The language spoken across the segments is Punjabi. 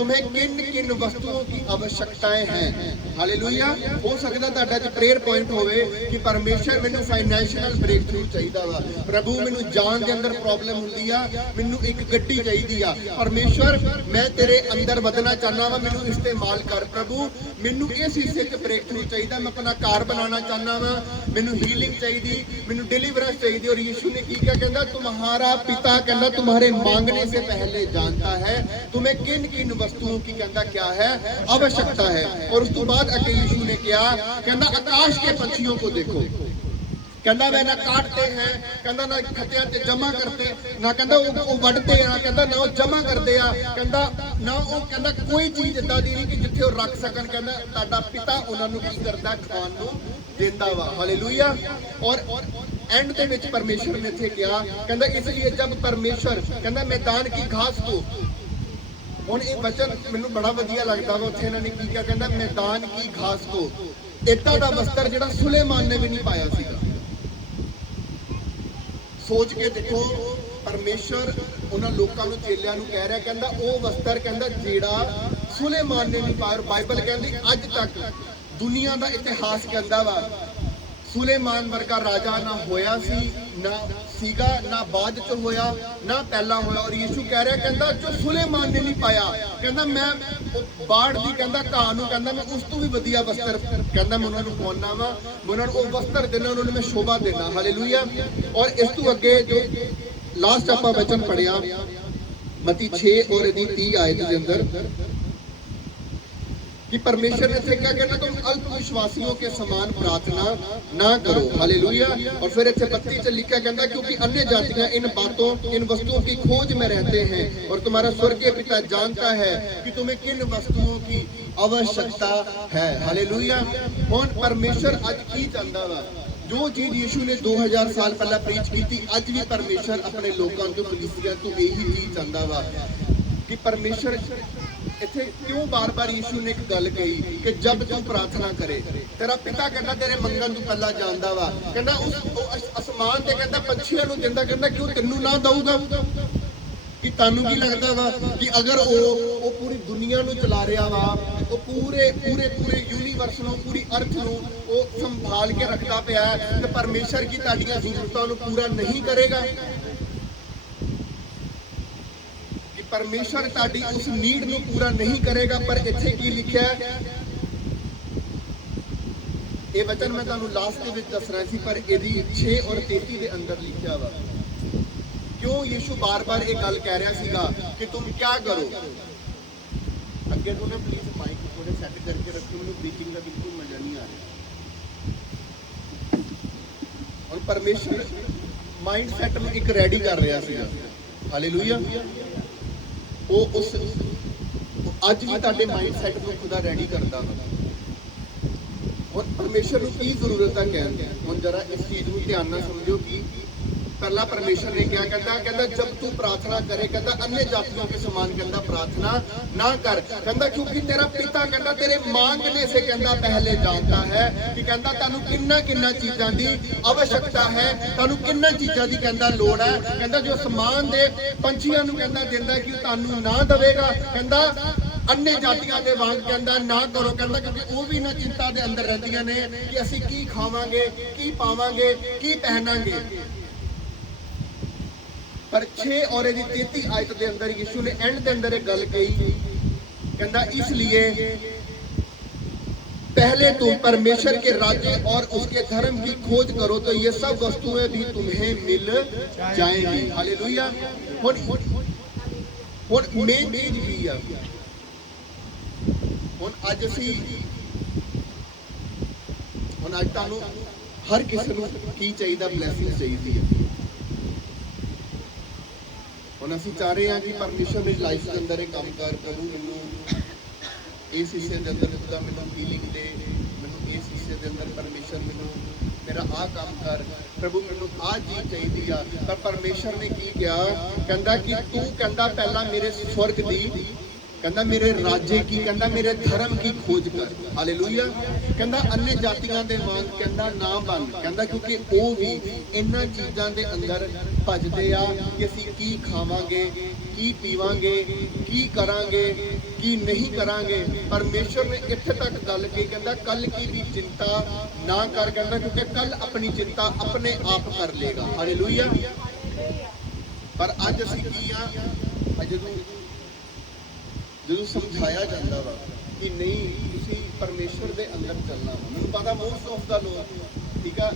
तुम्हें किन किन वस्तुओं की आवश्यकताएं हैं। हालेलुया। हो सकता ਤੁਹਾਡਾ ਚ ਪ੍ਰੇਅਰ ਪੁਆਇੰਟ ਹੋਵੇ ਕਿ ਪਰਮੇਸ਼ਰ ਮੈਨੂੰ ਫਾਈਨੈਂਸ਼ੀਅਲ ਬ੍ਰੇਕ ਥਰੂ ਚਾਹੀਦਾ ਵਾ, ਪ੍ਰਭੂ ਮੈਨੂੰ ਜਾਨ ਦੇ ਅੰਦਰ ਪ੍ਰੋਬਲਮ ਹੁੰਦੀ ਆ, ਮੈਨੂੰ ਇੱਕ ਗੱਡੀ ਚਾਹੀਦੀ ਆ, ਪਰਮੇਸ਼ਰ ਮੈਂ ਤੇਰੇ ਅੰਦਰ ਵਧਣਾ ਚਾਹਨਾ ਵਾ, ਮੈਨੂੰ ਇਸਤੇਮਾਲ ਕਰ ਪ੍ਰਭੂ, ਮੈਨੂੰ ਇਸ ਹਿੱਸੇ 'ਚ ਬ੍ਰੇਕ ਥਰੂ ਚਾਹੀਦਾ, ਮੈਂ ਆਪਣਾ ਘਰ ਬਣਾਉਣਾ ਚਾਹਨਾ ਵਾ, ਮੈਨੂੰ ਹੀਲਿੰਗ ਚਾਹੀਦੀ, ਮੈਨੂੰ डिलीवरेंस चाहिए। और यीशु ने क्या कहता, तुम्हारा पिता कहता तुम्हारे मांगने से पहले जानता है तुम्हें किन किन वस्तुओं की कहता क्या है आवश्यकता है। और उस तो बाद अगे यीशु ने क्या कहता, आकाश के पंछियों को देखो, कहता वह ना काटते हैं, कहता ना खत्तियां ते जमा करते, ना कहता वो वढ़ते हैं, कहता ना वो जमा करते हैं, कहता ना वो कहता कोई चीज इदा दी नहीं कि जिथे वो रख सकन, कहता तुहाडा पिता उन्होंने की करता खाण नूं देंदा वा। हालेलुया। और एंड दे विच परमेश्वर ने इत्थे क्या कहता, इसलिए जब परमेश्वर कहता मैदान की घास को, हुण ये वचन मैनूं बड़ा वधिया लगदा वा, उत्थे इन्हां ने की क्या कहता, मैदान की घास को, इदां दा वस्त्र जिहड़ा सुलेमान ने भी नहीं पाया सीगा। सोच के देखो, परमेश्वर उन्हां लोकां नूं चेलियां नूं कह रहा, कहता वो वस्त्र कहता जिहड़ा सुलेमान ने नहीं पाया। बाइबल कहती अज तक दुनिया का इतिहास कहता वा सुलेमान वर्गा राजा ना होया सी, ना सीगा, ना बाद च होया, ना पहला होया। और यीशु कह रहा कहता जो सुलेमान ने नहीं पाया, कहता मैं बाढ़ की कहता घाह नूं कहता मैं उस तो भी वधिया वस्त्र कहता मैं उन्होंने पाउणा वा, मैं उन्होंने वो वस्त्र देना, उन्होंने मैं शोभा देना। हालेलुया। और इस तो अगे जो लास्ट आपां वचन पढ़िया मत्ती 6 और 30 आयत के अंदर कि परमेश्वर ने क्या कहना, तुम अल्प विश्वासियों के समान प्रार्थना ना करो। हालेलुया। और फिर इत्थे 32 च लिखा कहता, क्योंकि अन्य जातियां इन बातों इन वस्तुओं की खोज में रहते हैं और तुम्हारा स्वर्गीय पिता जानता है कि तुम्हें किन वस्तुओं की आवश्यकता है। हालेलुया। हुण परमेश्वर अज की चाहता वा, जो चीज यीशु ने 2000 साल पहला प्रीच की थी, अज भी परमेश्वर अपने लोगों को कलीसिया तो यही चीज चाहता वा कि परमेश्वर इत्थे क्यों बार बार यीशु ने एक गल कही कि जब तू प्रार्थना करे तेरा पिता कहता तेरे मंगन तू पहला जानदा वा, कहता उस आसमान ते कहता पंछियों नूं दिंदा, कहता क्यों तैनूं ना दऊगा। कि तानूं की लगदा वा कि अगर वो पूरी दुनिया नूं चला रहा वा, वो पूरे पूरे पूरे यूनीवर्स नूं पूरी अर्थ नूं वो संभाल के रखदा पिया है, ते परमेश्वर की तुहाडीआं जरूरतां नूं पूरा नहीं करेगा। परमेश्वर ताड़ी उस नीड नूं पूरा नहीं करेगा। पर इत्थे की लिखिया ये वचन मैं तुहानूं लास्ट दे विच दस रहा सी, पर इहदी 6 और 33 दे अंदर लिखिया वा क्यों यीशु बार बार ये गल कह रहा सीगा कि तुम क्या करो। अगे तो ना प्लीज माइक थोड़े सैट करके रखो, मैनूं प्रीचिंग का बिल्कुल मजा नहीं आ रहा। और परमेश्वर माइंड सैट में एक रेडी कर रहा सीगा। हालेलुया। वो उस अज भी तुहाडे माइंड सैट को खुदा रेडी करता वा। और परमेश्वर नूं की जरूरत है कहण, हुण जरा इस चीज नूं ध्यान नाल समझो कि पहला परमेश्वर ने क्या कहता, कहता जब तू प्रार्थना करे कहता अन्य जातियों के समान कहता प्रार्थना ना कर, कहता क्योंकि तेरा पिता कहता तेरे मांगने से कहता पहले जानता है कि कहता तुहानूं किन्ना किन्ना चीज़ां दी आवश्यकता है, तुहानूं किन्ना चीज़ां दी कहता लोड़ है। कहता जो आसमान दे पंछियां नूं कहता दिंदा कि तुहानूं ना देवेगा, कहता अन्य जातियां दे वांग कहता ना करो, कहता क्योंकि वो भी ना चिंता दे अंदर रहंदियां ने कि असीं की खावांगे, की पावांगे, की पहनांगे। पर 6 और 33 आयत के अंदर यीशु ने एंड के अंदर एक गल कही, कहता इसलिए पहले तुम परमेश्वर के राज्य और उसके धर्म की खोज करो तो ये सब वस्तुएं भी तुम्हें मिल जाएंगी। हालेलुया। हुण मेन चीज की है, हुण अज असीं हुण अज तुहानूं हर किसी नूं की चाहिए, ब्लैसिंग चाहिए है। हुण असीं चाह रहे हैं कि परमेश्वर मेरी लाइफ के अंदर एक काम कर, प्रभु मैनूं इस हिस्से के अंदर खुदा मैनूं हीलिंग दे, मैनूं इस हिस्से के अंदर परमेश्वर मैनूं मेरा आ काम कर, प्रभु मैनूं आ चीज़ चाहिए आ। पर परमेश्वर ने की किया, कहता कि तू कहता पहला मेरे स्वर्ग दी कहता मेरे राज्य की कहता मेरे धर्म की खोज कर। हालेलुया। कहता अन्य जातियां दे वांग कहता ना बन, कहता क्योंकि वो भी इन्हां चीज़ां दे अंदर भजदे आ कि असीं की खावांगे, की पीवांगे, की करांगे, ਕੀ ਨਹੀਂ ਕਰਾਂਗੇ। ਪਰਮੇਸ਼ਰ ਨੇ ਇੱਥੇ ਤੱਕ ਗੱਲ ਕੀ ਕਹਿੰਦਾ, ਕੱਲ ਕੀ ਵੀ ਚਿੰਤਾ ਨਾ ਕਰ, ਕਹਿੰਦਾ ਕਿਉਂਕਿ ਕੱਲ ਆਪਣੀ ਚਿੰਤਾ ਆਪਣੇ ਆਪ ਕਰ ਲੇਗਾ। ਹਾਲੇਲੂਇਆ। ਪਰ ਅੱਜ ਅਸੀਂ ਕੀ ਆ, ਜਦੋਂ ਸਮਝਾਇਆ ਜਾਂਦਾ ਵਾ ਕਿ ਨਹੀਂ ਤੁਸੀਂ ਪਰਮੇਸ਼ਰ ਦੇ ਅੰਦਰ ਚੱਲਣਾ ਵਾ। ਮੈਨੂੰ ਪਤਾ ਮੋਸਟ ਆਫ ਦਾ ਲੋਕ ਠੀਕ ਆ,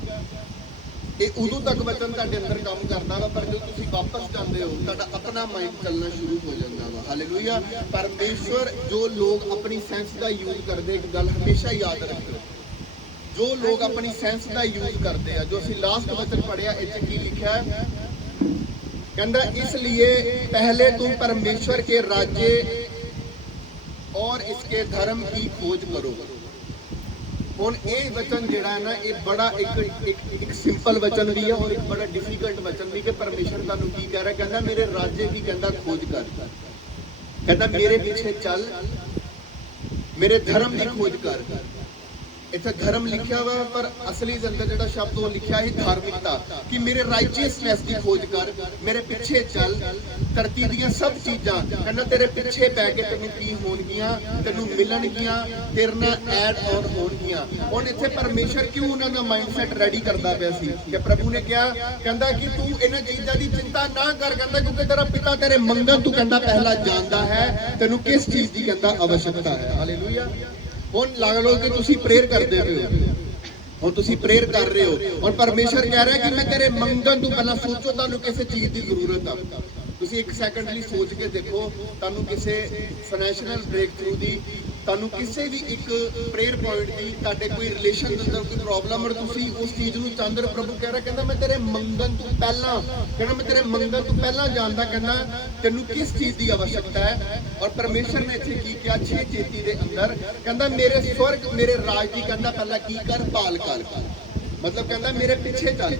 ਇਹ ਉਦੋਂ ਤੱਕ ਵਚਨ ਤੁਹਾਡੇ ਅੰਦਰ ਕੰਮ ਕਰਦਾ ਵਾ, ਪਰ ਜਦੋਂ ਤੁਸੀਂ ਵਾਪਸ ਜਾਂਦੇ ਹੋ ਤੁਹਾਡਾ ਆਪਣਾ ਮਾਈਂਡ ਚੱਲਣਾ ਸ਼ੁਰੂ ਹੋ ਜਾਂਦਾ ਵਾ। ਹਾਲੇਲੂਇਆ। ਪਰਮੇਸ਼ਵਰ ਜੋ ਲੋਕ ਆਪਣੀ ਸੈਂਸ ਦਾ ਯੂਜ਼ ਕਰਦੇ, ਇੱਕ ਗੱਲ ਹਮੇਸ਼ਾ ਯਾਦ ਰੱਖੋ, ਜੋ ਲੋਕ ਆਪਣੀ ਸੈਂਸ ਦਾ ਯੂਜ਼ ਕਰਦੇ ਆ, ਜੋ ਅਸੀਂ ਲਾਸਟ ਵਚਨ ਪੜਿਆ ਇੱਥੇ ਕੀ ਲਿਖਿਆ ਹੈ, कहता इसलिए पहले तुम परमेश्वर के राज्य और इसके धर्म की खोज करो। हुण ये वचन जिहड़ा है ना, ये बड़ा एक सिंपल वचन भी है और एक बड़ा डिफिकल्ट वचन भी, कि परमेश्वर तुहानूं की कह रहा, कहता मेरे राज्य की कहता खोज कर, कहता मेरे पीछे चल, मेरे धर्म की खोज कर। इत्थे धर्म लिखा हुआ, पर असली दे अंदर जिहड़ा शब्द वो लिखा है धार्मिकता, कि मेरे राइचियसनेस की खोज कर, मेरे पिछे चल, धरती दी सब चीज़ां कहना तेरे पिछे पै के तैनूं की होणगियां, तैनूं मिलणगियां, तेरे नाल ऐड ऑन होणगियां। हुण इत्थे परमेश्वर क्यों उन्हां दा माइंडसैट रेडी करदा पिया सी, कि प्रभु ने कहा कहंदा कि तू इन्हां चीज़ां दी चिंता ना कर, कहंदा क्योंकि तेरा पिता तेरे मंगण तू कहंदा पहला जानदा है तैनूं किस चीज़ की कहंदा आवश्यकता है। हालेलुया। हुण लग लो कि तुसी प्रेयर करदे पे हो, हुण तुसी प्रेयर कर रहे हो और परमेश्वर कह रहा है कि मैं तेरे मंगण तू पहला सोचो तुहानूं किस चीज़ की जरूरत है। तुसी एक सैकंड लई सोच के देखो, तुहानूं किसे फाइनैंशियल ब्रेक थ्रू दी, तुहानूं किसी भी एक प्रेयर पॉइंट की, तुहाडे कोई रिलेशन दे अंदर कोई प्रॉब्लम, और तुसी उस चीज़ नूं चाहंदे हो, प्रभु कह रहा कहंदा मैं तेरे मंगण तू पहला, कहना मैं तेरे मंगण तू पहला जानदा, कहना तैनूं किस चीज़ की आवश्यकता है। और परमेश्वर ने इत्थे की किया 6:33 दे अंदर, कहंदा मेरे स्वर्ग मेरे राज की कहंदा पहला की कर, भाल कर, मतलब कहंदा मेरे पीछे चल।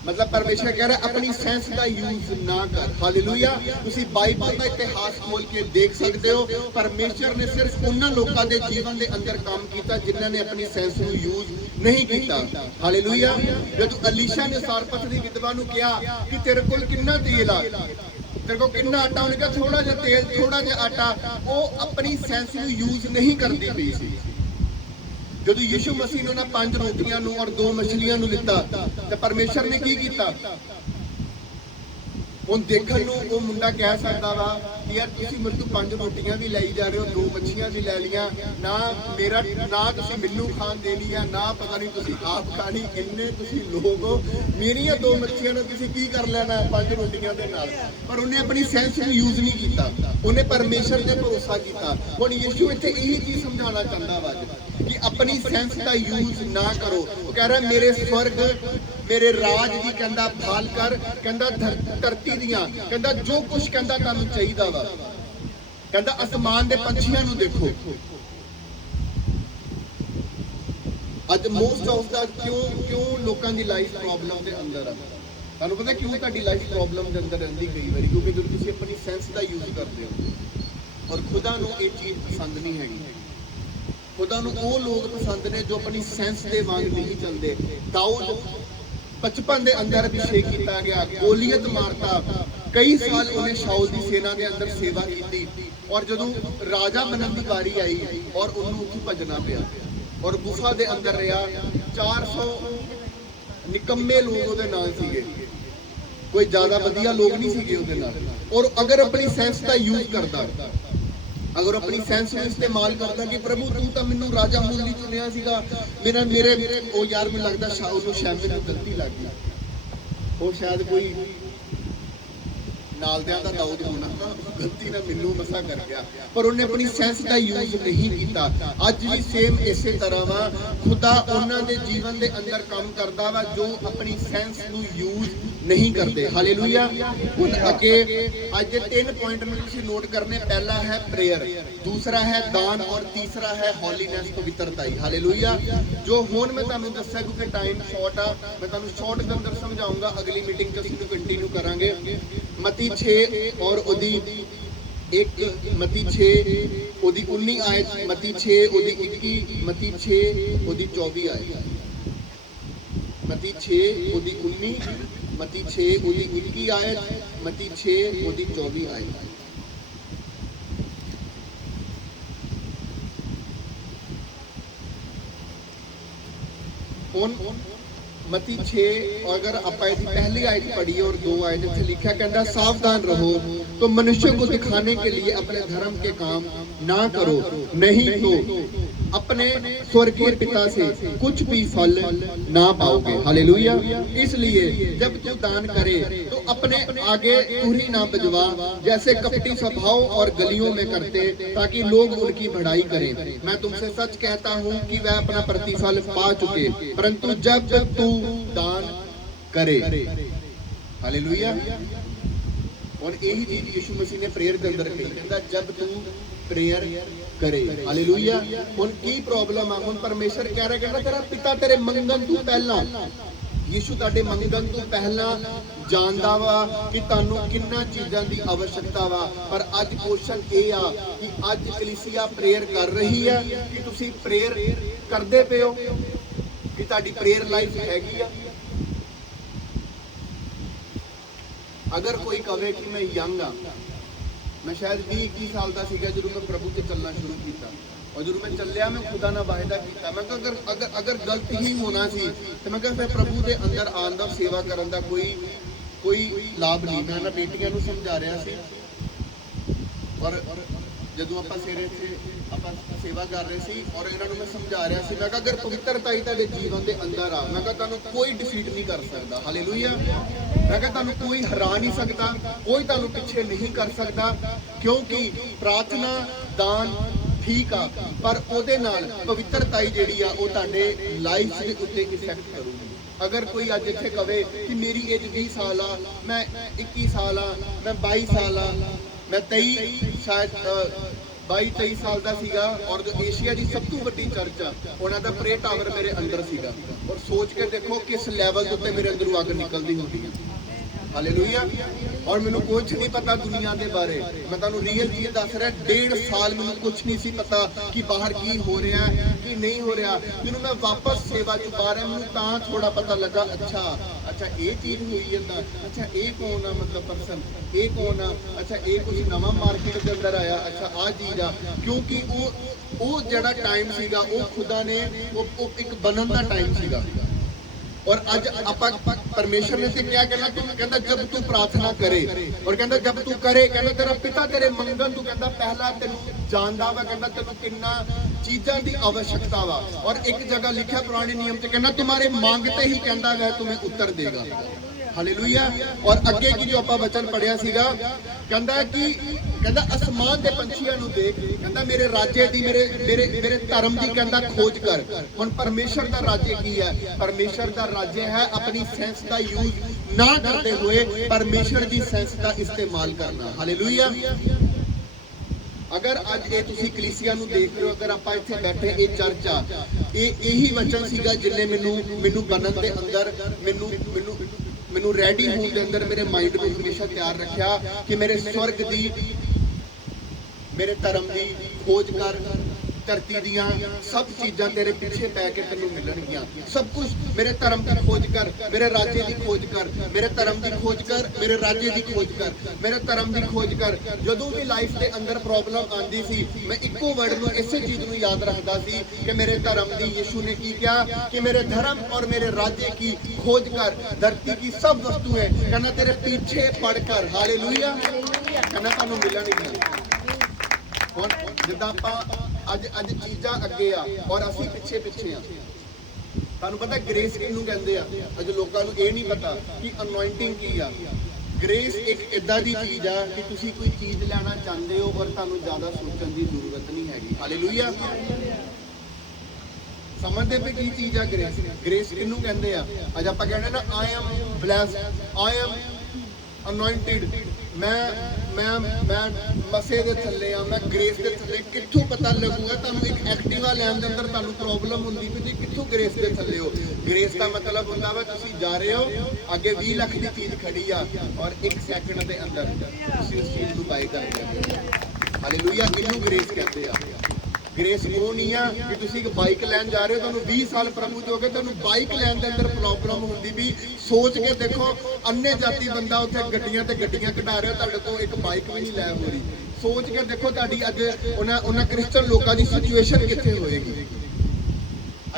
मतलब परमेश्वर कह रहा है अपनी सेंस का यूज ना कर। हालेलुया। तुसी बाइबल का इतिहास खोल के देख सकते हो, परमेश्वर ने सिर्फ उन्हां लोकां दे जीवन दे अंदर काम किया जिन्हां ने अपनी सेंस नूं यूज नहीं किया। हालेलुया। जब अलीशा ने सारपत दी विधवा नूं कहा कि तेरे कोल किन्ना तेल आ, तेरे को किन्ना आटा, उन्हें कहा थोड़ा जिहा तेल, थोड़ा जिहा आटा, वो अपनी सेंस नूं यूज नहीं करती पई सी। जदों यीशु मसीह ने 5 रोटियां नूं और 2 मछलियां नूं लिता, ते परमेश्वर ने की कीता, हुण देखण नूं वो मुंडा कह सकदा वा कि यार तुसीं मेरे तों 5 रोटियां भी लाई जा रहे हो, 2 मछलियां भी लै लियां, ना मेरा ना तुसीं मैनूं खाण देनी है, ना पता नहीं तुसीं आप खानी, इन्ने तुसीं लोग हो, मेरियां 2 मछलियां नूं तुसीं की कर लेना 5 रोटियां दे नाल। पर उन्हें अपनी सेंस नूं यूज नहीं कीता, उन्हें परमेश्वर ते भरोसा कीता। हुण यीशु इत्थे यही चीज समझाना चाहता वा कि अपनी सेंस का यूज ना करो। वो कह रहा मेरे स्वर्ग मेरे राज की कहंदा भाल कर, कहंदा धरती दियां कहंदा जो कुछ कहंदा तुहानूं चाहीदा वा, कहंदा आसमान दे पंछियां नूं देखो। अज मोस्ट ऑफ द क्यों लोकां दी लाइफ प्रॉब्लम दे अंदर आ, तुहानूं पता क्यों तुहाडी लाइफ प्रॉब्लम दे अंदर रहिंदी कई वारी, क्योंकि जदों तुसीं अपनी सेंस का यूज करदे हो और खुदा नूं ये चीज़ पसंद नहीं हैगी। खुदा नूं वो लोग पसंद ने जो अपनी सेंस दे वांग नहीं चलते। दाऊद 55 दे अंदर अभिषेक किया गया, गोलियत मारता, कई साल उन्हें शाऊल दी सेना दे अंदर सेवा की, और जदों राजा बनने की बारी आई और उन्होंने उत्थों भजना पिया और गुफा दे अंदर रहा। 400 निकम्मे लोग उहदे नाल सीगे, कोई ज्यादा वधिया लोग नहीं सीगे उहदे नाल। और अगर अपनी सेंस का यूज करता, अगर अपनी सेंस में इस्तेमाल करता कि प्रभु तू तो मैनू राजा होने लई चुनिया सीगा, मेरे ओ यार मैनूं लगदा शायद मैनूं गलती लग गई, वो शायद कोई नाल दियां दा दाऊद होना, गलती ना मैनूं मसा कर गया, पर उन्हें अपनी सेंस का यूज नहीं किया। अज भी सेम इसे तरह वा खुदा उन्हां दे जीवन दे अंदर काम करदा वा जो अपनी सेंस नूं यूज नहीं करते। हालेलुया। हुण अगे अज 3 पॉइंट में तुसीं नोट करने, पहला है प्रेयर, दूसरा है दान और तीसरा है हॉलीनेस पवित्रताई। हालेलुया। जो हुण मैं तुहानूं दस्सिया क्योंकि टाइम शॉर्ट आ, मैं तुहानूं शॉर्ट दे अंदर समझाऊंगा, अगली मीटिंग च असीं कंटिन्यू करांगे। मती 6 और ओदी 1 मती 6 ओदी 19 आयत, मती 6 ओदी 21, मती 6 ओदी 24 आयत, मती 6 ओदी 19, मती 6 ओदी 21 आयत, मती 6 ओदी 24 आयत। ਹੁਣ मती 6 अगर आप इसकी पहली आयत पढ़िए और 2 आयत इसे लिखा कहता सावधान रहो तो मनुष्य को दिखाने के लिए अपने धर्म के काम ना करो, नहीं तो अपने स्वर्गीय पिता से कुछ भी फल ना पाओगे। हालेलुया। इसलिए जब तू दान करे तो अपने आगे तुरही ना बजवा जैसे कपटी सभाओं और गलियों में करते, ताकि लोग उनकी बढ़ाई करें। मैं तुमसे सच कहता हूँ कि वह अपना प्रतिफल पा चुके, परंतु जब तू दान करे। हालेलुया। और यही चीज यीशु मसीह ने प्रेयर के अंदर कही, कहता जब तू प्रेयर करे। हालेलुया। हुण की प्रॉब्लम है, हुण परमेश्वर कह रहा, कहता तेरा पिता तेरे मंगन तू पहला, यीशु तुहाडे मंगन तू पहला जानदा वा कि तुहानू किन्ना चीज़ां दी आवश्यकता वा। पर अज क्वेश्चन ये आ कि अज कलीसिया प्रेयर कर रही है कि तुसी प्रेयर करदे पे हो, कि तुहाडी प्रेयर लाइफ हैगी आ। अगर कोई कहे कि मैं यंग हाँ, मैं शायद 20-21 साल का सीगा जो मैं प्रभु से चलना शुरू किया, और जो मैं चलिया मैं खुदा ना वायदा किया, मैं अगर अगर अगर गलत ही होना सी तो मैं फिर प्रभु के अंदर आन का सेवा करन दा कोई लाभ नहीं। मैं ना बेटियां नूं समझा रहा सी, और ਜਦੋਂ ਆਪਾਂ ਸਵੇਰੇ ਇੱਥੇ ਆਪਾਂ ਸੇਵਾ ਕਰ ਰਹੇ ਸੀ ਔਰ ਇਹਨਾਂ ਨੂੰ ਮੈਂ ਸਮਝਾ ਰਿਹਾ ਸੀ, ਮੈਂ ਕਿਹਾ ਅਗਰ ਪਵਿੱਤਰਤਾ ਹੀ ਤੁਹਾਡੇ ਜੀਵਨ ਦੇ ਅੰਦਰ ਆ, ਮੈਂ ਕਿਹਾ ਤੁਹਾਨੂੰ ਕੋਈ ਡਿਫੀਟ ਨਹੀਂ ਕਰ ਸਕਦਾ। ਹਾਲੇਲੂਇਆ। ਮੈਂ ਕਿਹਾ ਤੁਹਾਨੂੰ ਕੋਈ ਹਰਾ ਨਹੀਂ ਸਕਦਾ, ਕੋਈ ਤੁਹਾਨੂੰ ਪਿੱਛੇ ਨਹੀਂ ਕਰ ਸਕਦਾ, ਕਿਉਂਕਿ ਪ੍ਰਾਰਥਨਾ ਦਾਨ ਠੀਕ ਆ, ਪਰ ਉਹਦੇ ਨਾਲ ਪਵਿੱਤਰਤਾ ਹੀ ਜਿਹੜੀ ਆ ਉਹ ਤੁਹਾਡੇ ਲਾਈਫ ਦੇ ਉੱਤੇ ਇਫੈਕਟ ਕਰੂਗੀ। अगर कोई अज इत्थे कहे कि मेरी एज 20 साल आ, मैं 21 साल आ, मैं 22 साल आ, मैं 23 शायद 22-23 साल का सीगा, और जो एशिया की सब तो वड्डी चर्च आ उन्हां दा प्रे टावर मेरे अंदर सीगा, और सोच के देखो किस लैवल उत्ते मेरे अंदरों अग निकलती होती है। हालेलुया। और मैनू कुछ नहीं पता दुनिया के बारे, मैं तुहानू रियल चीज दस रहा, 1.5 साल मैनू कुछ नहीं सी पता कि बाहर की हो रहा है कि नहीं हो रहा। मैनू मैं वापस सेवा च पा रहा, मैनू तां थोड़ा पता लगा, अच्छा ये चीज हुई है, अच्छा ये कौन आ, मतलब पर्सन ये कौन आ, अच्छा ये कुछ नवा मार्केट के अंदर आया, अच्छा आ चीज आ। क्योंकि वो जड़ा टाइम सीगा वो खुदा ने वो एक बनन का टाइम सीगा। और अज आप परमेश्वर ने क्या कहना, कहता जब तू प्रार्थना करे, और कहता जब तू करे, कहता तेरा पिता तेरे मंगन तू कहता पहला तेन जानदा वा, कहता तेन किन्ना चीज़ां दी आवश्यकता वा। और एक जगह लिखा पुराने नियम च कहना तुम्हारे मांगते ही कहता वह तुम्हें उत्तर देगा। हालेलुया। और अगे की जो आप वचन पढ़िया सीगा, कहता कि कहता आसमान के पंछियों नूं देख, कहता मेरे राज्य दी मेरे धर्म की कहता खोज कर। हुण परमेश्वर का राज्य की है? परमेश्वर का राज्य है अपनी सेंस का यूज ना करते हुए परमेश्वर की सेंस का इस्तेमाल करना। हालेलुया। अगर अज ये तुसीं कलीसिया नूं देख रहे हो, अगर आप इत्थे बैठे ये चर्च आ, यही वचन सीगा जिन्हें मैनू बनन दे अंदर मैनू रेडी होने के अंदर मेरे माइंड को हमेशा तैयार रखा कि मेरे स्वर्ग दी मेरे धर्म की खोज कर, धरती दियां सब चीज़ां तेरे पीछे पै के तेनों मिलणगियां। सब कुछ मेरे धर्म की खोज कर, मेरे राज्य की खोज कर, मेरे धर्म की खोज कर, मेरे राज्य की खोज कर, मेरे धर्म की खोज कर। जदों भी लाइफ के अंदर प्रॉब्लम आती सी, मैं इको वर्ड में इस चीज़ को याद रखता सी कि मेरे धर्म की यीशु ने की कहा कि मेरे धर्म और मेरे राज्य की खोज कर, धरती की सब वस्तुएं कहना तेरे पीछे पढ़कर। हालेलुया। कहना तुहानूं मिलणगियां। हुण जिद्दां आपां अज चीज़ां अगे आ और असीं पिछे आ। तुहानूं पता ग्रेस किहनूं कहंदे आ? अज लोकां नूं इह नहीं पता कि अनॉइंटिंग की आ। ग्रेस एक इदां दी चीज़ आ कि तुसीं कोई चीज़ लैना चाहते हो और तुहानूं ज़्यादा सोचण की जरूरत नहीं हैगी। हालेलुया। समझते पे की चीज़ आ ग्रेस? ग्रेस किहनूं कहंदे आ? अज आपां कहंदे ना I am blessed, I am anointed, मैं मसे दे थल्ले आ, मैं ग्रेस दे थल्ले। कित्थों पता लगूगा तुहानूं? एक एक्टिवा लैन दे अंदर तुहानूं प्रॉब्लम हुंदी भी कित्थों ग्रेस दे थल्ले हो? ग्रेस का मतलब हुंदा वा तुसीं जा रहे हो, अगे 20 लाख की चीज़ खड़ी आ और 1 सैकंड के अंदर तुसीं उस चीज़ नूं बाय कर लेंगे। हालेलुया। इहनूं ग्रेस कहते आ। ग्रेस वो नहीं है कि तुसीं एक बाइक लैन जा रहे हो, तुहानूं 20 साल प्रभु जो गए, तुहानूं बाइक लैन के अंदर प्रॉब्लम होंदी भी। सोच के देखो अन्य जाति बंदा उत्थे गड्डियां ते गड्डियां कढा रहे हो, तुहाडे कोल एक बाइक भी नहीं लै हो रही। सोच के देखो तुहाडी अज उन्हां क्रिश्चन लोकां दी सिचुएशन कित्थे होएगी।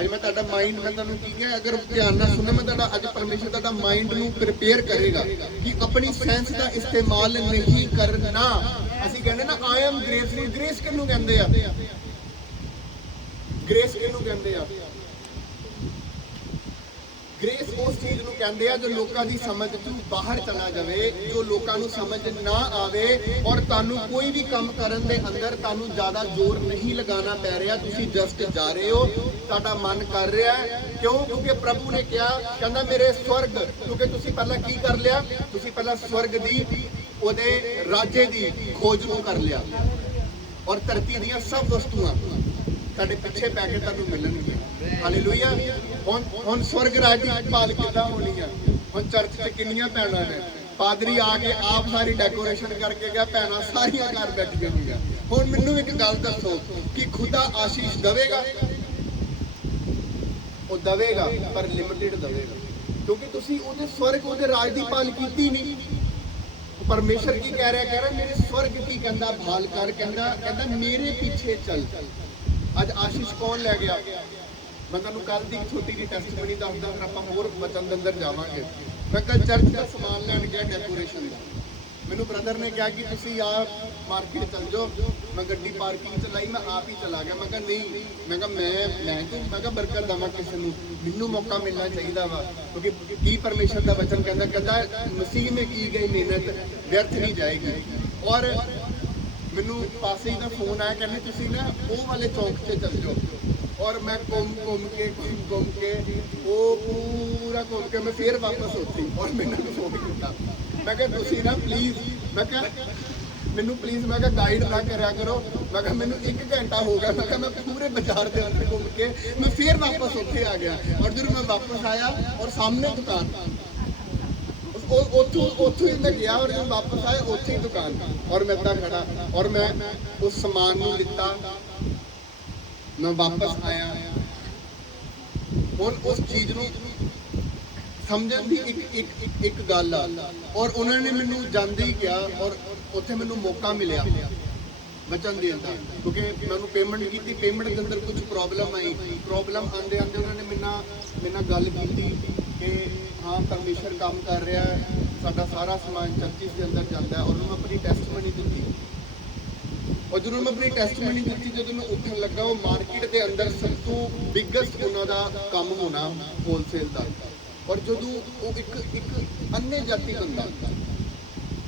ਅੱਜ ਮੈਂ ਤੁਹਾਡਾ ਮਾਈਂਡ, ਮੈਂ ਤੁਹਾਨੂੰ ਕੀ ਕਿਹਾ, ਅਗਰ ਧਿਆਨ ਨਾਲ ਸੁਣੋ, ਮੈਂ ਤੁਹਾਡਾ ਅੱਜ ਪਰਮੇਸ਼ਰ ਤੁਹਾਡਾ ਮਾਈਂਡ ਨੂੰ ਪ੍ਰਿਪੇਅਰ ਕਰੇਗਾ ਕਿ ਆਪਣੀ ਸੈਂਸ ਦਾ ਇਸਤੇਮਾਲ ਨਹੀਂ ਕਰਨਾ। ਅਸੀਂ ਕਹਿੰਦੇ ਨਾ ਆਈ ਐਮ ਗ੍ਰੇਸਫੁਲ, ਗ੍ਰੇਸ ਕਿਹਨੂੰ ਕਹਿੰਦੇ ਆ? ਗ੍ਰੇਸ ਕਿਹਨੂੰ ਕਹਿੰਦੇ ਆ? ਗ੍ਰੇਸ ਉਸ ਚੀਜ਼ ਨੂੰ ਕਹਿੰਦੇ ਆ ਜੋ ਲੋਕਾਂ ਦੀ ਸਮਝ ਤੋਂ ਬਾਹਰ ਚਲਾ ਜਾਵੇ, ਜੋ ਲੋਕਾਂ ਨੂੰ ਸਮਝ ਨਾ ਆਵੇ, ਔਰ ਤੁਹਾਨੂੰ ਕੋਈ ਵੀ ਕੰਮ ਕਰਨ ਦੇ ਅੰਦਰ ਤੁਹਾਨੂੰ ਜ਼ਿਆਦਾ ਜ਼ੋਰ ਨਹੀਂ ਲਗਾਉਣਾ ਪੈ ਰਿਹਾ, ਤੁਸੀਂ ਜਸਟ ਜਾ ਰਹੇ ਹੋ, ਤੁਹਾਡਾ ਮਨ ਕਰ ਰਿਹਾ ਹੈ। ਕਿਉਂ? ਕਿਉਂਕਿ ਪ੍ਰਭੂ ਨੇ ਕਿਹਾ, ਕਹਿੰਦਾ ਮੇਰੇ ਸਵਰਗ, ਕਿਉਂਕਿ ਤੁਸੀਂ ਪਹਿਲਾਂ ਕੀ ਕਰ ਲਿਆ? ਤੁਸੀਂ ਪਹਿਲਾਂ ਸਵਰਗ ਦੀ, ਉਹਦੇ ਰਾਜੇ ਦੀ ਖੋਜ ਨੂੰ ਕਰ ਲਿਆ, ਔਰ ਧਰਤੀ ਦੀਆਂ ਸਭ ਵਸਤੂਆਂ ਤੁਹਾਡੇ ਪਿੱਛੇ ਪੈ ਕੇ ਤੁਹਾਨੂੰ ਮਿਲਣਗੀਆਂ। ਹਾਲੇਲੂਇਆ। ਹੁਣ ਸਵਰਗ ਰਾਜ ਦੀ ਭਾਲ ਕਿੱਦਾਂ ਹੋਣੀ ਆ? ਹੁਣ ਚਰਚ 'ਚ ਕਿੰਨੀਆਂ ਭੈਣਾਂ ਨੇ, ਪਾਦਰੀ ਆ ਕੇ ਆਪ ਸਾਰੀ ਡੈਕੋਰੇਸ਼ਨ ਕਰਕੇ ਗਿਆ, ਭੈਣਾਂ ਸਾਰੀਆਂ ਘਰ ਬੈਠੀਆਂ ਹੋਈਆਂ। ਹੁਣ ਮੈਨੂੰ ਇੱਕ ਗੱਲ ਦੱਸੋ ਕਿ ਖੁਦਾ ਆਸ਼ੀਸ਼ ਦੇਵੇਗਾ? ਉਹ ਦੇਵੇਗਾ, ਪਰ ਲਿਮਿਟਿਡ ਦੇਵੇਗਾ, ਕਿਉਂਕਿ ਤੁਸੀਂ ਉਹਦੇ ਸਵਰਗ, ਉਹਦੇ ਰਾਜ ਦੀ ਭਾਲ ਕੀਤੀ ਨਹੀਂ। ਪਰਮੇਸ਼ਰ ਕੀ ਕਹਿ ਰਿਹਾ? ਕਹਿ ਰਿਹਾ ਮੇਰੇ ਸਵਰਗ ਕੀ ਕਹਿੰਦਾ? ਭਾਲ ਕਰ। ਕਹਿੰਦਾ ਮੇਰੇ ਪਿੱਛੇ ਚੱਲ। ਅੱਜ ਆਸ਼ੀਸ਼ ਕੌਣ ਲੈ ਗਿਆ? ਮੈਂ ਤੁਹਾਨੂੰ ਕੱਲ ਦੀ ਛੋਟੀ ਜਿਹੀ ਟੈਸਟਮਨੀ ਦੱਸਦਾ, ਫਿਰ ਆਪਾਂ ਹੋਰ ਵਚਨ ਦੇ ਅੰਦਰ ਜਾਵਾਂਗੇ। ਮੈਂ ਕੱਲ ਚਰਚ ਦਾ ਸਮਾਨ ਲੈਣ ਗਿਆ ਡੈਕੋਰੇਸ਼ਨ ਦਾ, ਮੈਨੂੰ ਬ੍ਰਦਰ ਨੇ ਕਿਹਾ ਕਿ ਤੁਸੀਂ ਆ ਮਾਰਕੀਟ ਚੱਲ ਜਾਓ। ਮੈਂ ਗੱਡੀ ਪਾਰਕਿੰਗ 'ਚ ਲਾਈ, ਮੈਂ ਆਪ ਹੀ ਚਲਾ ਗਿਆ। ਮੈਂ ਕਿਹਾ ਨਹੀਂ, ਮੈਂ ਕਿਹਾ ਬਰਕਤ ਦੇਵਾਂ ਕਿਸੇ ਨੂੰ, ਮੈਨੂੰ ਮੌਕਾ ਮਿਲਣਾ ਚਾਹੀਦਾ ਵਾ, ਕਿਉਂਕਿ ਕੀ ਪਰਮੇਸ਼ਰ ਦਾ ਵਚਨ ਕਹਿੰਦਾ ਮਸੀਹ ਨੇ ਕੀ ਗਈ ਮਿਹਨਤ ਵਿਅਰਥ ਨਹੀਂ ਜਾਏਗੀ। ਔਰ ਮੈਨੂੰ ਪਾਸੇ ਹੀ ਦਾ ਫੋਨ ਆਇਆ, ਕਹਿੰਦੇ ਤੁਸੀਂ ਨਾ ਉਹ ਵਾਲੇ ਚੌਂਕ 'ਤੇ ਚੱਲ ਜਾਓ। ਔਰ ਮੈਂ ਘੁੰਮ ਕੇ ਉਹ ਪੂਰਾ ਘੁੰਮ ਕੇ ਮੈਂ ਫੇਰ ਵਾਪਸ ਉੱਥੇ, ਔਰ ਮੈਨੂੰ ਫੋਨ ਕੀਤਾ। ਮੈਂ ਕਿਹਾ ਤੁਸੀਂ ਨਾ ਪਲੀਜ਼, ਮੈਂ ਕਿਹਾ ਮੈਨੂੰ ਪਲੀਜ਼, ਮੈਂ ਕਿਹਾ ਗਾਈਡ ਨਾ ਕਰਿਆ ਕਰੋ। ਮੈਂ ਕਿਹਾ ਮੈਨੂੰ 1 ਘੰਟਾ ਹੋ ਗਿਆ। ਮੈਂ ਕਿਹਾ ਮੈਂ ਪੂਰੇ ਬਾਜ਼ਾਰ ਦੇ ਅੰਦਰ ਘੁੰਮ ਕੇ ਮੈਂ ਫੇਰ ਵਾਪਸ ਉੱਥੇ ਆ ਗਿਆ। ਔਰ ਜਦੋਂ ਮੈਂ ਵਾਪਸ ਆਇਆ, ਔਰ ਸਾਹਮਣੇ ਦੁਕਾਨ, ਉੱਥੋਂ ਹੀ ਮੈਂ ਗਿਆ, ਔਰ ਜਦੋਂ ਵਾਪਸ ਆਇਆ ਉੱਥੇ ਹੀ ਦੁਕਾਨ, ਔਰ ਮੈਂ ਇੱਦਾਂ ਖੜਾ, ਔਰ ਮੈਂ ਉਸ ਸਮਾਨ ਨੂੰ ਲਿੱਤਾ, ਮੈਂ ਵਾਪਸ ਆਇਆ। ਹੁਣ ਉਸ ਚੀਜ਼ ਨੂੰ ਸਮਝਣ ਦੀ ਇੱਕ ਗੱਲ ਆ, ਔਰ ਉਹਨਾਂ ਨੇ ਮੈਨੂੰ ਜਾਂਦੇ ਹੀ ਕਿਹਾ, ਔਰ ਉੱਥੇ ਮੈਨੂੰ ਮੌਕਾ ਮਿਲਿਆ ਵਚਨ ਦੇਣ ਦਾ, ਕਿਉਂਕਿ ਮੈਨੂੰ ਪੇਮੈਂਟ ਕੀਤੀ, ਪੇਮੈਂਟ ਦੇ ਅੰਦਰ ਕੁਝ ਪ੍ਰੋਬਲਮ ਆਈ। ਪ੍ਰੋਬਲਮ ਆਉਂਦੇ ਉਹਨਾਂ ਨੇ ਮੇਰੇ ਨਾਲ ਗੱਲ ਕੀਤੀ ਕਿ ਹਾਂ ਪਰਮੇਸ਼ਰ ਕੰਮ ਕਰ ਰਿਹਾ ਹੈ, ਸਾਡਾ ਸਾਰਾ ਸਮਾਨ ਚਰਚਿਸ ਦੇ ਅੰਦਰ ਜਾਂਦਾ ਹੈ। ਔਰ ਮੈਂ ਆਪਣੀ ਟੈਸਟਮਨੀ ਦਿੱਤੀ, ਔਰ ਜਦੋਂ ਮੈਂ ਆਪਣੀ ਟੈਸਟਮਨੀ ਦਿੱਤੀ, ਜਦੋਂ ਮੈਂ ਉੱਠਣ ਲੱਗਾ, ਉਹ ਮਾਰਕੀਟ ਦੇ ਅੰਦਰ ਸਭ ਤੋਂ ਬਿਗੇਸਟ ਉਹਨਾਂ ਦਾ ਕੰਮ ਹੋਣਾ ਹੋਲਸੇਲ ਦਾ। ਔਰ ਜਦੋਂ ਉਹ ਇੱਕ ਅੰਨੇ ਜਾਤੀ ਬੰਦਾ,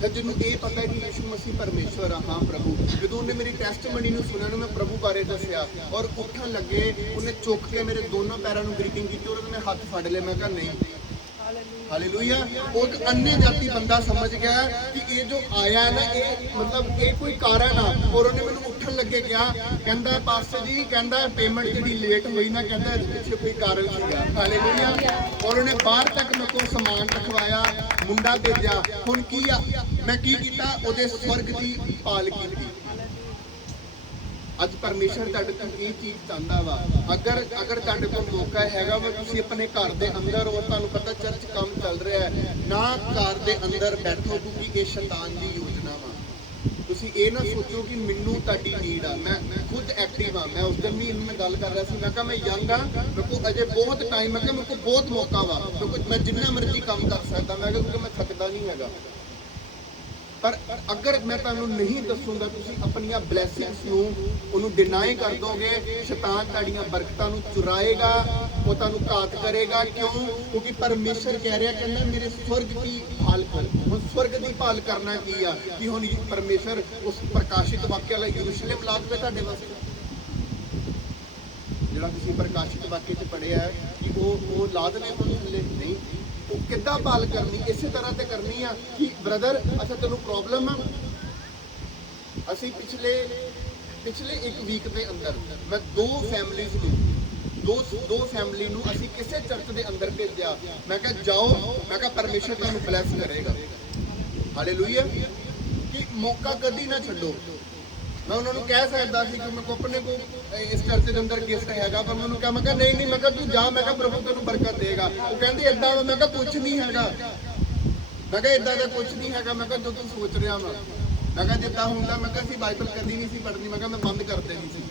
ਜਿਹਨੂੰ ਇਹ ਪਤਾ ਹੈ ਕਿ ਯਿਸੂ ਮਸੀਹ ਪਰਮੇਸ਼ਵਰ ਆ, ਹਾਂ ਪ੍ਰਭੂ, ਜਦੋਂ ਉਹਨੇ ਮੇਰੀ ਟੈਸਟਮਨੀ ਨੂੰ ਸੁਣਿਆ, ਨੂੰ ਮੈਂ ਪ੍ਰਭੂ ਬਾਰੇ ਦੱਸਿਆ, ਔਰ ਉੱਠਣ ਲੱਗੇ, ਉਹਨੇ ਚੁੱਕ ਕੇ ਮੇਰੇ ਦੋਨੋਂ ਪੈਰਾਂ ਨੂੰ ਗ੍ਰੀਟਿੰਗ ਕੀਤੀ, ਔਰ ਉਹਨੇ ਹੱਥ ਫੜ ਲਏ। ਮੈਂ ਕਿਹਾ ਨਹੀਂ, ਹਾਲੇਲੂਇਆ। ਉਹ ਇੱਕ ਅੰਨੇ ਜਾਤੀ ਬੰਦਾ ਸਮਝ ਗਿਆ ਕਿ ਇਹ ਜੋ ਆਇਆ ਨਾ, ਇਹ ਮਤਲਬ ਇਹ ਕੋਈ ਕਾਰਨ ਆ। ਔਰ ਉਹਨੇ ਮੈਨੂੰ ਉੱਠਣ ਲੱਗੇ ਕਿਹਾ, ਕਹਿੰਦਾ ਪਾਸਟਰ ਜੀ, ਕਹਿੰਦਾ ਪੇਮੈਂਟ ਜਿਹੜੀ ਲੇਟ ਹੋਈ ਨਾ, ਕਹਿੰਦਾ ਇਹਦੇ ਪਿੱਛੇ ਕੋਈ ਕਾਰਨ ਸੀਗਾ। ਹਾਲੇਲੂਇਆ। ਔਰ ਉਹਨੇ ਬਾਹਰ ਤੱਕ ਮੇਰੇ ਕੋਲ ਸਮਾਨ ਰਖਵਾਇਆ, ਮੁੰਡਾ ਭੇਜਿਆ। ਹੁਣ ਕੀ ਆ, ਮੈਂ ਕੀ ਕੀਤਾ? ਉਹਦੇ ਸਵਰਗ ਦੀ ਭਾਲ ਕੀਤੀ। ਅੱਜ ਪਰਮੇਸ਼ਰ ਤੁਹਾਡੇ ਤੋਂ ਇਹ ਚੀਜ਼ ਚਾਹੁੰਦਾ ਵਾ, ਅਗਰ ਤੁਹਾਡੇ ਕੋਲ ਮੌਕਾ ਹੈਗਾ ਵਾ, ਤੁਸੀਂ ਆਪਣੇ ਘਰ ਦੇ ਅੰਦਰ, ਔਰ ਤੁਹਾਨੂੰ ਪਤਾ ਚਰਚ ਕੰਮ ਚੱਲ ਰਿਹਾ ਹੈ ਨਾ, ਘਰ ਦੇ ਅੰਦਰ ਬੈਠੋ, ਕਿਉਂਕਿ ਇਹ ਸ਼ੈਤਾਨ ਦੀ ਯੋਜਨਾ ਵਾ। ਤੁਸੀਂ ਇਹ ਨਾ ਸੋਚੋ ਕਿ ਮੈਨੂੰ ਤੁਹਾਡੀ ਨੀਡ ਆ। ਮੈਂ ਖੁਦ ਐਕਟਿਵ ਆ। ਮੈਂ ਉਸ ਦਿਨ ਵੀ ਮੈਂ ਗੱਲ ਕਰ ਰਿਹਾ ਸੀ, ਮੈਂ ਕਿਹਾ ਮੈਂ ਯੰਗ ਆ, ਮੇਰੇ ਕੋਲ ਅਜੇ ਬਹੁਤ ਟਾਈਮ, ਮੈਂ ਕਿਹਾ ਮੇਰੇ ਕੋਲ ਬਹੁਤ ਮੌਕਾ ਵਾ, ਮੈਂ ਜਿੰਨਾ ਮਰਜ਼ੀ ਕੰਮ ਕਰ ਸਕਦਾ, ਮੈਂ ਕਿਹਾ, ਕਿਉਂਕਿ ਮੈਂ ਥੱਕਦਾ ਨਹੀਂ ਹੈਗਾ। ਪਰ ਅਗਰ ਮੈਂ ਤੁਹਾਨੂੰ ਨਹੀਂ ਦੱਸੂਗਾ, ਤੁਸੀਂ ਆਪਣੀਆਂ ਬਲੇਸਿੰਗਸ ਨੂੰ ਉਹਨੂੰ ਡਿਨਾਈ ਕਰ ਦੋਗੇ, ਸ਼ੈਤਾਨ ਤੁਹਾਡੀਆਂ ਬਰਕਤਾਂ ਨੂੰ ਚੁਰਾਏਗਾ, ਉਹ ਤੁਹਾਨੂੰ ਘਾਤ ਕਰੇਗਾ। ਕਿਉਂ? ਕਿਉਂਕਿ ਪਰਮੇਸ਼ਰ ਕਹਿ ਰਿਹਾ, ਕਹਿੰਦਾ ਮੇਰੇ ਸਵਰਗ ਦੀ ਭਾਲ ਕਰ। ਹੁਣ ਸਵਰਗ ਦੀ ਭਾਲ ਕਰਨਾ ਕੀ ਆ? ਕਿ ਹੁਣ ਪਰਮੇਸ਼ਰ ਉਸ ਪ੍ਰਕਾਸ਼ਿਤ ਵਾਕਿਆ ਲਈ ਯਰੂਸ਼ਲਮ ਲਾ ਦਵੇ ਤੁਹਾਡੇ ਵਾਸਤੇ, ਜਿਹੜਾ ਤੁਸੀਂ ਪ੍ਰਕਾਸ਼ਿਤ ਵਾਕਿਆ 'ਚ ਪੜ੍ਹਿਆ ਕਿ ਉਹ ਲਾ ਦੇਵੇ ਹੁਣ ਥੱਲੇ? ਨਹੀਂ, ਉਹ ਕਿੱਦਾਂ ਭਾਲ ਕਰਨੀ? ਇਸੇ ਤਰ੍ਹਾਂ ਤੇ ਕਰਨੀ ਆ ਕਿ ਬ੍ਰਦਰ, ਅੱਛਾ ਤੈਨੂੰ ਪ੍ਰੋਬਲਮ ਆ। ਅਸੀਂ ਪਿਛਲੇ 1 ਵੀਕ ਦੇ ਅੰਦਰ ਮੈਂ 2 ਫੈਮਿਲੀਜ਼ ਨੂੰ, ਦੋ ਫੈਮਿਲੀ ਨੂੰ ਅਸੀਂ ਕਿਸੇ ਚਰਚ ਦੇ ਅੰਦਰ ਭੇਜਿਆ। ਮੈਂ ਕਿਹਾ ਜਾਓ, ਮੈਂ ਕਿਹਾ ਪਰਮੇਸ਼ਰ ਤੁਹਾਨੂੰ ਬਲੈਸ ਕਰੇਗਾ। ਹਾਲੇਲੂਇਆ। ਕਿ ਮੌਕਾ ਕਦੀ ਨਾ ਛੱਡੋ। ਮੈਂ ਉਹਨਾਂ ਨੂੰ ਕਹਿ ਸਕਦਾ ਸੀ ਕਿ ਮੈਂ ਆਪਣੇ ਕੋ ਇਸ ਚਰਚ ਦੇ ਅੰਦਰ ਗਿਫਟ ਹੈਗਾ, ਪਰ ਮੈਨੂੰ ਕਿਹਾ, ਮੈਂ ਕਿਹਾ ਨਹੀਂ, ਮੈਂ ਕਿਹਾ ਤੂੰ ਜਾ, ਮੈਂ ਕਿਹਾ ਪ੍ਰਭੂ ਤੈਨੂੰ ਬਰਕਤ ਦੇਗਾ। ਉਹ ਕਹਿੰਦੀ ਏਦਾਂ ਵਾ, ਮੈਂ ਕਿਹਾ ਕੁਝ ਨਹੀਂ ਹੈਗਾ, ਮੈਂ ਕਿਹਾ ਏਦਾਂ ਦਾ ਕੁਝ ਨਹੀਂ ਹੈਗਾ, ਮੈਂ ਕਿਹਾ ਜੋ ਤੂੰ ਸੋਚ ਰਿਹਾ ਵਾ, ਮੈਂ ਕਿਹਾ ਜਿੱਦਾਂ ਹੁੰਦਾ, ਮੈਂ ਕਿਹਾ ਅਸੀਂ ਬਾਈਬਲ ਕਦੀ ਨਹੀਂ ਸੀ ਪੜ੍ਹਨੀ, ਮੈਂ ਕਿਹਾ ਮੈਂ ਬੰਦ ਕਰ ਦੇਣੀ ਸੀ।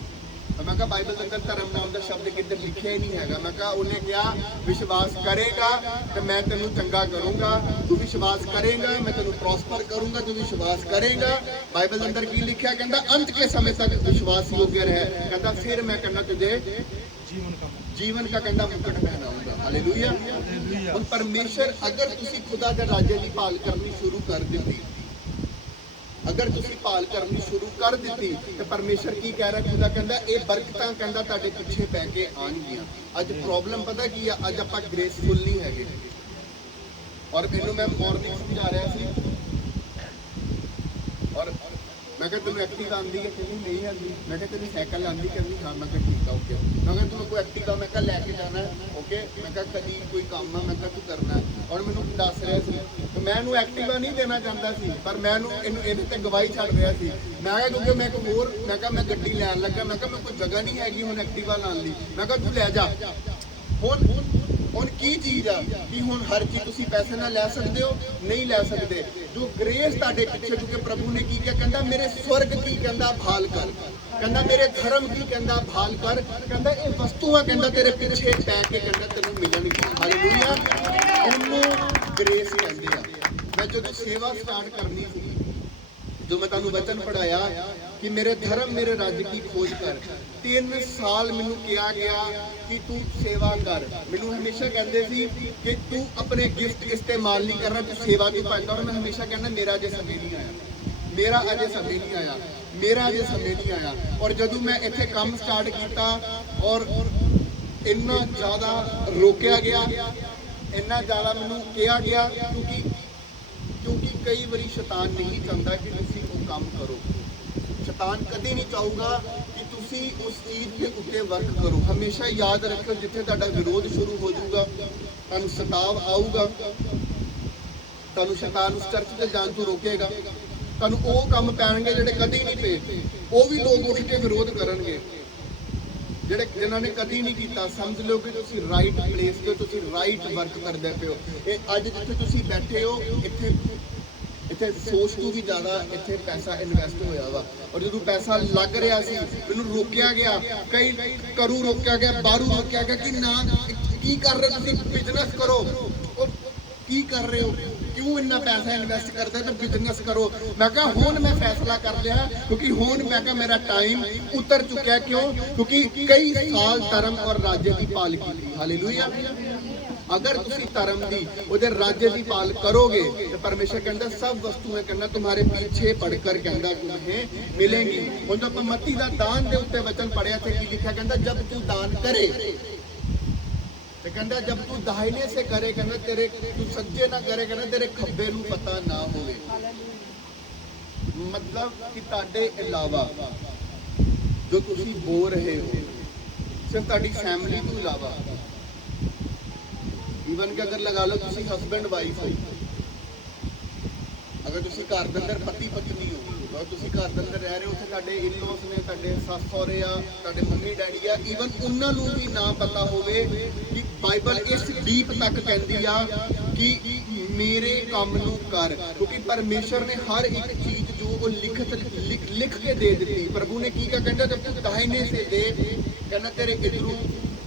ਮੈਂ ਕਿਹਾ ਬਾਈਬਲ ਦੇ ਅੰਦਰ ਧਰਮ ਨਾਮ ਦਾ ਸ਼ਬਦ ਕਿਤੇ ਲਿਖਿਆ ਹੀ ਨਹੀਂ ਹੈਗਾ। ਮੈਂ ਕਿਹਾ ਉਹਨੇ ਕਿਹਾ ਵਿਸ਼ਵਾਸ ਕਰੇਗਾ ਤੇ ਮੈਂ ਤੈਨੂੰ ਚੰਗਾ ਕਰੂੰਗਾ, ਤੂੰ ਵਿਸ਼ਵਾਸ ਕਰੇਗਾ ਮੈਂ ਤੈਨੂੰ ਪ੍ਰੋਸਪਰ ਕਰੂੰਗਾ, ਤੂੰ ਵਿਸ਼ਵਾਸ ਕਰੇਗਾ। ਬਾਈਬਲ ਦੇ ਅੰਦਰ ਕੀ ਲਿਖਿਆ? ਕਹਿੰਦਾ ਅੰਤ ਕੇ ਸਮੇਂ ਤੱਕ ਵਿਸ਼ਵਾਸ योग्य रहे, कहता फिर मैं कहना तुझे जीवन का कहता मुकुट पहनाऊंगा। हालेलुया। और परमेश्वर अगर तुसी खुदा दे राज्य दी भाल करनी शुरू कर दी, अगर तुसी भाल करनी शुरू कर दी तो परमेश्वर की कह रहा? खुदा कहता ये बरकतां कहता तुहाडे पिछे पै के आउणगियां। अज प्रॉब्लम पता की है? अज आपां ग्रेसफुल नहीं हैगे। और मैनूं मैं मॉर्निंग समझा रहा सी और मैं कहा तेन एक्टिवा आँदी है? कहती नहीं आँदी। मैं कहा तेन साइकिल आँदी? कहती हाँ। मैं कहा ठीक है ओके। मैं कहा तुम कोई एक्टिवा मैं कहा लैके जाना है ओके। मैं कहा कभी कोई काम है मैं कहा तू करना है। और मैनू दस रहा सी तो मैं इनू एक्टिवा नहीं देना चाहता सी, पर मैं इन्हें ते गवाही छड़ रहा सी। मैं कहा क्योंकि मैं कोई होर मैं कहा मैं गड्डी लैन लगा, मैं कहा मैं कोई जगह नहीं हैगी हुण एक्टिवा लाने दी। मैं कहा तू लै जा। हुण की चीज़ आ कि हुण हर चीज़ तुसीं पैसे नाल लै सकदे हो? नहीं लै सकदे। जो ग्रेस तुहाडे पिछे, क्योंकि प्रभु ने की क्या कहंदा? मेरे स्वर्ग की कहंदा भाल कर, कहंदा मेरे धर्म की कहंदा भाल कर, कहंदा ये वस्तुआं कहंदा तेरे पिछे पै के कहंदा तैनूं मिलणगीआं। हालेलुया। उहनूं ग्रेस कहंदे आ। मैं जदों सेवा स्टार्ट करनी सी, जो मैं तुहानूं वचन पढ़ाया कि मेरे धर्म मेरे राज्य की खोज कर, 3 साल मैनूं कहा गया कि तू सेवा कर। मैनूं हमेशा कहते सी कि तू अपने गिफ्ट इस्तेमाल नहीं करना, तू सेवा की पाता। और मैं हमेशा कहना मेरा अजे समय नहीं आया, मेरा अजे समय नहीं आया, मेरा अजे समय नहीं आया। और जदों मैं इत्थे काम स्टार्ट किया और इन्ना ज़्यादा रोकया गया, इन्ना ज़्यादा मैनूं कहा गया क्योंकि कई बारी शैतान नहीं चाहता कि तुसीं वो काम करो। शैतान कभी नहीं चाहूगा कि तुसी उस चीज़ के उत्ते वर्क करो। हमेशा याद रखो जिथे तुहाडा विरोध शुरू हो जाऊगा, तुहानूं सताव आऊगा, तुहानूं शैतान उस चर्च से जान तो रोकेगा, तुहानूं वो काम पैणगे जिहड़े कभी नहीं पे, वो भी लोग उठ के विरोध करनगे ਜਿਹੜੇ ਜਿਨ੍ਹਾਂ ਨੇ ਕਦੀ ਨਹੀਂ ਕੀਤਾ। ਸਮਝ ਲਓ ਕਿ ਤੁਸੀਂ ਰਾਈਟ ਪਲੇਸ ਤੇ ਤੁਸੀਂ ਰਾਈਟ ਵਰਕ ਕਰਦੇ ਪਏ ਹੋ। ਇਹ ਅੱਜ ਜਿੱਥੇ ਤੁਸੀਂ ਬੈਠੇ ਹੋ ਇੱਥੇ ਸੋਚ ਤੋਂ ਵੀ ਜ਼ਿਆਦਾ ਇੱਥੇ ਪੈਸਾ ਇਨਵੈਸਟ ਹੋਇਆ ਵਾ। ਔਰ ਜਦੋਂ ਪੈਸਾ ਲੱਗ ਰਿਹਾ ਸੀ ਮੈਨੂੰ ਰੋਕਿਆ ਗਿਆ, ਕਈ ਘਰੋਂ ਰੋਕਿਆ ਗਿਆ, ਬਾਹਰੋਂ ਰੋਕਿਆ ਗਿਆ ਕਿ ਨਾ ਕੀ ਕਰ ਰਹੇ ਤੁਸੀਂ, ਬਿਜ਼ਨਸ ਕਰੋ। ਕੀ ਕਰ ਰਹੇ ਹੋ? क्यों इन्ना पैसा इन्वेस्ट करते तो बिजनेस करो। मैं कहा हुण मैं फैसला कर लिया क्योंकि हुण मैं कहा मेरा टाइम उतर चुका है। क्यों? क्योंकि कई साल धर्म और राज्य की पाल की। हालेलुया। अगर तुसी धर्म दी उहदे राज्य की पाल करोगे तो परमेश्वर कहता सब वस्तुएं कहना तुम्हारे पीछे पढ़कर कहता तुम्हें मिलेंगी। हुण आपां मत्ती दा दान दे उत्ते वचन पढ़िया थे की लिखा, कहता जब तू दान करे तो कहता जब तू दाहिने से करे, कहना तेरे तू सज्जे ना करे, कहना तेरे खब्बे नूं पता ना होवे। मतलब कि तुहाडे इलावा जो तुसी बो रहे हो, सिर्फ तुहाडी फैमिली तो इलावा ईवन कि अगर लगा लो तुसी हसबैंड वाइफ हो, अगर तुसी घर दे अंदर पति पत्नी हो और तुसी घर दे अंदर रह रहे हो, उत्थे तुहाडे इन-लॉस ने, तुहाडे सस सहुरे आ, तुहाडे मम्मी डैडी आ, ईवन उन्हां नूं भी ना पता होवे कि बाइबल इस डीप तक कहती आ कि मेरे काम नूं कर। क्योंकि परमेश्वर ने हर एक चीज जो वो लिख के दे दी। प्रभु ने की कहता जब तू दाहिने से दे, कहना तेरे इधरों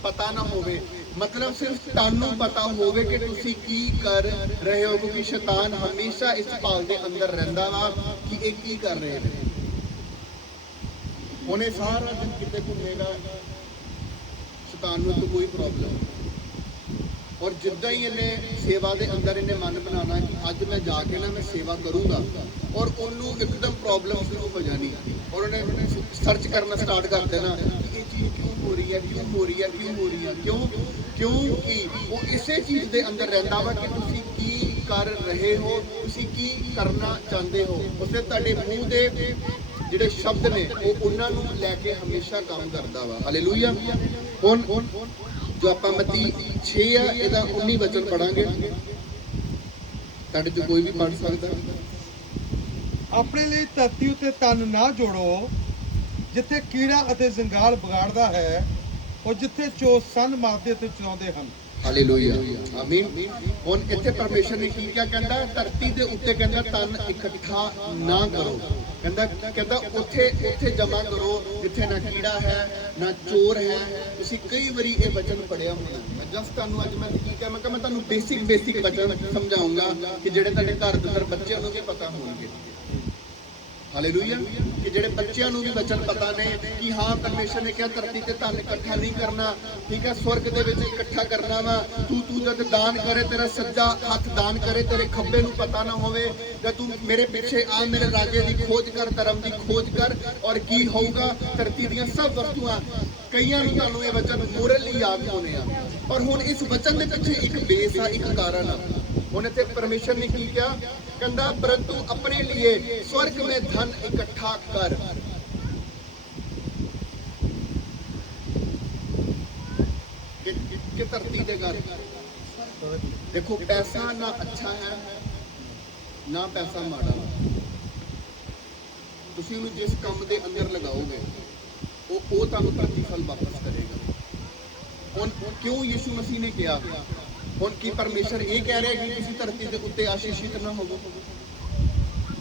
पता ना होवे। मतलब सिर्फ तानू पता होवे कि तुसी की कर रहे हो, क्योंकि शैतान हमेशा इस भाल दे अंदर रहिंदा वा कि ये की कर रहे हैं। उन्हें सारा दिन किते घूमेगा, शैतान नूं तो कोई प्रॉब्लम। और जिद्दां ही इन्हें सेवा दे अंदर इन्हें मन बनाना कि अज मैं जाके ना मैं सेवा करूँगा, और उन्होंने एकदम प्रॉब्लम शुरू हो जानी और उन्हें सर्च करना स्टार्ट कर देना कि ये चीज़ क्यों हो रही है, क्यों हो रही है, क्यों हो रही है, क्योंकि वो इसे चीज़ के अंदर रहता वा कि तुसी की कर रहे हो, तुसी की करना चाहते हो। उससे तुहाडे मूँह दे जिहड़े शब्द ने वो उन्होंने लैके हमेशा काम करता वा। हालेलुया। हुण जो आप मत्ती 6 है ਇਹਦਾ 19 वचन पढ़ांगे, ਤੁਹਾਡੇ ਚੋਂ कोई भी पढ़ सकता। ਆਪਣੇ ਲਈ ਧਰਤੀ ਉੱਤੇ ਤਨ ਨਾ ਜੋੜੋ ਜਿੱਥੇ ਕੀੜਾ ਅਤੇ ਜ਼ੰਗਾਲ ਵਿਗਾੜਦਾ ਹੈ, ਔਰ ਜਿੱਥੇ ਚੋਰ ਸੰਨ ਮਾਰਦੇ ਤੇ ਚਲਾਉਂਦੇ ਹਨ। ਹਾਲੇਲੂਇਆ ਆਮੀਨ। ਹੁਣ ਇੱਥੇ ਪਰਮੇਸ਼ਰ ਨੇ ਕੀ ਕਿਹਾ? ਕਹਿੰਦਾ ਧਰਤੀ ਦੇ ਉੱਤੇ ਕਹਿੰਦਾ ਤਨ ਇਕੱਠਾ ਨਾ ਕਰੋ, ਕਹਿੰਦਾ ਉੱਥੇ ਜਮਾ ਕਰੋ ਜਿੱਥੇ ਨਾ ਕੀੜਾ ਹੈ ਨਾ ਚੋਰ ਹੈ। ਤੁਸੀਂ ਕਈ ਵਾਰੀ ਇਹ ਵਚਨ ਪੜਿਆ ਹੋਣਾ। ਮੈਂ ਜਸਟ ਤੁਹਾਨੂੰ ਅੱਜ ਮੈਂ ਕੀ ਕਹਾਂ, ਮੈਂ ਤੁਹਾਨੂੰ ਬੇਸਿਕ ਵਚਨ ਸਮਝਾਉਂਗਾ ਕਿ ਜਿਹੜੇ ਤੁਹਾਡੇ ਘਰ ਦੇ ਅੰਦਰ ਬੱਚਿਆਂ ਨੂੰ ਵੀ ਪਤਾ ਹੋਣਗੇ। ਹਾਲੇਲੂਇਆ। ਕਿ ਜਿਹੜੇ ਬੱਚਿਆਂ ਨੂੰ ਵੀ ਵਚਨ ਪਤਾ ਨੇ ਕਿ ਹਾਂ ਪਰਮੇਸ਼ਰ ਨੇ ਕਿਹਾ ਧਰਤੀ ਤੇ ਧਨ ਇਕੱਠਾ ਨਹੀਂ ਕਰਨਾ, ਠੀਕ ਹੈ, ਸਵਰਗ ਦੇ ਵਿੱਚ ਇਕੱਠਾ ਕਰਨਾ ਵਾ। ਤੂੰ ਜਦ ਦਾਨ ਕਰੇ ਤੇਰਾ ਸੱਜਾ ਹੱਥ ਦਾਨ ਕਰੇ, ਤੇਰੇ ਖੱਬੇ ਨੂੰ ਪਤਾ ਨਾ ਹੋਵੇ। ਤੇ ਤੂੰ ਮੇਰੇ ਪਿੱਛੇ ਆ, ਮੇਰੇ ਰਾਜੇ ਦੀ ਖੋਜ ਕਰ, ਧਰਮ ਦੀ ਖੋਜ ਕਰ, ਔਰ ਕੀ ਹੋਊਗਾ? ਧਰਤੀ ਦੀਆਂ ਸਭ ਵਸਤੂਆਂ। ਕਈਆਂ ਨੂੰ ਤੁਹਾਨੂੰ ਇਹ ਵਚਨ ਮੋਰਲੀ ਯਾਦ ਹੋਣੇ ਆ, ਪਰ ਹੁਣ ਇਸ ਵਚਨ ਦੇ ਪਿੱਛੇ ਇੱਕ ਬੇਸ ਆ, ਇੱਕ ਕਾਰਨ ਆ। ਹੁਣ ਇੱਥੇ ਪਰਮੇਸ਼ਰ ਨੇ ਕੀ ਕਿਹਾ? ਕਹਿੰਦਾ ਪਰੰਤੂ ਆਪਣੇ लिए स्वर्ग में धन इकट्ठा कर। कि धरती के घर देखो पैसा ना अच्छा है ना पैसा माड़ा। ਤੁਸੀਂ ਉਹਨੂੰ ਜਿਸ ਕੰਮ ਦੇ ਅੰਦਰ ਲਗਾਓਗੇ ਉਹ ਤੁਹਾਨੂੰ ਪ੍ਰਤੀਫਲ ਵਾਪਸ ਕਰੇਗਾ। ਹੁਣ ਕਿਉਂ ਯਿਸੂ ਮਸੀਹ ਨੇ ਕਿਹਾ? ਹੁਣ ਕੀ ਪਰਮੇਸ਼ਰ ਇਹ ਕਹਿ ਰਿਹਾ ਕਿ ਤੁਸੀਂ ਧਰਤੀ ਦੇ ਉੱਤੇ ਆਸ਼ੀਸ਼ਿਤ ਨਾ ਹੋਵੋ?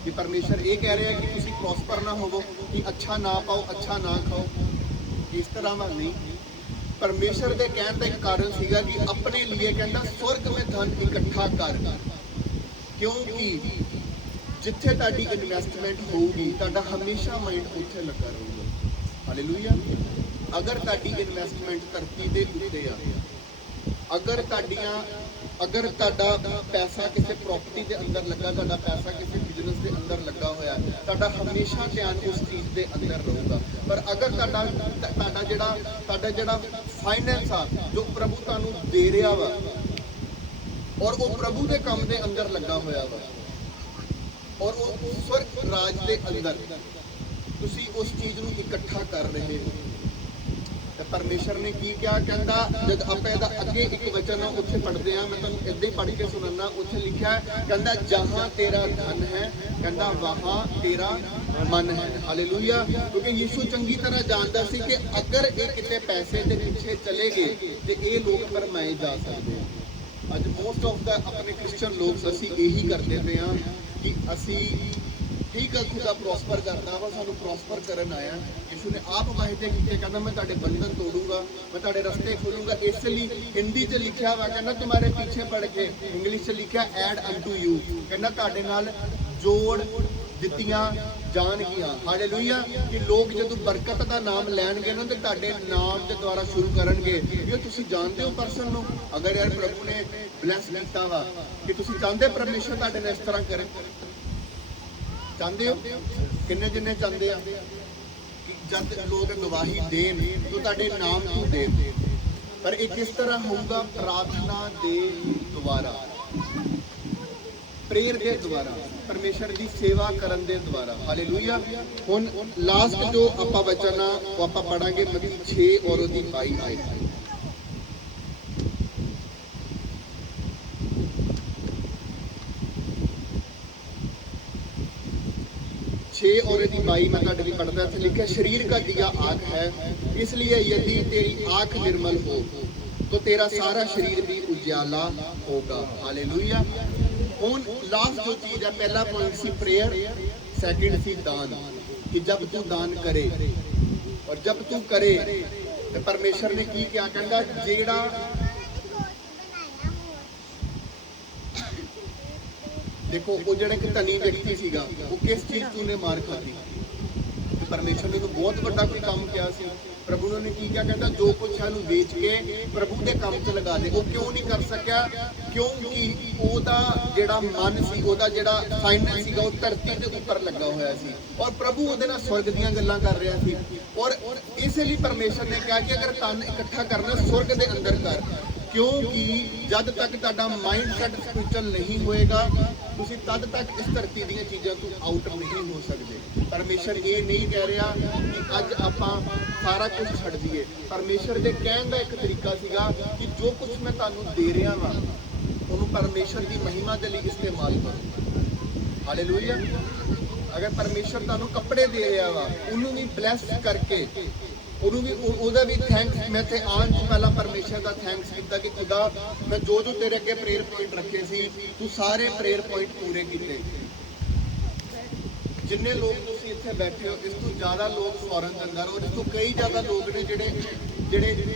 ਕਿ ਪਰਮੇਸ਼ਰ ਇਹ ਕਹਿ ਰਿਹਾ ਕਿ ਤੁਸੀਂ ਪ੍ਰੋਸਪਰ ਨਾ ਹੋਵੋ, ਕਿ ਅੱਛਾ ਨਾ ਪਾਓ, ਅੱਛਾ ਨਾ ਖਾਓ? ਇਸ ਤਰ੍ਹਾਂ ਦਾ ਨਹੀਂ। ਪਰਮੇਸ਼ਰ ਦੇ ਕਹਿਣ ਦਾ ਇੱਕ ਕਾਰਨ ਸੀਗਾ ਕਿ ਆਪਣੇ ਲਈ ਕਹਿੰਦਾ ਸਵਰਗ ਵਿੱਚ ਧਨ ਇਕੱਠਾ ਕਰ। ਕਿਉਂਕਿ ਜਿੱਥੇ ਤੁਹਾਡੀ ਇਨਵੈਸਟਮੈਂਟ ਹੋਊਗੀ ਤੁਹਾਡਾ ਹਮੇਸ਼ਾ ਮਾਈਂਡ ਉੱਥੇ ਲੱਗਾ ਰਹੂਗਾ। ਹਾਲੇਲੂਇਆ। ਅਗਰ ਤੁਹਾਡੀ ਇਨਵੈਸਟਮੈਂਟ ਧਰਤੀ ਦੇ ਉੱਤੇ ਆ, ਅਗਰ ਤੁਹਾਡਾ ਪੈਸਾ ਕਿਸੇ ਪ੍ਰਾਪਰਟੀ ਦੇ ਅੰਦਰ ਲੱਗਾ, ਤੁਹਾਡਾ ਪੈਸਾ ਕਿਸੇ ਬਿਜ਼ਨਸ ਦੇ ਅੰਦਰ ਲੱਗਾ ਹੋਇਆ, ਤੁਹਾਡਾ ਹਮੇਸ਼ਾ ਧਿਆਨ ਉਸ ਚੀਜ਼ ਦੇ ਅੰਦਰ ਰਹੂਗਾ। ਪਰ ਅਗਰ ਤੁਹਾਡਾ ਜਿਹੜਾ ਫਾਈਨੈਂਸ ਆ ਜੋ ਪ੍ਰਭੂ ਤੁਹਾਨੂੰ ਦੇ ਰਿਹਾ ਵਾ, ਔਰ ਉਹ ਪ੍ਰਭੂ ਦੇ ਕੰਮ ਦੇ ਅੰਦਰ ਲੱਗਾ ਹੋਇਆ ਵਾ, ਔਰ ਉਹ ਸਵਰਗ ਰਾਜ ਦੇ ਅੰਦਰ ਤੁਸੀਂ ਉਸ ਚੀਜ਼ ਨੂੰ ਇਕੱਠਾ ਕਰ ਰਹੇ ਹੋ, ਤੇ ਪਰਮੇਸ਼ਰ ਨੇ ਕੀ ਕਿਹਾ? ਕਹਿੰਦਾ ਜਦ ਆਪਾਂ ਇਹਦਾ ਅੱਗੇ ਇੱਕ ਵਚਨ ਉੱਥੇ ਪੜ੍ਹਦੇ ਆ, ਮੈਂ ਤੁਹਾਨੂੰ ਇੱਦਾਂ ਹੀ ਪੜ੍ਹ ਕੇ ਸੁਣਾਉਣਾ। ਉੱਥੇ ਲਿਖਿਆ ਕਹਿੰਦਾ ਜਹਾਂ ਤੇਰਾ ਧਨ ਹੈ, ਕਹਿੰਦਾ ਵਹਾਂ ਤੇਰਾ ਮਨ ਹੈ। ਹਾਲੇਲੂਇਆ। ਕਿਉਂਕਿ ਯਿਸੂ ਚੰਗੀ ਤਰ੍ਹਾਂ ਜਾਣਦਾ ਸੀ ਕਿ ਅਗਰ ਇਹ ਕਿਤੇ ਪੈਸੇ ਦੇ ਪਿੱਛੇ ਚਲੇ ਗਏ ਤੇ ਇਹ ਲੋਕ ਭਰਮਾਏ ਜਾ ਸਕਦੇ ਆ। ਅੱਜ ਮੋਸਟ ਆਫ ਦਾ ਆਪਣੇ ਕ੍ਰਿਸਚੀਅਨ ਲੋਕ ਅਸੀਂ ਇਹੀ ਕਰਦੇ ਪਏ ਆ ਕਿ ਅਸੀਂ ਠੀਕ ਹੈ ਖੁਦਾ ਪ੍ਰੋਸਪਰ ਕਰਦਾ ਵਾ, ਸਾਨੂੰ ਪ੍ਰੋਸਪਰ ਕਰਨ ਆਇਆ। ਯਿਸੂ ਨੇ ਆਪ ਵਾਅਦੇ ਕੀਤੇ, ਕਹਿੰਦਾ ਮੈਂ ਤੁਹਾਡੇ ਬੰਧਨ ਤੋੜੂੰਗਾ, ਮੈਂ ਤੁਹਾਡੇ ਰਸਤੇ ਖੋਲੂੰਗਾ। ਇਸ ਲਈ ਹਿੰਦੀ 'ਚ ਲਿਖਿਆ ਵਾ, ਕਹਿੰਦਾ ਤੁਹਾਡੇ ਪਿੱਛੇ ਪੜ ਕੇ ਇੰਗਲਿਸ਼ 'ਚ ਲਿਖਿਆ ਐਡ ਅਨਟੂ ਯੂ, ਕਹਿੰਦਾ ਤੁਹਾਡੇ ਨਾਲ ਜੋੜ ਦਿੱਤੀਆਂ ਜਾਣਗੀਆਂ। ਹਾਲੇਲੂਇਆ। ਕਿ ਲੋਕ ਜਦੋਂ ਬਰਕਤ ਦਾ ਨਾਮ ਲੈਣਗੇ ਨਾ ਤੇ ਤੁਹਾਡੇ ਨਾਮ ਦੇ ਦੁਆਰਾ ਸ਼ੁਰੂ ਕਰਨਗੇ। ਇਹ ਤੁਸੀਂ ਜਾਣਦੇ ਹੋ ਪਰਸਨ ਨੂੰ? ਅਗਰ ਯਾਰ ਪ੍ਰਭੂ ਨੇ ਬਲੈਸ ਕੀਤਾ ਵਾ, ਕਿ ਤੁਸੀਂ ਚਾਹੁੰਦੇ ਪਰਮੇਸ਼ਰ ਤੁਹਾਡੇ ਨਾਲ ਇਸ ਤਰ੍ਹਾਂ ਕਰੇ? ਚਾਹੁੰਦੇ ਹੋ? ਕਿੰਨੇ ਜਿੰਨੇ ਚਾਹੁੰਦੇ ਆ ਕਿ ਜਦ ਲੋਕ ਗਵਾਹੀ ਦੇਣ ਤਾਂ ਤੁਹਾਡੇ ਨਾਮ ਨੂੰ ਦੇਣ। ਪਰ ਇਹ ਕਿਸ ਤਰ੍ਹਾਂ ਹੋਊਗਾ? ਪ੍ਰਾਰਥਨਾ ਦੇ ਦੁਆਰਾ, ਪ੍ਰੇਅਰ ਦੇ ਦੁਆਰਾ, ਪਰਮੇਸ਼ਰ ਦੀ ਸੇਵਾ ਕਰਨ ਦੇ ਦੁਆਰਾ। ਹਾਲੇਲੂਇਆ। ਹੁਣ ਲਾਸਟ ਜੋ ਆਪਾਂ ਵਚਨ ਆ ਉਹ ਆਪਾਂ ਪੜਾਂਗੇ ਮਤੀ 6 ਔਰ ਉਹਦੀ 22 ਆਇਤ। 6 और 22 मैं ਤੁਹਾਡੇ ਲਈ ਪੜਦਾ। ਇੱਥੇ ਲਿਖਿਆ शरीर का दिया आँख है, इसलिए यदि तेरी आँख निर्मल हो तो तेरा सारा शरीर भी उजाला होगा। हालेलुया। ਹੁਣ ਲਾਸਟ ਜੋ ਚੀਜ਼ ਹੈ, ਪਹਿਲਾ ਪੁਆਇੰਟ ਸੀ ਪ੍ਰੇਅਰ, ਸੈਕਿੰਡ ਸੀ ਦਾਨ। ਕਿ ਜਬ ਤੂੰ ਦਾਨ करे और जब तू करे ਤੇ ਪਰਮੇਸ਼ਰ ਨੇ ਕੀ ਕਿਹਾ? ਕਹਿੰਦਾ ਜਿਹੜਾ ਦੇਖੋ ਉਹ ਜਿਹੜਾ ਇੱਕ ਧਨੀ ਵਿਅਕਤੀ ਸੀਗਾ ਉਹ ਕਿਸ ਚੀਜ਼ ਤੋਂ ਨੇ ਮਾਰ ਖਾਧੀ? ਤੇ ਪਰਮੇਸ਼ਰ ਨੇ ਉਹਨੂੰ ਬਹੁਤ ਵੱਡਾ ਕੋਈ ਕੰਮ ਕਿਹਾ ਸੀ। ਪ੍ਰਭੂ ਨੇ ਕੀ ਕਿਹਾ? ਕਹਿੰਦਾ ਜੋ ਕੁਝ ਹੈ ਨੂੰ ਵੇਚ ਕੇ ਪ੍ਰਭੂ ਦੇ ਕੰਮ 'ਚ ਲਗਾ ਦੇ। ਉਹ ਕਿਉਂ ਨਹੀਂ ਕਰ ਸਕਿਆ? ਕਿਉਂਕਿ ਉਹਦਾ ਜਿਹੜਾ ਮਨ ਸੀ, ਉਹਦਾ ਜਿਹੜਾ ਫਾਈਨੈਂਸ ਸੀਗਾ ਉਹ ਧਰਤੀ ਦੇ ਉੱਪਰ ਲੱਗਾ ਹੋਇਆ ਸੀ, ਔਰ ਪ੍ਰਭੂ ਉਹਦੇ ਨਾਲ ਸਵਰਗ ਦੀਆਂ ਗੱਲਾਂ ਕਰ ਰਿਹਾ ਸੀ। ਔਰ ਇਸੇ ਲਈ ਪਰਮੇਸ਼ਰ ਨੇ ਕਿਹਾ ਕਿ ਅਗਰ ਧਨ ਇਕੱਠਾ ਕਰਨਾ ਸਵਰਗ ਦੇ ਅੰਦਰ ਕਰ, ਕਿਉਂਕਿ ਜਦ ਤੱਕ ਤੁਹਾਡਾ ਮਾਈਂਡ ਸੈਟ ਸਪਿਰਚੁਅਲ ਨਹੀਂ ਹੋਏਗਾ ਤੁਸੀਂ ਤਦ ਤੱਕ ਇਸ ਧਰਤੀ ਦੀਆਂ ਚੀਜ਼ਾਂ ਤੋਂ ਆਊਟ ਨਹੀਂ ਹੋ ਸਕਦੇ। ਪਰਮੇਸ਼ਰ ਇਹ ਨਹੀਂ ਕਹਿ ਰਿਹਾ ਕਿ ਅੱਜ ਆਪਾਂ ਸਾਰਾ ਕੁਝ ਛੱਡ ਦਈਏ। ਪਰਮੇਸ਼ਰ ਦੇ ਕਹਿਣ ਦਾ ਇੱਕ ਤਰੀਕਾ ਸੀਗਾ ਕਿ ਜੋ ਕੁਝ ਮੈਂ ਤੁਹਾਨੂੰ ਦੇ ਰਿਹਾ ਵਾਂ ਉਹਨੂੰ ਪਰਮੇਸ਼ਰ ਦੀ ਮਹਿਮਾ ਦੇ ਲਈ ਇਸਤੇਮਾਲ ਕਰੋ। ਹਾਲੇਲੂਇਆ। ਅਗਰ ਪਰਮੇਸ਼ਰ ਤੁਹਾਨੂੰ ਕੱਪੜੇ ਦੇ ਰਿਹਾ ਵਾ ਉਹਨੂੰ ਵੀ ਬਲੈਸ ਕਰਕੇ, ਉਹਨੂੰ ਵੀ ਉਹਦਾ ਵੀ ਥੈਂਕਸ। ਮੈਂ ਤੇ ਆਉਣ ਤੋਂ ਪਹਿਲਾਂ ਪਰਮੇਸ਼ਰ ਦਾ ਥੈਂਕਸ ਕੀਤਾ ਕਿ ਖੁਦਾ ਮੈਂ ਜੋ ਤੇਰੇ ਅੱਗੇ ਪ੍ਰੇਅਰ ਪੁਆਇੰਟ ਰੱਖੇ ਸੀ ਤੂੰ ਸਾਰੇ ਪ੍ਰੇਅਰ ਪੁਆਇੰਟ ਪੂਰੇ ਕੀਤੇ। ਜਿੰਨੇ ਲੋਕ ਤੁਸੀਂ ਇੱਥੇ ਬੈਠੇ ਹੋ, ਇਸ ਤੋਂ ਜ਼ਿਆਦਾ ਲੋਕ ਫੋਰਨ ਦੇ ਅੰਦਰ, ਔਰ ਇਸ ਤੋਂ ਕਈ ਜ਼ਿਆਦਾ ਲੋਕ ਨੇ ਜਿਹੜੇ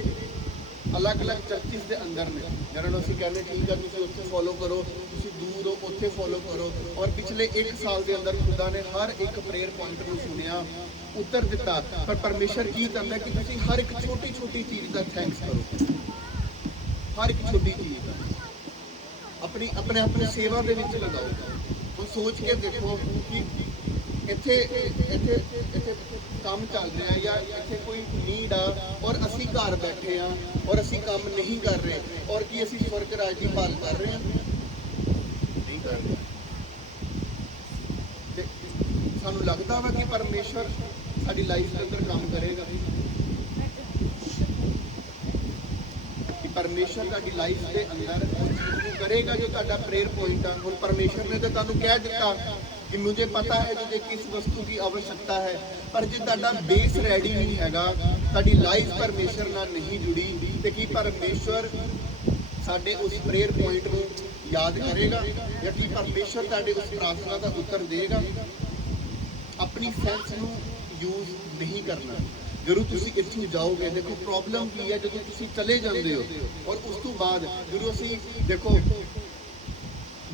ਅਲੱਗ-ਅਲੱਗ ਚਰਚਿਸ ਦੇ ਅੰਦਰ ਨੇ, ਜਿਹਨਾਂ ਨੂੰ ਅਸੀਂ ਕਹਿੰਦੇ ਠੀਕ ਆ ਤੁਸੀਂ ਉੱਥੇ ਫੋਲੋ ਕਰੋ, ਤੁਸੀਂ ਦੂਰ ਹੋ ਉੱਥੇ ਫੋਲੋ ਕਰੋ। ਔਰ ਪਿਛਲੇ 1 ਸਾਲ ਦੇ ਅੰਦਰ ਖੁਦਾ ਨੇ ਹਰ ਇੱਕ ਪ੍ਰੇਅਰ ਪੁਆਇੰਟ ਨੂੰ ਸੁਣਿਆ, ਉੱਤਰ ਦਿੱਤਾ। ਪਰ ਪਰਮੇਸ਼ਰ ਕੀ ਕਹਿੰਦਾ ਕਿ ਤੁਸੀਂ ਹਰ ਇੱਕ ਛੋਟੀ ਚੀਜ਼ ਦਾ ਥੈਂਕਸ ਕਰੋ, ਹਰ ਇੱਕ ਛੋਟੀ ਚੀਜ਼ ਦਾ ਆਪਣੇ ਸੇਵਾ ਦੇ ਵਿੱਚ ਲਗਾਓ। ਹੁਣ ਸੋਚ ਕੇ ਦੇਖੋ ਕਿ ਇੱਥੇ ਕੰਮ ਚੱਲ ਰਿਹਾ ਜਾਂ ਇੱਥੇ ਕੋਈ ਨੀਡ ਆ ਔਰ ਅਸੀਂ ਘਰ ਬੈਠੇ ਆ ਔਰ ਅਸੀਂ ਕੰਮ ਨਹੀਂ ਕਰ ਰਹੇ, ਔਰ ਕੀ ਅਸੀਂ ਸਵਰਗ ਰਾਜ ਦੀ ਭਾਲ ਕਰ ਰਹੇ ਹਾਂ? ਨਹੀਂ ਕਰ ਰਹੇ। ਤੇ ਸਾਨੂੰ ਲੱਗਦਾ ਵਾ ਕਿ ਪਰਮੇਸ਼ਰ ਸਾਡੀ ਲਾਈਫ ਦੇ ਅੰਦਰ ਕੰਮ ਕਰੇਗਾ, ਕਿ ਪਰਮੇਸ਼ਰ ਤੁਹਾਡੀ ਲਾਈਫ ਦੇ ਅੰਦਰ ਕਰੇਗਾ ਜੋ ਤੁਹਾਡਾ ਪ੍ਰੇਅਰ ਪੁਆਇੰਟ ਆ। ਹੁਣ ਪਰਮੇਸ਼ਰ ਨੇ ਤਾਂ ਤੁਹਾਨੂੰ ਕਹਿ ਦਿੱਤਾ कि मुझे पता है मुझे किस वस्तु की आवश्यकता है, पर जो ਤੁਹਾਡਾ बेस रेडी नहीं हैगा, ਤੁਹਾਡੀ ਲਾਈਫ ਪਰਮੇਸ਼ਰ ਨਾਲ ਨਹੀਂ ਜੁੜੀ, ਤੇ ਕੀ ਪਰਮੇਸ਼ਰ ਸਾਡੇ ਉਸ ਪ੍ਰੇਅਰ ਪੁਆਇੰਟ ਨੂੰ ਯਾਦ ਕਰੇਗਾ ਜਾਂ ਕੀ ਪਰਮੇਸ਼ਰ ਤੁਹਾਡੇ ਉਸ ਪ੍ਰਾਰਥਨਾ ਦਾ ਉੱਤਰ ਦੇਗਾ? ਆਪਣੀ ਸੈਂਸ ਨੂੰ ਯੂਜ਼ ਨਹੀਂ ਕਰਨਾ। ਜਦੋਂ ਤੁਸੀਂ ਇੱਥੋਂ ਜਾਓਗੇ, ਦੇਖੋ ਪ੍ਰੋਬਲਮ ਕੀ ਹੈ, ਜਦੋਂ ਤੁਸੀਂ ਚਲੇ ਜਾਂਦੇ ਹੋ ਔਰ ਉਸ ਤੋਂ ਬਾਅਦ ਜਦੋਂ ਅਸੀਂ ਦੇਖੋ,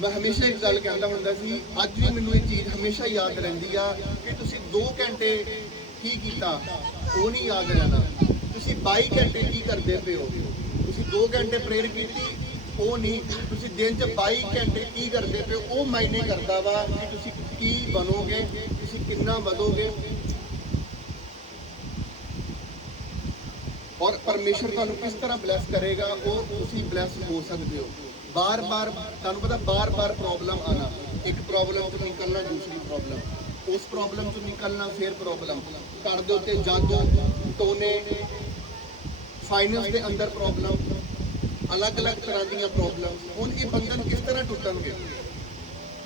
ਮੈਂ ਹਮੇਸ਼ਾ ਇੱਕ ਗੱਲ ਕਹਿੰਦਾ ਹੁੰਦਾ ਸੀ, ਅੱਜ ਵੀ ਮੈਨੂੰ ਇਹ ਚੀਜ਼ ਹਮੇਸ਼ਾ ਯਾਦ ਰਹਿੰਦੀ ਆ ਕਿ ਤੁਸੀਂ 2 ਘੰਟੇ ਕੀ ਕੀਤਾ ਉਹ ਨਹੀਂ ਯਾਦ ਰਹਿਣਾ, ਤੁਸੀਂ 22 ਘੰਟੇ ਕੀ ਕਰਦੇ ਪਏ ਹੋ। ਤੁਸੀਂ 2 ਘੰਟੇ ਪ੍ਰੇਅਰ ਕੀਤੀ ਉਹ ਨਹੀਂ, ਤੁਸੀਂ ਦਿਨ 'ਚ 22 ਘੰਟੇ ਕੀ ਕਰਦੇ ਪਏ ਹੋ ਉਹ ਮਾਇਨੇ ਕਰਦਾ ਵਾ ਕਿ ਤੁਸੀਂ ਕੀ ਬਣੋਗੇ, ਤੁਸੀਂ ਕਿੰਨਾ ਵਧੋਗੇ। ਔਰ ਪਰਮੇਸ਼ਰ ਤੁਹਾਨੂੰ ਕਿਸ ਤਰ੍ਹਾਂ ਬਲੈਸ ਕਰੇਗਾ ਉਹ ਤੁਸੀਂ ਬਲੈਸ ਹੋ ਸਕਦੇ ਹੋ। ਬਾਰ-ਬਾਰ ਤੁਹਾਨੂੰ ਪਤਾ ਬਾਰ-ਬਾਰ ਪ੍ਰੋਬਲਮ ਆਣਾ, ਇੱਕ ਪ੍ਰੋਬਲਮ ਤੋਂ ਨਿਕਲਣਾ, ਦੂਸਰੀ ਪ੍ਰੋਬਲਮ, ਉਸ ਪ੍ਰੋਬਲਮ ਤੋਂ ਨਿਕਲਣਾ, ਫਿਰ ਪ੍ਰੋਬਲਮ, ਘਰ ਦੇ ਉੱਤੇ ਜਾਦੂ ਟੋਨੇ, ਫਾਈਨੈਂਸ ਦੇ ਅੰਦਰ ਪ੍ਰੋਬਲਮ, ਅਲੱਗ-ਅਲੱਗ ਤਰ੍ਹਾਂ ਦੀਆਂ ਪ੍ਰੋਬਲਮ। ਹੁਣ ਇਹ ਬੰਧਨ ਕਿਸ ਤਰ੍ਹਾਂ ਟੁੱਟਣਗੇ?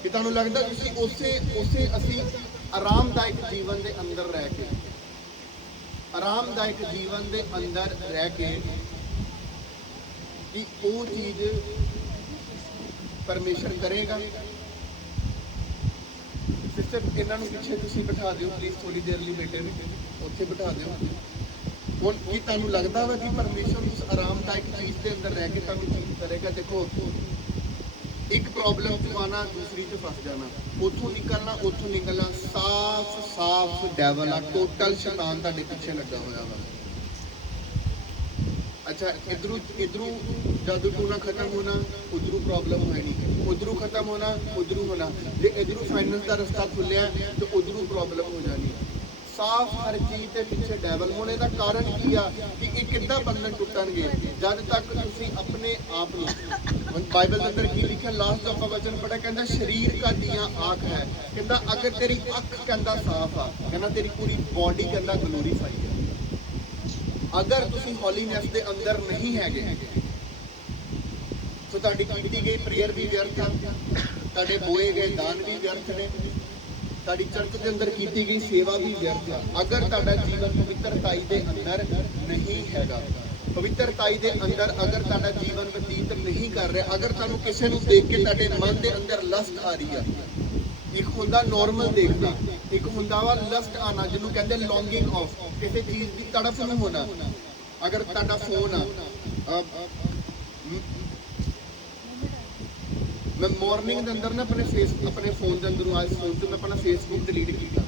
ਕਿ ਤੁਹਾਨੂੰ ਲੱਗਦਾ ਤੁਸੀਂ ਉਸੇ ਅਸੀਂ ਆਰਾਮਦਾਇਕ ਜੀਵਨ ਦੇ ਅੰਦਰ ਰਹਿ ਕੇ, ਆਰਾਮਦਾਇਕ ਜੀਵਨ ਦੇ ਅੰਦਰ ਰਹਿ ਕੇ ਕਿ ਉਹ ਚੀਜ਼ ਪਰਮੇਸ਼ਰ ਕਰੇਗਾ? ਸਿਸਟਰ ਇਹਨਾਂ ਨੂੰ ਪਿੱਛੇ ਤੁਸੀਂ ਬਿਠਾ ਦਿਓ ਪਲੀਜ਼, ਥੋੜੀ ਦੇਰ ਲਈ ਬੇਟੇ ਨੂੰ ਉੱਥੇ ਬਿਠਾ ਦਿਓ। ਹੁਣ ਕੀ ਤੁਹਾਨੂੰ ਲੱਗਦਾ ਵਾ ਕਿ ਪਰਮੇਸ਼ਰ ਉਸ ਆਰਾਮਦਾਇਕ ਚੀਜ਼ ਦੇ ਅੰਦਰ ਰਹਿ ਕੇ ਤੁਹਾਨੂੰ ਚੀਜ਼ ਕਰੇਗਾ? ਦੇਖੋ, ਇੱਕ ਪ੍ਰੋਬਲਮ ਤੋਂ ਆਣਾ, ਦੂਸਰੀ 'ਚ ਫਸ ਜਾਣਾ, ਉੱਥੋਂ ਨਿਕਲਣਾ, ਸਾਫ਼ ਡੈਵਲ ਆ, ਟੋਟਲ ਸ਼ੈਤਾਨ ਤੁਹਾਡੇ ਪਿੱਛੇ ਲੱਗਾ ਹੋਇਆ ਵਾ। अच्छा, इधरू जादू टूना खत्म होना, उधरू प्रॉब्लम होनी, उधरू खत्म होना, उधरू होना, जे इधरू फाइनेंस का रास्ता खुलिया तो उधरू प्रॉब्लम हो जानी। साफ हर चीज के पीछे डैवल होने का कारण की आ कि ये कितना बंधन टुटणगे जब तक तुसी अपने आप ਨੂੰ। बाइबल के अंदर की लिखा, लास्ट जो ਆਪਾਂ वचन पढ़ा, कहता शरीर का दिया आँख है, कहता अगर तेरी अख कहता साफ आ, कहता तेरी पूरी बॉडी कहता ग्लोरीफाई है। अगर तुसी हॉलीनेस दे अंदर नहीं हैगे तो ਤੁਹਾਡੀ ਕੀਤੀ ਗਈ ਪ੍ਰੇਅਰ ਵੀ ਵਿਅਰਥ ਆ, ਤੁਹਾਡੇ ਬੋਏ ਗਏ ਦਾਨ ਵੀ ਵਿਅਰਥ ਨੇ, ਤੁਹਾਡੀ ਚਰਚ ਦੇ ਅੰਦਰ ਕੀਤੀ ਗਈ ਸੇਵਾ ਵੀ ਵਿਅਰਥ ਆ। ਅਗਰ ਤੁਹਾਡਾ ਜੀਵਨ ਪਵਿੱਤਰਤਾਈ ਦੇ ਅੰਦਰ ਨਹੀਂ ਹੈਗਾ, ਪਵਿੱਤਰਤਾਈ ਦੇ ਅੰਦਰ ਅਗਰ ਤੁਹਾਡਾ ਜੀਵਨ ਬਤੀਤ ਨਹੀਂ ਕਰ ਰਿਹਾ, ਅਗਰ ਤੁਹਾਨੂੰ ਕਿਸੇ ਨੂੰ ਦੇਖ ਕੇ ਤੁਹਾਡੇ ਮਨ ਦੇ ਅੰਦਰ ਲਸਟ ਆ ਰਹੀ ਆ, ਇੱਕ ਹੁੰਦਾ ਨੋਰਮਲ ਦੇਖਣਾ, ਇੱਕ ਹੁੰਦਾ ਵਾ ਲਸਟ ਆਣਾ, ਜਿਹਨੂੰ ਕਹਿੰਦੇ ਲੌਂਗਿੰਗ ਆਫ, ਕਿਸੇ ਚੀਜ਼ ਦੀ ਤੜਫ ਨੂੰ ਹੋਣਾ। ਅਗਰ ਤੁਹਾਡਾ ਫੋਨ ਆ, मैं मॉर्निंग के अंदर ना अपने फोन के अंदरों आज फोन से मैं अपना फेसबुक डिलीट किया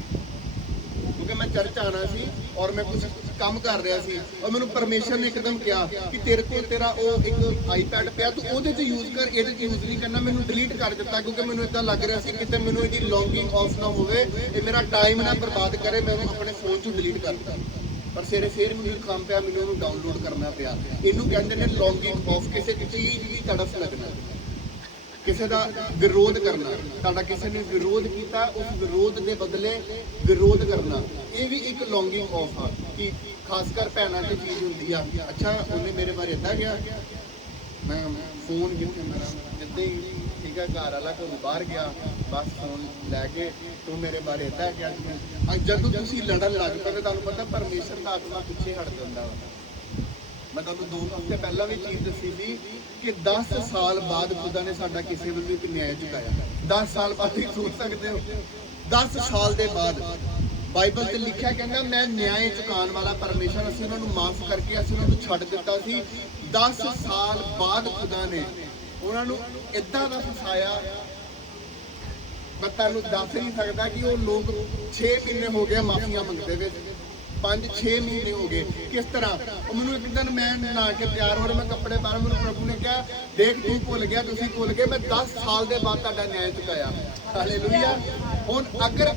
क्योंकि मैं चर्च आना सी और मैं कुछ काम कर रहा सी और मैंने परमेश्वर ने एकदम कहा कि तेरे को तेरा वो एक आईपैड पिया तू ਉਹਦੇ 'ਚ यूज कर, ਇਹਦੇ 'ਚ यूज नहीं करना। मैंने डिलीट कर दिता क्योंकि मैंने इतना लग रहा सी कि मैंने ਇਹਦੀ लॉगिंग ऑफ ना होवे, ये मेरा टाइम ना बर्बाद करे, मैं अपने फोन 'ਚੋਂ डिलीट कर दिता। पर सवेरे फिर मैंने काम पिया, मैंने ਉਹਨੂੰ डाउनलोड करना पिया। ਇਹਨੂੰ ਕਹਿੰਦੇ ਨੇ लॉगिंग ऑफ, ਕਿਸੇ ਚੀਜ਼ ਦੀ ਤੜਫ ਲੱਗਣਾ, ਕਿਸੇ ਦਾ ਵਿਰੋਧ ਕਰਨਾ, ਤੁਹਾਡਾ ਕਿਸੇ ਨੇ ਵਿਰੋਧ ਕੀਤਾ, ਉਸ ਵਿਰੋਧ ਦੇ ਬਦਲੇ ਵਿਰੋਧ ਕਰਨਾ, ਇਹ ਵੀ ਇੱਕ ਲੌਂਗਿੰਗ ਆਫ ਆ ਕਿ ਖਾਸ ਕਰ ਭੈਣਾਂ ਦੀ ਚੀਜ਼ ਹੁੰਦੀ ਆ। ਅੱਛਾ, ਉਹਨੇ ਮੇਰੇ ਬਾਰੇ ਇੱਦਾਂ ਗਿਆ, ਮੈਂ ਫੋਨ ਕਿੱਥੇ ਮੇਰਾ ਜਿੱਦਾਂ ਹੀ ਠੀਕ ਆ, ਘਰ ਵਾਲਾ ਘਰੋਂ ਬਾਹਰ ਗਿਆ, ਬਸ ਫੋਨ ਲੈ ਕੇ ਤੂੰ ਮੇਰੇ ਬਾਰੇ ਇੱਦਾਂ ਗਿਆ। ਜਦੋਂ ਤੁਸੀਂ ਲੜਨ ਲੱਗ ਪਏ, ਤੁਹਾਨੂੰ ਪਤਾ ਪਰਮੇਸ਼ਰ ਦਾ ਆਤਮਾ ਪਿੱਛੇ ਹਟ ਜਾਂਦਾ ਵਾ। मैं तुहानू 2 हफ्ते पहला भी चीज़ दसी थी कि 10 साल बाद खुदा ने साडा किसी भी न्याय चुकाया। 10 साल बाद ही सोच सकते हो 10 ਸਾਲ ਦੇ ਬਾਅਦ ਬਾਈਬਲ ਤੇ ਲਿਖਿਆ ਕਹਿੰਦਾ ਮੈਂ ਨਿਆਂ ਚੁਕਾਉਣ ਵਾਲਾ ਪਰਮੇਸ਼ਰ, ਅਸੀਂ ਉਹਨਾਂ ਨੂੰ ਮਾਫ ਕਰਕੇ ਅਸੀਂ ਉਹਨਾਂ ਨੂੰ ਛੱਡ ਦਿੱਤਾ ਸੀ। 10 ਸਾਲ ਬਾਅਦ ਖੁਦਾ ਨੇ ਉਹਨਾਂ ਨੂੰ ਇਦਾਂ ਦਾ ਫਸਾਇਆ, ਮੈਂ ਤੁਹਾਨੂੰ ਦੱਸ ਨਹੀਂ ਸਕਦਾ ਕਿ ਉਹ ਲੋਕ 6 ਮਹੀਨੇ ਹੋ ਗਏ ਮਾਫੀਆਂ ਮੰਗਦੇ ਵੇ, 5-6 ਮਹੀਨੇ ਹੋ ਗਏ। ਕਿਸ ਤਰ੍ਹਾਂ? ਉਹ ਮੈਨੂੰ ਇੱਕ ਦਿਨ ਮੈਂ ਨਹਾ ਕੇ ਤਿਆਰ ਹੋ ਰਿਹਾ, ਮੈਂ ਕੱਪੜੇ ਪਾ ਰਿਹਾ, ਮੈਨੂੰ ਪ੍ਰਭੂ ਨੇ ਕਿਹਾ ਦੇਖ ਤੂੰ ਭੁੱਲ ਗਿਆ, ਤੁਸੀਂ ਭੁੱਲ ਗਏ, ਮੈਂ 10 ਸਾਲ ਦੇ ਬਾਅਦ ਤੁਹਾਡਾ ਨਿਆਂ ਚੁਕਾਇਆ। ਹਾਲੇਲੂਇਆ। ਹੁਣ ਅਗਰ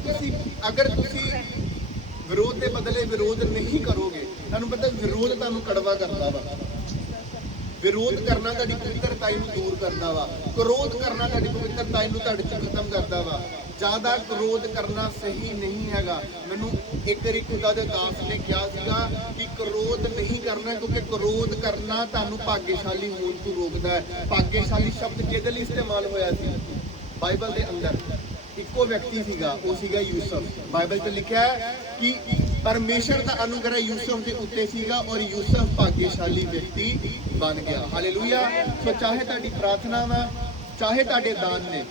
ਤੁਸੀਂ ਵਿਰੋਧ ਦੇ ਬਦਲੇ ਵਿਰੋਧ ਨਹੀਂ ਕਰੋਗੇ, ਤੁਹਾਨੂੰ ਪਤਾ ਵਿਰੋਧ ਤੁਹਾਨੂੰ ਕੜਵਾ ਕਰਦਾ ਵਾ, ਵਿਰੋਧ ਕਰਨਾ ਤੁਹਾਡੀ ਪਵਿੱਤਰਤਾਈ ਨੂੰ ਦੂਰ ਕਰਦਾ ਵਾ, ਕ੍ਰੋਧ ਕਰਨਾ ਤੁਹਾਡੀ ਪਵਿੱਤਰਤਾਈ ਨੂੰ ਤੁਹਾਡੇ ਚ ਖਤਮ ਕਰਦਾ ਵਾ। ਜ਼ਿਆਦਾ ਕ੍ਰੋਧ ਕਰਨਾ ਸਹੀ ਨਹੀਂ ਹੈਗਾ। ਮੈਨੂੰ ਇੱਕ ਵਾਰੀ ਖੁਦਾ ਦੇ ਦਾਸ ਨੇ ਕਿਹਾ ਸੀਗਾ ਕਿ ਕ੍ਰੋਧ ਨਹੀਂ ਕਰਨਾ, ਕਿਉਂਕਿ ਕ੍ਰੋਧ ਕਰਨਾ ਤੁਹਾਨੂੰ ਭਾਗਿਆਸ਼ਾਲੀ ਹੋਣ ਤੋਂ ਰੋਕਦਾ ਹੈ। ਭਾਗਿਆਸ਼ਾਲੀ ਸ਼ਬਦ ਕਿਹਦੇ ਲਈ ਇਸਤੇਮਾਲ ਹੋਇਆ ਸੀ ਬਾਈਬਲ ਦੇ ਅੰਦਰ? ਇੱਕੋ ਵਿਅਕਤੀ ਸੀਗਾ, ਉਹ ਸੀਗਾ ਯੂਸਫ। ਬਾਈਬਲ 'ਚ ਲਿਖਿਆ ਹੈ ਕਿ ਪਰਮੇਸ਼ਰ ਦਾ ਅਨੁਗ੍ਰਹ ਯੂਸਫ ਦੇ ਉੱਤੇ ਸੀਗਾ ਔਰ ਯੂਸਫ ਭਾਗਿਆਸ਼ਾਲੀ ਵਿਅਕਤੀ ਬਣ ਗਿਆ। ਹਾਲੇਲੂਇਆ। ਸੋ ਚਾਹੇ ਤੁਹਾਡੀ ਪ੍ਰਾਰਥਨਾ ਵਾ, ਚਾਹੇ ਤੁਹਾਡੇ ਦਾਨ ਨੇ,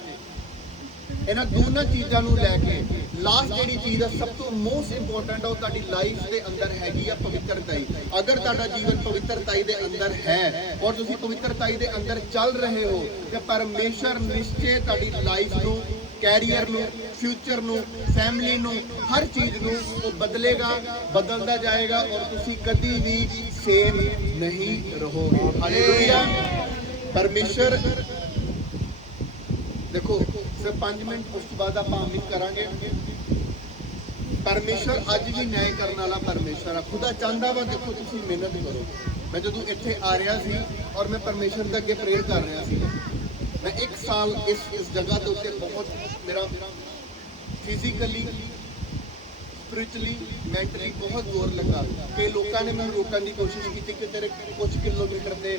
ਇਹਨਾਂ ਦੋਨਾਂ ਚੀਜ਼ਾਂ ਨੂੰ ਲੈ ਕੇ ਲਾਸਟ ਜਿਹੜੀ ਚੀਜ਼ ਆ ਸਭ ਤੋਂ ਮੋਸਟ ਇੰਪੋਰਟੈਂਟ ਆ, ਉਹ ਤੁਹਾਡੀ ਲਾਈਫ ਦੇ ਅੰਦਰ ਹੈਗੀ ਆ ਪਵਿੱਤਰਤਾਈ। ਅਗਰ ਤੁਹਾਡਾ ਜੀਵਨ ਪਵਿੱਤਰਤਾਈ ਦੇ ਅੰਦਰ ਹੈ ਔਰ ਤੁਸੀਂ ਪਵਿੱਤਰਤਾਈ ਦੇ ਅੰਦਰ ਚੱਲ ਰਹੇ ਹੋ ਤੇ ਪਰਮੇਸ਼ਰ ਨਿਸ਼ਚੈ ਤੁਹਾਡੀ ਲਾਈਫ ਨੂੰ, ਕੈਰੀਅਰ ਨੂੰ, ਫਿਊਚਰ ਨੂੰ, ਫੈਮਿਲੀ ਨੂੰ, ਹਰ ਚੀਜ਼ ਨੂੰ ਉਹ ਬਦਲੇਗਾ, ਬਦਲਦਾ ਜਾਏਗਾ ਔਰ ਤੁਸੀਂ ਕਦੀ ਵੀ ਸੇਮ ਨਹੀਂ ਰਹੋਗੇ। ਹਾਲੇਲੂਇਆ। ਪਰਮੇਸ਼ਰ ਦੇਖੋ ਸਿਰਫ 5 ਮਿੰਟ, ਉਸ ਤੋਂ ਬਾਅਦ ਆਪਾਂ ਆਮੀਨ ਕਰਾਂਗੇ। ਪਰਮੇਸ਼ਰ ਅੱਜ ਵੀ ਨਿਆਂ ਕਰਨ ਵਾਲਾ ਪਰਮੇਸ਼ਰ ਆ। ਖੁਦਾ ਚਾਹੁੰਦਾ ਵਾ ਦੇਖੋ ਤੁਸੀਂ ਮਿਹਨਤ ਕਰੋ। ਮੈਂ ਜਦੋਂ ਇੱਥੇ ਆ ਰਿਹਾ ਸੀ ਔਰ ਮੈਂ ਪਰਮੇਸ਼ਰ ਦੇ ਅੱਗੇ ਪ੍ਰੇਅਰ ਕਰ ਰਿਹਾ ਸੀ, ਮੈਂ 1 ਸਾਲ ਇਸ ਜਗ੍ਹਾ ਦੇ ਉੱਤੇ ਬਹੁਤ ਮੇਰਾ ਫਿਜ਼ੀਕਲੀ, ਸਪਿਰਿਚੁਅਲੀ, ਮੈਂਟਲੀ ਬਹੁਤ ਜ਼ੋਰ ਲੱਗਾ। ਕਈ ਲੋਕਾਂ ਨੇ ਮੈਨੂੰ ਰੋਕਣ ਦੀ ਕੋਸ਼ਿਸ਼ ਕੀਤੀ ਕਿ ਤੇਰੇ ਕੁਝ ਕਿਲੋਮੀਟਰ ਤੇ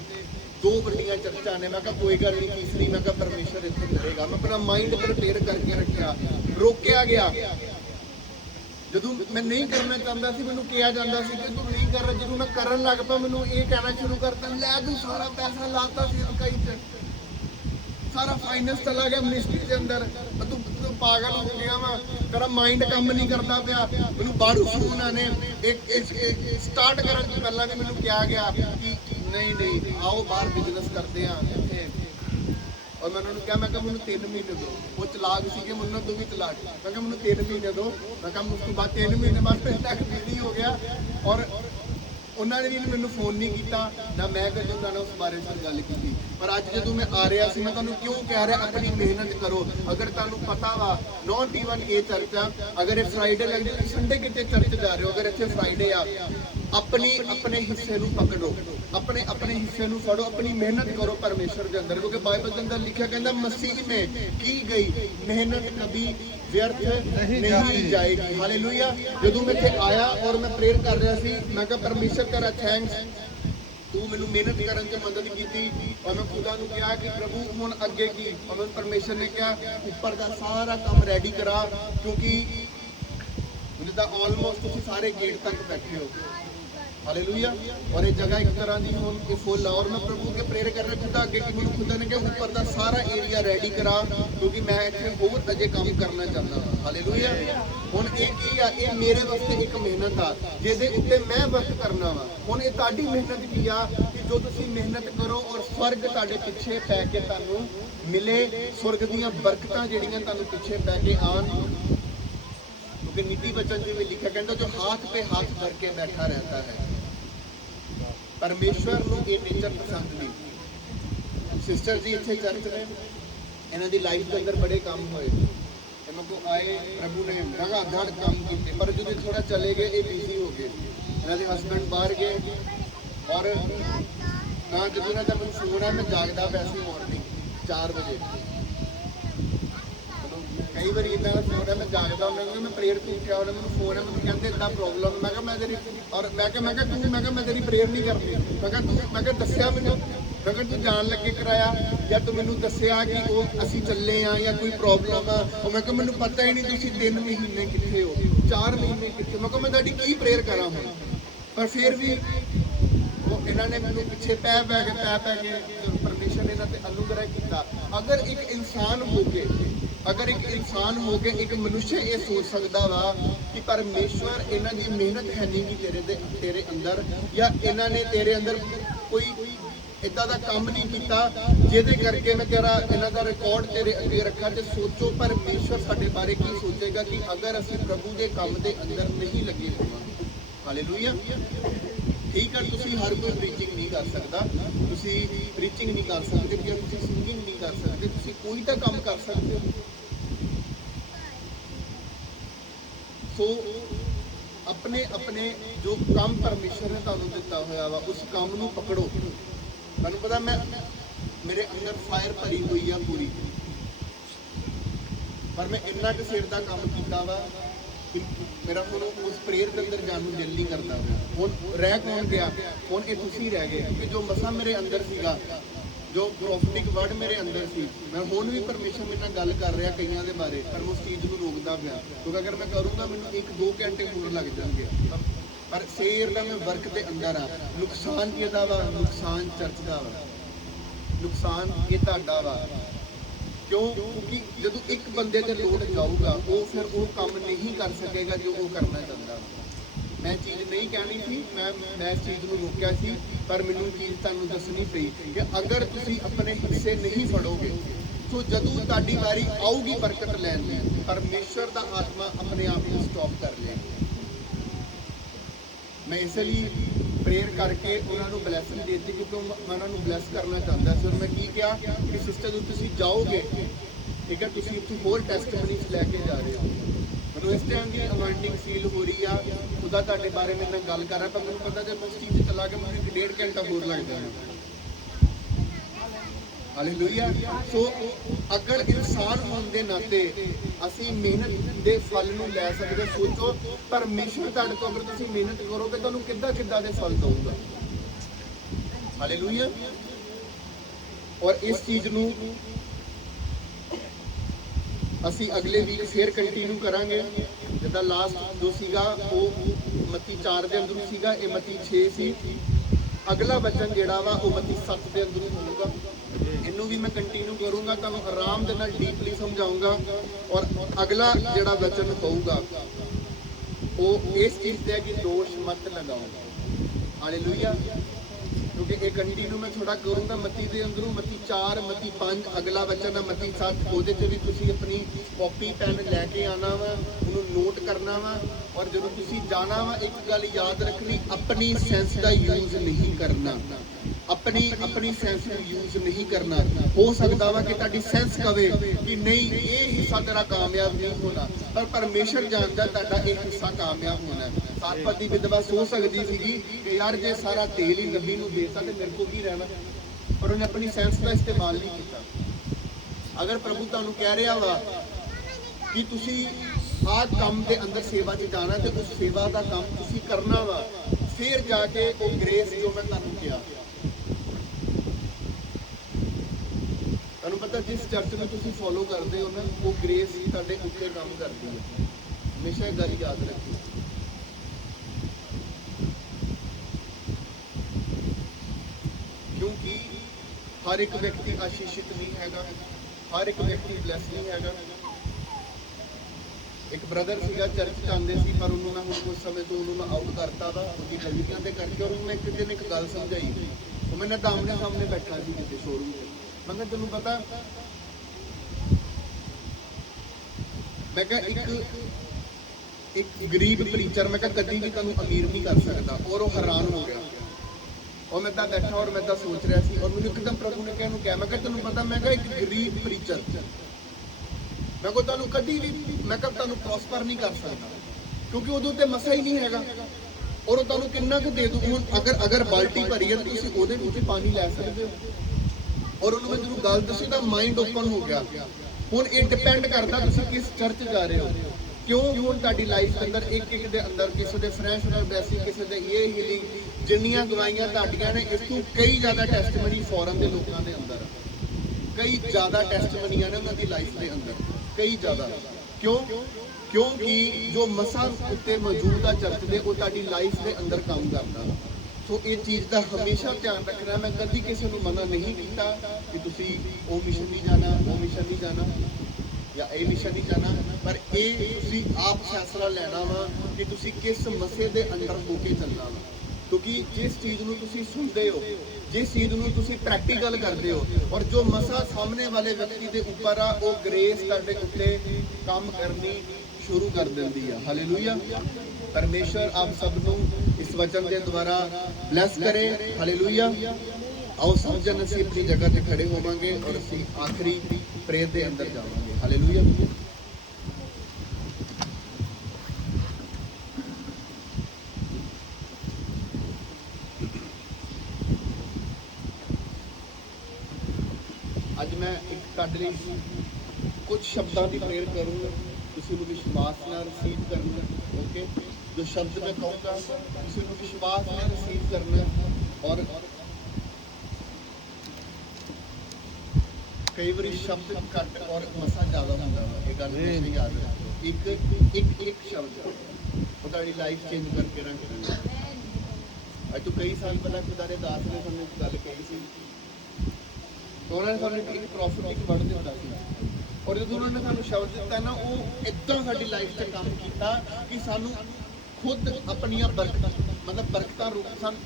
2 ਵੱਡੀਆਂ ਚਰਚਾਂ ਨੇ। ਮੈਂ ਕਿਹਾ ਕੋਈ ਗੱਲ ਨਹੀਂ, ਤੀਸਰੀ ਮੈਂ ਕਿਹਾ ਪਰਮੇਸ਼ਰ ਇੱਥੇ ਕਰੇਗਾ। ਮੈਂ ਆਪਣਾ ਮਾਈਂਡ ਪ੍ਰਪੇਅਰ ਕਰਕੇ ਰੱਖਿਆ, ਰੋਕਿਆ ਗਿਆ। ਜਦੋਂ ਮੈਂ ਨਹੀਂ ਕਰਨਾ ਚਾਹੁੰਦਾ ਸੀ ਮੈਨੂੰ ਕਿਹਾ ਜਾਂਦਾ ਸੀ ਕਿ ਤੂੰ ਨਹੀਂ ਕਰ ਰਿਹਾ। ਜਦੋਂ ਮੈਂ ਕਰਨ ਲੱਗ ਪਿਆ ਮੈਨੂੰ ਇਹ ਕਹਿਣਾ ਸ਼ੁਰੂ ਕਰਤਾ, ਲੈ ਤੂੰ ਸਾਰਾ ਪੈਸਾ ਲਾਤਾ ਸੀ ਇਕਾਈ 'ਚ, ਸਾਰਾ ਫਾਈਨੈਂਸ ਚਲਾ ਗਿਆ ਮਿਨਿਸਟਰੀ ਦੇ ਅੰਦਰ, ਤੂੰ ਪਾਗਲ ਹੋ ਗਿਆ ਵਾ, ਤੇਰਾ ਮਾਈਂਡ ਕੰਮ ਨਹੀਂ ਕਰਦਾ ਪਿਆ। ਮੈਨੂੰ ਬਾਹਰੋਂ ਫੋਨ ਆਨੇ, ਸਟਾਰਟ ਕਰਨ ਤੋਂ ਪਹਿਲਾਂ ਵੀ ਮੈਨੂੰ ਕਿਹਾ ਗਿਆ ਕਿ ਨਹੀਂ ਆਓ ਬਾਹਰ ਬਿਜ਼ਨਸ ਕਰਦੇ ਆ ਇੱਥੇ। ਔਰ ਮੈਂ ਉਹਨਾਂ ਨੂੰ ਕਿਹਾ, ਮੈਂ ਕਿਹਾ ਮੈਨੂੰ 3 ਮਹੀਨੇ ਦਿਓ। ਉਹ ਚਲਾਕ ਸੀਗੇ, ਮੈਨੂੰ ਤੂੰ ਵੀ ਚਲਾਕ। ਮੈਂ ਕਿਹਾ ਮੈਨੂੰ 3 ਮਹੀਨੇ ਦਿਓ। ਮੈਂ ਕਿਹਾ ਉਸ ਤੋਂ ਬਾਅਦ 3 ਮਹੀਨੇ ਬਾਅਦ ਫਿਰ ਤੱਕ ਬਿਜ਼ੀ ਹੋ ਗਿਆ ਔਰ ਉਹਨਾਂ ਨੇ ਵੀ ਮੈਨੂੰ ਫੋਨ ਨਹੀਂ ਕੀਤਾ ਨਾ ਮੈਂ ਕਦੇ ਉਹਨਾਂ ਨਾਲ ਉਸ ਬਾਰੇ ਵਿੱਚ ਗੱਲ ਕੀਤੀ। ਪਰ ਅੱਜ ਜਦੋਂ ਮੈਂ ਆ ਰਿਹਾ ਸੀ, ਮੈਂ ਤੁਹਾਨੂੰ ਕਿਉਂ ਕਹਿ ਰਿਹਾ ਆਪਣੀ ਮਿਹਨਤ ਕਰੋ। ਅਗਰ ਤੁਹਾਨੂੰ ਪਤਾ ਵਾ ਨੋਟ ਈਵਨ ਇਹ ਚਰਚਾ, ਅਗਰ ਇਹ ਫਰਾਈਡੇ ਲੱਗਦੀ ਤੁਸੀਂ ਸੰਡੇ ਕਿਤੇ ਚਰਚ ਜਾ ਰਹੇ ਹੋ, ਅਗਰ ਇੱਥੇ ਫਰਾਈਡੇ ਆ, ਆਪਣੇ ਹਿੱਸੇ ਨੂੰ ਪਕੜੋ, ਆਪਣੇ ਹਿੱਸੇ ਨੂੰ ਫੜੋ, ਆਪਣੀ ਮਿਹਨਤ ਕਰੋ ਪਰਮੇਸ਼ਰ ਦੇ ਅੰਦਰ। ਕਿਉਂਕਿ ਬਾਈਬਲ ਦੇ ਅੰਦਰ ਲਿਖਿਆ ਕਹਿੰਦਾ ਮਸੀਹ ਨੇ ਕੀ ਗਈ ਮਿਹਨਤ ਕਦੀ ਵਿਅਰਥ ਨਹੀਂ ਜਾਏਗੀ। ਹਾਲੇਲੂਇਆ। ਜਦੋਂ ਮੈਂ ਇੱਥੇ ਆਇਆ ਔਰ ਮੈਂ ਪ੍ਰੇਅਰ ਕਰ ਰਿਹਾ ਸੀ, ਮੈਂ ਕਿਹਾ ਪਰਮੇਸ਼ਰ ਤੇਰਾ ਥੈਂਕਸ, ਤੂੰ ਮੈਨੂੰ ਮਿਹਨਤ ਕਰਨ 'ਚ ਮਦਦ ਕੀਤੀ। ਔਰ ਮੈਂ ਖੁਦਾ ਨੂੰ ਕਿਹਾ ਕਿ ਪ੍ਰਭੂ ਹੁਣ ਅੱਗੇ ਕੀ? ਔਰ ਪਰਮੇਸ਼ਰ ਨੇ ਕਿਹਾ ਉੱਪਰ ਦਾ ਸਾਰਾ ਕੰਮ ਰੈਡੀ ਕਰਾ, ਕਿਉਂਕਿ ਜਿੱਦਾਂ ਆਲਮੋਸਟ ਤੁਸੀਂ ਸਾਰੇ ਗੇਟ ਤੱਕ ਬੈਠੇ ਹੋ। ਹਾਲੇਲੂਇਆ। ਔਰ ਇਹ ਜਗ੍ਹਾ ਇੱਕ ਤਰ੍ਹਾਂ ਦੀ ਹੁਣ ਇਹ ਫੁੱਲ ਆ ਔਰ ਮੈਂ ਪ੍ਰਭੂ ਕੇ ਪ੍ਰੇਅਰ ਕਰ ਰਿਹਾ ਖੁਦਾ ਅੱਗੇ ਕਿ ਮੈਨੂੰ ਖੁਦਾ ਨੇ ਕਿਹਾ ਉੱਪਰ ਦਾ ਸਾਰਾ ਏਰੀਆ ਰੈਡੀ ਕਰਾ, ਕਿਉਂਕਿ ਮੈਂ ਇੱਥੇ ਹੋਰ ਅਜੇ ਕੰਮ ਕਰਨਾ ਚਾਹੁੰਦਾ ਹਾਂ। ਹਾਲੇਲੂਇਆ। ਹੁਣ ਇਹ ਕੀ ਆ? ਇਹ ਮੇਰੇ ਵਾਸਤੇ ਇੱਕ ਮਿਹਨਤ ਆ ਜਿਹਦੇ ਉੱਤੇ ਮੈਂ ਵਰਕ ਕਰਨਾ ਵਾ। ਹੁਣ ਇਹ ਤੁਹਾਡੀ ਮਿਹਨਤ ਕੀ ਆ ਕਿ ਜੋ ਤੁਸੀਂ ਮਿਹਨਤ ਕਰੋ ਔਰ ਸਵਰਗ ਤੁਹਾਡੇ ਪਿੱਛੇ ਪੈ ਕੇ ਤੁਹਾਨੂੰ ਮਿਲੇ, ਸਵਰਗ ਦੀਆਂ ਬਰਕਤਾਂ ਜਿਹੜੀਆਂ ਤੁਹਾਨੂੰ ਪਿੱਛੇ ਪੈ ਕੇ ਆਉਣ। क्योंकि नीति वचन में लिखा कहता जो हाथ पे हाथ धर के बैठा रहता है। परमेश्वर को ये नेचर पसंद नहीं। सिस्टर जी इतने चर्च में इन्हों की लाइफ के अंदर बड़े काम हुए, इन्हों को आए प्रभु ने धड़ाधड़ काम किए, पर जो थोड़ा चले गए ये बिजी हो गए। इन्हों के हसबैंड बाहर गए और ना जो मैं फोन है मैं जागदा वैसे मॉर्निंग 4 बजे कई बार इन्ना फोन है मैं जागदा उन्होंने मैं प्रेयर तो क्या उन्होंने मैं फोन है मैं कहते इतना प्रॉब्लम मैं तेरी और मैं तेरी प्रेयर नहीं करती। मैं दसिया मैनू मैं तू जान लगे कराया या तू मैनू दसिया कि वो असी चले हाँ या कोई प्रॉब्लम आ और मैं मैनू पता ही नहीं तुम 3 महीने कितने हो 4 महीने कितने। मैं तुहाडी की प्रेयर करा हूँ, पर फिर भी वो इन्होंने मैनू पिछे पै के परमेश्वर ने इन्होंने अनुग्रह किया। अगर एक इंसान हो के ਅਗਰ ਇੱਕ ਇਨਸਾਨ ਹੋ ਕੇ ਇੱਕ ਮਨੁੱਖ ਇਹ ਸੋਚ ਸਕਦਾ ਵਾ ਕਿ ਪਰਮੇਸ਼ਵਰ ਇਹਨਾਂ ਦੀ ਮਿਹਨਤ ਹੈ ਨਹੀਂ ਕਿ ਤੇਰੇ ਅੰਦਰ, ਜਾਂ ਇਹਨਾਂ ਨੇ ਤੇਰੇ ਅੰਦਰ ਕੋਈ ਇਦਾਂ ਦਾ ਕੰਮ ਨਹੀਂ ਕੀਤਾ ਜਿਹਦੇ ਕਰਕੇ ਮੈਂ ਤੇਰਾ ਇਹਨਾਂ ਦਾ ਰਿਕਾਰਡ ਤੇਰੇ ਅੱਗੇ ਰੱਖਾਂ। ਤੇ ਸੋਚੋ ਪਰਮੇਸ਼ਵਰ ਸਾਡੇ ਬਾਰੇ ਕੀ ਸੋਚੇਗਾ ਕਿ ਅਗਰ ਅਸੀਂ ਪ੍ਰਭੂ ਦੇ ਕੰਮ ਦੇ ਅੰਦਰ ਨਹੀਂ ਲੱਗੇ ਹੋਵਾਂਗੇ। ਹਾਲੇਲੂਇਆ। ਠੀਕ ਹੈ, ਤੁਸੀਂ ਹਰ ਕੋਈ ਪ੍ਰੀਚਿੰਗ ਨਹੀਂ ਕਰ ਸਕਦਾ, ਤੁਸੀਂ ਪ੍ਰੀਚਿੰਗ ਨਹੀਂ ਕਰ ਸਕਦੇ, ਜਾਂ ਤੁਸੀਂ ਸਿੰਗਿੰਗ ਨਹੀਂ ਕਰ ਸਕਦੇ, ਤੁਸੀਂ ਕੋਈ ਤਾਂ ਕੰਮ ਕਰ ਸਕਦੇ ਹੋ। ਸੋ ਆਪਣੇ ਆਪਣੇ ਜੋ ਕੰਮ ਪਰਮੇਸ਼ਰ ਨੇ ਤੁਹਾਨੂੰ ਦਿੱਤਾ ਹੋਇਆ ਵਾ ਉਸ ਕੰਮ ਨੂੰ ਪਕੜੋ। ਤੁਹਾਨੂੰ ਪਤਾ ਮੇਰੇ ਅੰਦਰ ਫਾਇਰ ਭਰੀ ਹੋਈ ਆ ਪੂਰੀ, ਪਰ ਮੈਂ ਇੰਨਾ ਕੁ ਸਿਰ ਦਾ ਕੰਮ ਕੀਤਾ ਵਾ ਕਿ ਮੇਰਾ ਹੁਣ ਉਸ ਪ੍ਰੇਅਰ ਦੇ ਅੰਦਰ ਜਾਣ ਨੂੰ ਦਿਲ ਨਹੀਂ ਕਰਦਾ। ਹੁਣ ਰਹਿ ਕੌਣ ਗਿਆ? ਹੁਣ ਇਹ ਤੁਸੀਂ ਰਹਿ ਗਏ, ਕਿਉਂਕਿ ਜੋ ਮਸਾ ਮੇਰੇ ਅੰਦਰ ਸੀਗਾ, ਜੋ ਪ੍ਰੋਫੈਟਿਕ ਵਰਡ ਮੇਰੇ ਅੰਦਰ ਸੀ, ਮੈਂ ਹੁਣ ਵੀ ਪਰਮੇਸ਼ਰ ਮੇਰੇ ਨਾਲ ਗੱਲ ਕਰ ਰਿਹਾ ਕਈਆਂ ਦੇ ਬਾਰੇ, ਪਰ ਮੈਂ ਉਸ ਚੀਜ਼ ਨੂੰ ਰੋਕਦਾ ਪਿਆ, ਕਿਉਂਕਿ ਅਗਰ ਮੈਂ ਕਰੂੰਗਾ ਮੈਨੂੰ 1-2 ਘੰਟੇ ਹੋਰ ਲੱਗ ਜਾਣਗੇ। ਪਰ ਸੇਰ ਦਾ ਮੈਂ ਵਰਕ ਦੇ ਅੰਦਰ ਆ। ਨੁਕਸਾਨ ਕਿਹਦਾ ਵਾ? ਨੁਕਸਾਨ ਚਰਚ ਦਾ ਵਾ, ਨੁਕਸਾਨ ਇਹ ਤੁਹਾਡਾ ਵਾ। ਕਿਉਂ? ਕਿਉਂਕਿ ਜਦੋਂ ਇੱਕ ਬੰਦੇ ਤੇ ਲੋਡ ਜਾਊਗਾ ਉਹ ਫਿਰ ਉਹ ਕੰਮ ਨਹੀਂ ਕਰ ਸਕੇਗਾ ਜੋ ਉਹ ਕਰਨਾ ਚਾਹੁੰਦਾ। ਮੈਂ ਚੀਜ਼ ਨਹੀਂ ਕਹਿਣੀ ਸੀ, ਮੈਂ ਇਸ ਚੀਜ਼ ਨੂੰ ਰੋਕਿਆ ਸੀ, ਪਰ ਮੈਨੂੰ ਚੀਜ਼ ਤੁਹਾਨੂੰ ਦੱਸਣੀ ਪਈ ਕਿ ਅਗਰ ਤੁਸੀਂ ਆਪਣੇ ਹਿੱਸੇ ਨਹੀਂ ਫੜੋਗੇ ਸੋ ਜਦੋਂ ਤੁਹਾਡੀ ਵਾਰੀ ਆਊਗੀ ਬਰਕਤ ਲੈਣ ਦੀ, ਪਰਮੇਸ਼ਰ ਦਾ ਆਤਮਾ ਆਪਣੇ ਆਪ ਨੂੰ ਸਟਾਪ ਕਰ ਲਏਗਾ। ਮੈਂ ਇਸ ਲਈ ਪ੍ਰੇਅਰ ਕਰਕੇ ਉਹਨਾਂ ਨੂੰ ਬਲੈਸਿੰਗ ਦੇ ਦਿੱਤੀ, ਕਿਉਂਕਿ ਮੈਂ ਉਹਨਾਂ ਨੂੰ ਬਲੈਸ ਕਰਨਾ ਚਾਹੁੰਦਾ ਸੀ। ਔਰ ਮੈਂ ਕੀ ਕਿਹਾ ਕਿ ਸਿਸਟਰ ਜਦੋਂ ਤੁਸੀਂ ਜਾਓਗੇ, ਠੀਕ ਹੈ, ਤੁਸੀਂ ਇੱਥੇ ਹੋਰ ਟੈਸਟਮਨੀਜ਼ ਲੈ ਕੇ ਜਾ ਰਹੇ ਹੋ। ਮੈਨੂੰ ਇਸ ਟਾਈਮ ਦੀ ਅਨੋਇੰਟਿੰਗ ਫੀਲ ਹੋ ਰਹੀ ਆ, ਖੁਦਾ ਤੁਹਾਡੇ ਬਾਰੇ ਮੇਰੇ ਨਾਲ ਗੱਲ ਕਰ ਰਿਹਾ, ਪਰ ਮੈਨੂੰ ਪਤਾ ਜੇ ਮੈਂ ਉਸ ਚੀਜ਼ 'ਚ ਚਲਾ ਕੇ ਮੈਨੂੰ 1.5 ਘੰਟਾ ਹੋਰ ਲੱਗ ਜਾਣਾ। ਹਾਲੇਲੂਇਆ। ਸੋ ਅਗਰ ਇਨਸਾਨ ਹੋਣ ਦੇ ਨਾਤੇ ਅਸੀਂ ਮਿਹਨਤ ਦੇ ਫਲ ਨੂੰ ਲੈ ਸਕਦੇ, ਸੋਚੋ ਪਰਮੇਸ਼ਰ ਤੁਹਾਡੇ ਤੋਂ ਅਗਰ ਤੁਸੀਂ ਮਿਹਨਤ ਕਰੋਗੇ ਤੁਹਾਨੂੰ ਕਿੱਦਾਂ ਦੇ ਫਲ ਦਊਗਾ। ਹਾਲੇਲੂਇਆ। ਔਰ ਇਸ ਚੀਜ਼ ਨੂੰ ਅਸੀਂ ਅਗਲੇ ਵੀਕ ਫੇਰ ਕੰਟੀਨਿਊ ਕਰਾਂਗੇ। ਜਿੱਦਾਂ ਲਾਸਟ ਜੋ ਸੀਗਾ ਉਹ ਮੱਤੀ 4 ਦੇ ਅੰਦਰੋਂ ਸੀਗਾ, ਇਹ ਮੱਤੀ 6 ਸੀ। ਅਗਲਾ ਵਚਨ ਜਿਹੜਾ ਵਾ ਉਹ ਮੱਤੀ 7 ਦੇ ਅੰਦਰੋਂ ਹੋਊਗਾ। ਇਹਨੂੰ ਵੀ ਮੈਂ ਕੰਟੀਨਿਊ ਕਰੂੰਗਾ, ਤੁਹਾਨੂੰ ਆਰਾਮ ਦੇ ਨਾਲ ਡੀਪਲੀ ਸਮਝਾਉਂਗਾ। ਔਰ ਅਗਲਾ ਜਿਹੜਾ ਵਚਨ ਹੋਊਗਾ ਉਹ ਇਸ ਚੀਜ਼ ਤੇ ਹੈ ਕਿ ਦੋਸ਼ ਮਤ ਲਗਾਓ। ਹਾਲੇਲੂਇਆ। ਕਿਉਂਕਿ ਇਹ ਕੰਟੀਨਿਊ ਮੈਂ ਥੋੜਾ ਕਰੂੰਗਾ ਮੱਤੀ ਦੇ ਅੰਦਰੋਂ, ਮੱਤੀ 4, ਮੱਤੀ 5, ਅਗਲਾ ਵਚਨ ਹੈ ਮੱਤੀ 7। ਉਹਦੇ 'ਚ ਵੀ ਤੁਸੀਂ ਆਪਣੀ ਕਾਪੀ ਪੈਨ ਲੈ ਕੇ ਆਣਾ ਵਾ, ਉਹਨੂੰ ਨੋਟ ਕਰਨਾ ਵਾ। ਔਰ ਜਦੋਂ ਤੁਸੀਂ ਜਾਣਾ ਵਾ ਇੱਕ ਗੱਲ ਯਾਦ ਰੱਖਣੀ, ਆਪਣੀ ਸੈਂਸ ਦਾ ਯੂਜ਼ ਨਹੀਂ ਕਰਨਾ, ਆਪਣੀ ਸੈਂਸ ਨੂੰ ਯੂਜ਼ ਨਹੀਂ ਕਰਨਾ। ਹੋ ਸਕਦਾ ਵਾ ਕਿ ਤੁਹਾਡੀ ਸੈਂਸ ਕਵੇ ਕਿ ਨਹੀਂ ਇਹ ਹਿੱਸਾ ਤੇਰਾ ਕਾਮਯਾਬ ਨਹੀਂ ਹੋਣਾ, ਪਰ ਪਰਮੇਸ਼ਰ ਜਾਣਦਾ ਤੁਹਾਡਾ ਇਹ ਹਿੱਸਾ ਕਾਮਯਾਬ ਹੋਣਾ। ਸਾਰਪਤ ਦੀ ਵਿਧਵਾ ਸੋਚ ਸਕਦੀ ਸੀਗੀ ਕਿ ਯਾਰ ਜੇ ਸਾਰਾ ਤੇਲ ਹੀ ਨਬੀ ਨੂੰ ਦੇਤਾ ਤੇ ਮੇਰੇ ਕੋਲ ਕੀ ਰਹਿਣਾ, ਪਰ ਉਹਨੇ ਆਪਣੀ ਸੈਂਸ ਦਾ ਇਸਤੇਮਾਲ ਨਹੀਂ ਕੀਤਾ। ਅਗਰ ਪ੍ਰਭੂ ਤੁਹਾਨੂੰ ਕਹਿ ਰਿਹਾ ਵਾ ਕਿ ਤੁਸੀਂ ਆਹ ਕੰਮ ਦੇ ਅੰਦਰ ਸੇਵਾ 'ਚ ਜਾਣਾ ਤੇ ਉਸ ਸੇਵਾ ਦਾ ਕੰਮ ਤੁਸੀਂ ਕਰਨਾ ਵਾ, ਫਿਰ ਜਾ ਕੇ ਉਹ ਗ੍ਰੇਸ ਜੋ ਮੈਂ ਤੁਹਾਨੂੰ ਕਿਹਾ। ਤੁਹਾਨੂੰ ਪਤਾ ਜਿਸ ਚਰਚ ਨੂੰ ਤੁਸੀਂ ਫੋਲੋ ਕਰਦੇ ਹੋ ਨਾ, ਉਹ ਗ੍ਰੇਸ ਹੀ ਤੁਹਾਡੇ ਉੱਤੇ ਕੰਮ ਕਰਦੀ ਹੈ। ਹਮੇਸ਼ਾ ਇਹ ਗੱਲ ਯਾਦ ਰੱਖਿਓ। ਕਿਉਂਕਿ ਹਰ ਇੱਕ ਵਿਅਕਤੀ ਆਸ਼ੀਸ਼ਿਤ ਨਹੀਂ ਹੈਗਾ, ਹਰ ਇੱਕ ਵਿਅਕਤੀ ਬਲੈਸ ਨਹੀਂ ਹੈਗਾ। ਇੱਕ ਬ੍ਰਦਰ ਸੀਗਾ ਚਰਚ 'ਚ ਆਉਂਦੇ ਸੀ, ਪਰ ਉਹਨੂੰ ਮੈਂ ਹੁਣ ਕੁਝ ਸਮੇਂ ਤੋਂ ਉਹਨੂੰ ਮੈਂ ਆਊਟ ਕਰਤਾ ਵਾ ਉਹਦੀ ਗਲਤੀਆਂ ਦੇ ਕਰਕੇ। ਔਰ ਉਹਨੂੰ ਮੈਂ ਇੱਕ ਦਿਨ ਇੱਕ ਗੱਲ ਸਮਝਾਈ, ਉਹ ਮੇਰੇ ਨਾਲ ਆਮਣੇ ਸਾਹਮਣੇ ਬੈਠਾ ਸੀ ਕਿਤੇ ਸ਼ੋਰੂਮ 'ਚ। ਮੈਂ ਕਿਹਾ ਤੈਨੂੰ ਪਤਾ, ਮੈਂ ਕਿਹਾ ਇੱਕ ਗਰੀਬ ਪ੍ਰੀਚਰ ਮੈਂ ਕਿਹਾ ਕਦੀ ਵੀ ਤੁਹਾਨੂੰ ਅਮੀਰ ਨਹੀਂ ਕਰ ਸਕਦਾ। ਔਰ ਉਹ ਹੈਰਾਨ ਹੋ ਗਿਆ। ਔਰ ਮੈਂ ਤਾਂ ਬੈਠਾ ਔਰ ਮੈਂ ਤਾਂ ਸੋਚ ਰਿਹਾ ਸੀ, ਔਰ ਮੈਨੂੰ ਇੱਕਦਮ ਪ੍ਰਭੂ ਨੇ ਕਿਹਾ, ਮੈਂ ਕਿਹਾ ਤੈਨੂੰ ਪਤਾ, ਮੈਂ ਕਿਹਾ ਇੱਕ ਗਰੀਬ ਪ੍ਰੀਚਰ ਮੈਂ ਕਿਹਾ ਤੁਹਾਨੂੰ ਕਦੀ ਵੀ ਮੈਂ ਕਿਹਾ ਤੁਹਾਨੂੰ ਪ੍ਰੋਸਪਰ ਨਹੀਂ ਕਰ ਸਕਦਾ, ਕਿਉਂਕਿ ਉਦੋਂ ਤੇ ਮਸਾ ਹੀ ਨਹੀਂ ਹੈਗਾ। ਔਰ ਉਹ ਤੁਹਾਨੂੰ ਕਿੰਨਾ ਕੁ ਦੇ ਦੂ। ਹੁਣ ਅਗਰ ਬਾਲਟੀ ਭਰੀ ਹੈ ਤੁਸੀਂ ਉਹਦੇ ਵਿੱਚ ਪਾਣੀ ਲੈ ਸਕਦੇ ਹੋ। ਔਰ ਉਹਨੂੰ ਮੈਂ ਜਦੋਂ ਗੱਲ ਦੱਸੀ ਤਾਂ ਮਾਈਂਡ ਓਪਨ ਹੋ ਗਿਆ। ਹੁਣ ਇਹ ਡਿਪੈਂਡ ਕਰਦਾ ਤੁਸੀਂ ਕਿਸ ਚਰਚ ਜਾ ਰਹੇ ਹੋ। ਕਿਉਂ? ਹੁਣ ਤੁਹਾਡੀ ਲਾਈਫ ਦੇ ਅੰਦਰ ਇੱਕ ਦੇ ਅੰਦਰ ਕਿਸੇ ਦੇ ਫਰੈਸ਼ ਬਲੈਸਿੰਗ, ਕਿਸੇ ਦੇ ਇਹ ਹੀਲਿੰਗ, ਜਿੰਨੀਆਂ ਗਵਾਹੀਆਂ ਤੁਹਾਡੀਆਂ ਨੇ, ਇਸ ਤੋਂ ਕਈ ਜ਼ਿਆਦਾ ਟੈਸਟਮਨੀ ਫੋਰਨ ਦੇ ਲੋਕਾਂ ਦੇ ਅੰਦਰ, ਕਈ ਜ਼ਿਆਦਾ ਟੈਸਟਮਨੀਆਂ ਨੇ ਉਹਨਾਂ ਦੀ ਲਾਈਫ ਦੇ ਅੰਦਰ, ਕਈ ਜ਼ਿਆਦਾ। ਕਿਉਂ? ਕਿਉਂਕਿ ਜੋ ਮਸਾ ਉੱਤੇ ਮੌਜੂਦ ਆ ਚਰਚ ਦੇ, ਉਹ ਤੁਹਾਡੀ ਲਾਈਫ ਦੇ ਅੰਦਰ ਕੰਮ ਕਰਦਾ। ਸੋ ਇਹ ਚੀਜ਼ ਦਾ ਹਮੇਸ਼ਾ ਧਿਆਨ ਰੱਖਣਾ। ਮੈਂ ਕਦੀ ਕਿਸੇ ਨੂੰ ਮਨਾ ਨਹੀਂ ਕੀਤਾ ਕਿ ਤੁਸੀਂ ਉਹ ਮਿਸ਼ਨ ਨਹੀਂ ਜਾਣਾ, ਉਹ ਮਿਸ਼ਨ ਨਹੀਂ ਜਾਣਾ। ਜਾਂ ਇਹ ਵਿਸ਼ਾ ਨਹੀਂ ਚਾਹਨਾ, ਪਰ ਇਹ ਤੁਸੀਂ ਆਪ ਫੈਸਲਾ ਲੈਣਾ ਵਾ ਕਿ ਤੁਸੀਂ ਕਿਸ ਮਸੇ ਦੇ ਅੰਦਰ ਹੋ ਕੇ ਚੱਲਣਾ ਵਾ। ਕਿਉਂਕਿ ਜਿਸ ਚੀਜ਼ ਨੂੰ ਤੁਸੀਂ ਸੁਣਦੇ ਹੋ, ਜਿਸ ਚੀਜ਼ ਨੂੰ ਤੁਸੀਂ ਪ੍ਰੈਕਟੀਕਲ ਕਰਦੇ ਹੋ, ਔਰ ਜੋ ਮਸਾ ਸਾਹਮਣੇ ਵਾਲੇ ਵਿਅਕਤੀ ਦੇ ਉੱਪਰ ਆ, ਉਹ ਗ੍ਰੇਸ ਤੁਹਾਡੇ ਉੱਤੇ ਕੰਮ ਕਰਨੀ ਸ਼ੁਰੂ ਕਰ ਦਿੰਦੀ ਆ। ਹਾਲੇਲੂਇਆ। ਪਰਮੇਸ਼ਰ ਆਪ ਸਭ ਨੂੰ ਇਸ ਵਚਨ ਦੇ ਦੁਆਰਾ ਬਲੈਸ ਕਰੇ। ਹਾਲੇਲੂਇਆ। ਆਓ ਸਭ ਜਣ ਅਸੀਂ ਆਪਣੀ ਜਗ੍ਹਾ ਤੇ ਖੜੇ ਹੋਵਾਂਗੇ ਔਰ ਅਸੀਂ ਆਖਰੀ ਪ੍ਰੇਅਰ ਦੇ ਅੰਦਰ ਜਾਵਾਂਗੇ। ਹਾਲੇਲੂਇਆ। ਅੱਜ ਮੈਂ ਇੱਕ ਤੁਹਾਡੇ ਲਈ ਕੁਝ ਸ਼ਬਦਾਂ ਦੀ ਪ੍ਰੇਅਰ ਕਰੂੰਗਾ, ਤੁਸੀਂ ਨੂੰ ਵਿਸ਼ਵਾਸ ਨਾਲ ਰਿਸੀਵ ਕਰਨਾ। ਓਕੇ, ਜੋ ਸ਼ਬਦ ਮੈਂ ਕਹੂੰਗਾ ਤੁਸੀਂ ਨੂੰ ਵਿਸ਼ਵਾਸ ਨਾਲ ਰਿਸੀਵ ਕਰਨਾ। ਔਰ ਕਈ ਵਾਰੀ ਸ਼ਬਦ ਘੱਟ ਔਰ ਮਸਾ ਜ਼ਿਆਦਾ ਹੁੰਦਾ ਵਾ, ਇਹ ਗੱਲ ਨਹੀਂ ਯਾਦ ਰੱਖੋ। ਇੱਕ ਸ਼ਬਦ ਉਹ ਤੁਹਾਡੀ ਲਾਈਫ ਚੇਂਜ ਕਰਕੇ ਰੱਖ ਦਿੰਦਾ। ਅੱਜ ਤੋਂ ਕਈ ਸਾਲ ਪਹਿਲਾਂ ਖੁਦਾ ਦੇ ਦਾਸ ਨੇ ਸਾਨੂੰ ਇੱਕ ਗੱਲ ਕਹੀ ਸੀ। ਉਹਨਾਂ ਨੇ ਸਾਨੂੰ ਇੱਕ ਪ੍ਰੋਫਿਟਿਕ ਵਰਡ ਦਿੱਤਾ ਸੀ, ਔਰ ਜਦੋਂ ਉਹਨਾਂ ਨੇ ਸਾਨੂੰ ਸ਼ਬਦ ਦਿੱਤਾ ਨਾ, ਉਹ ਇੱਦਾਂ ਸਾਡੀ ਲਾਈਫ 'ਚ ਕੰਮ ਕੀਤਾ ਕਿ ਸਾਨੂੰ ਖੁਦ ਆਪਣੀਆਂ ਬਰਕਤਾਂ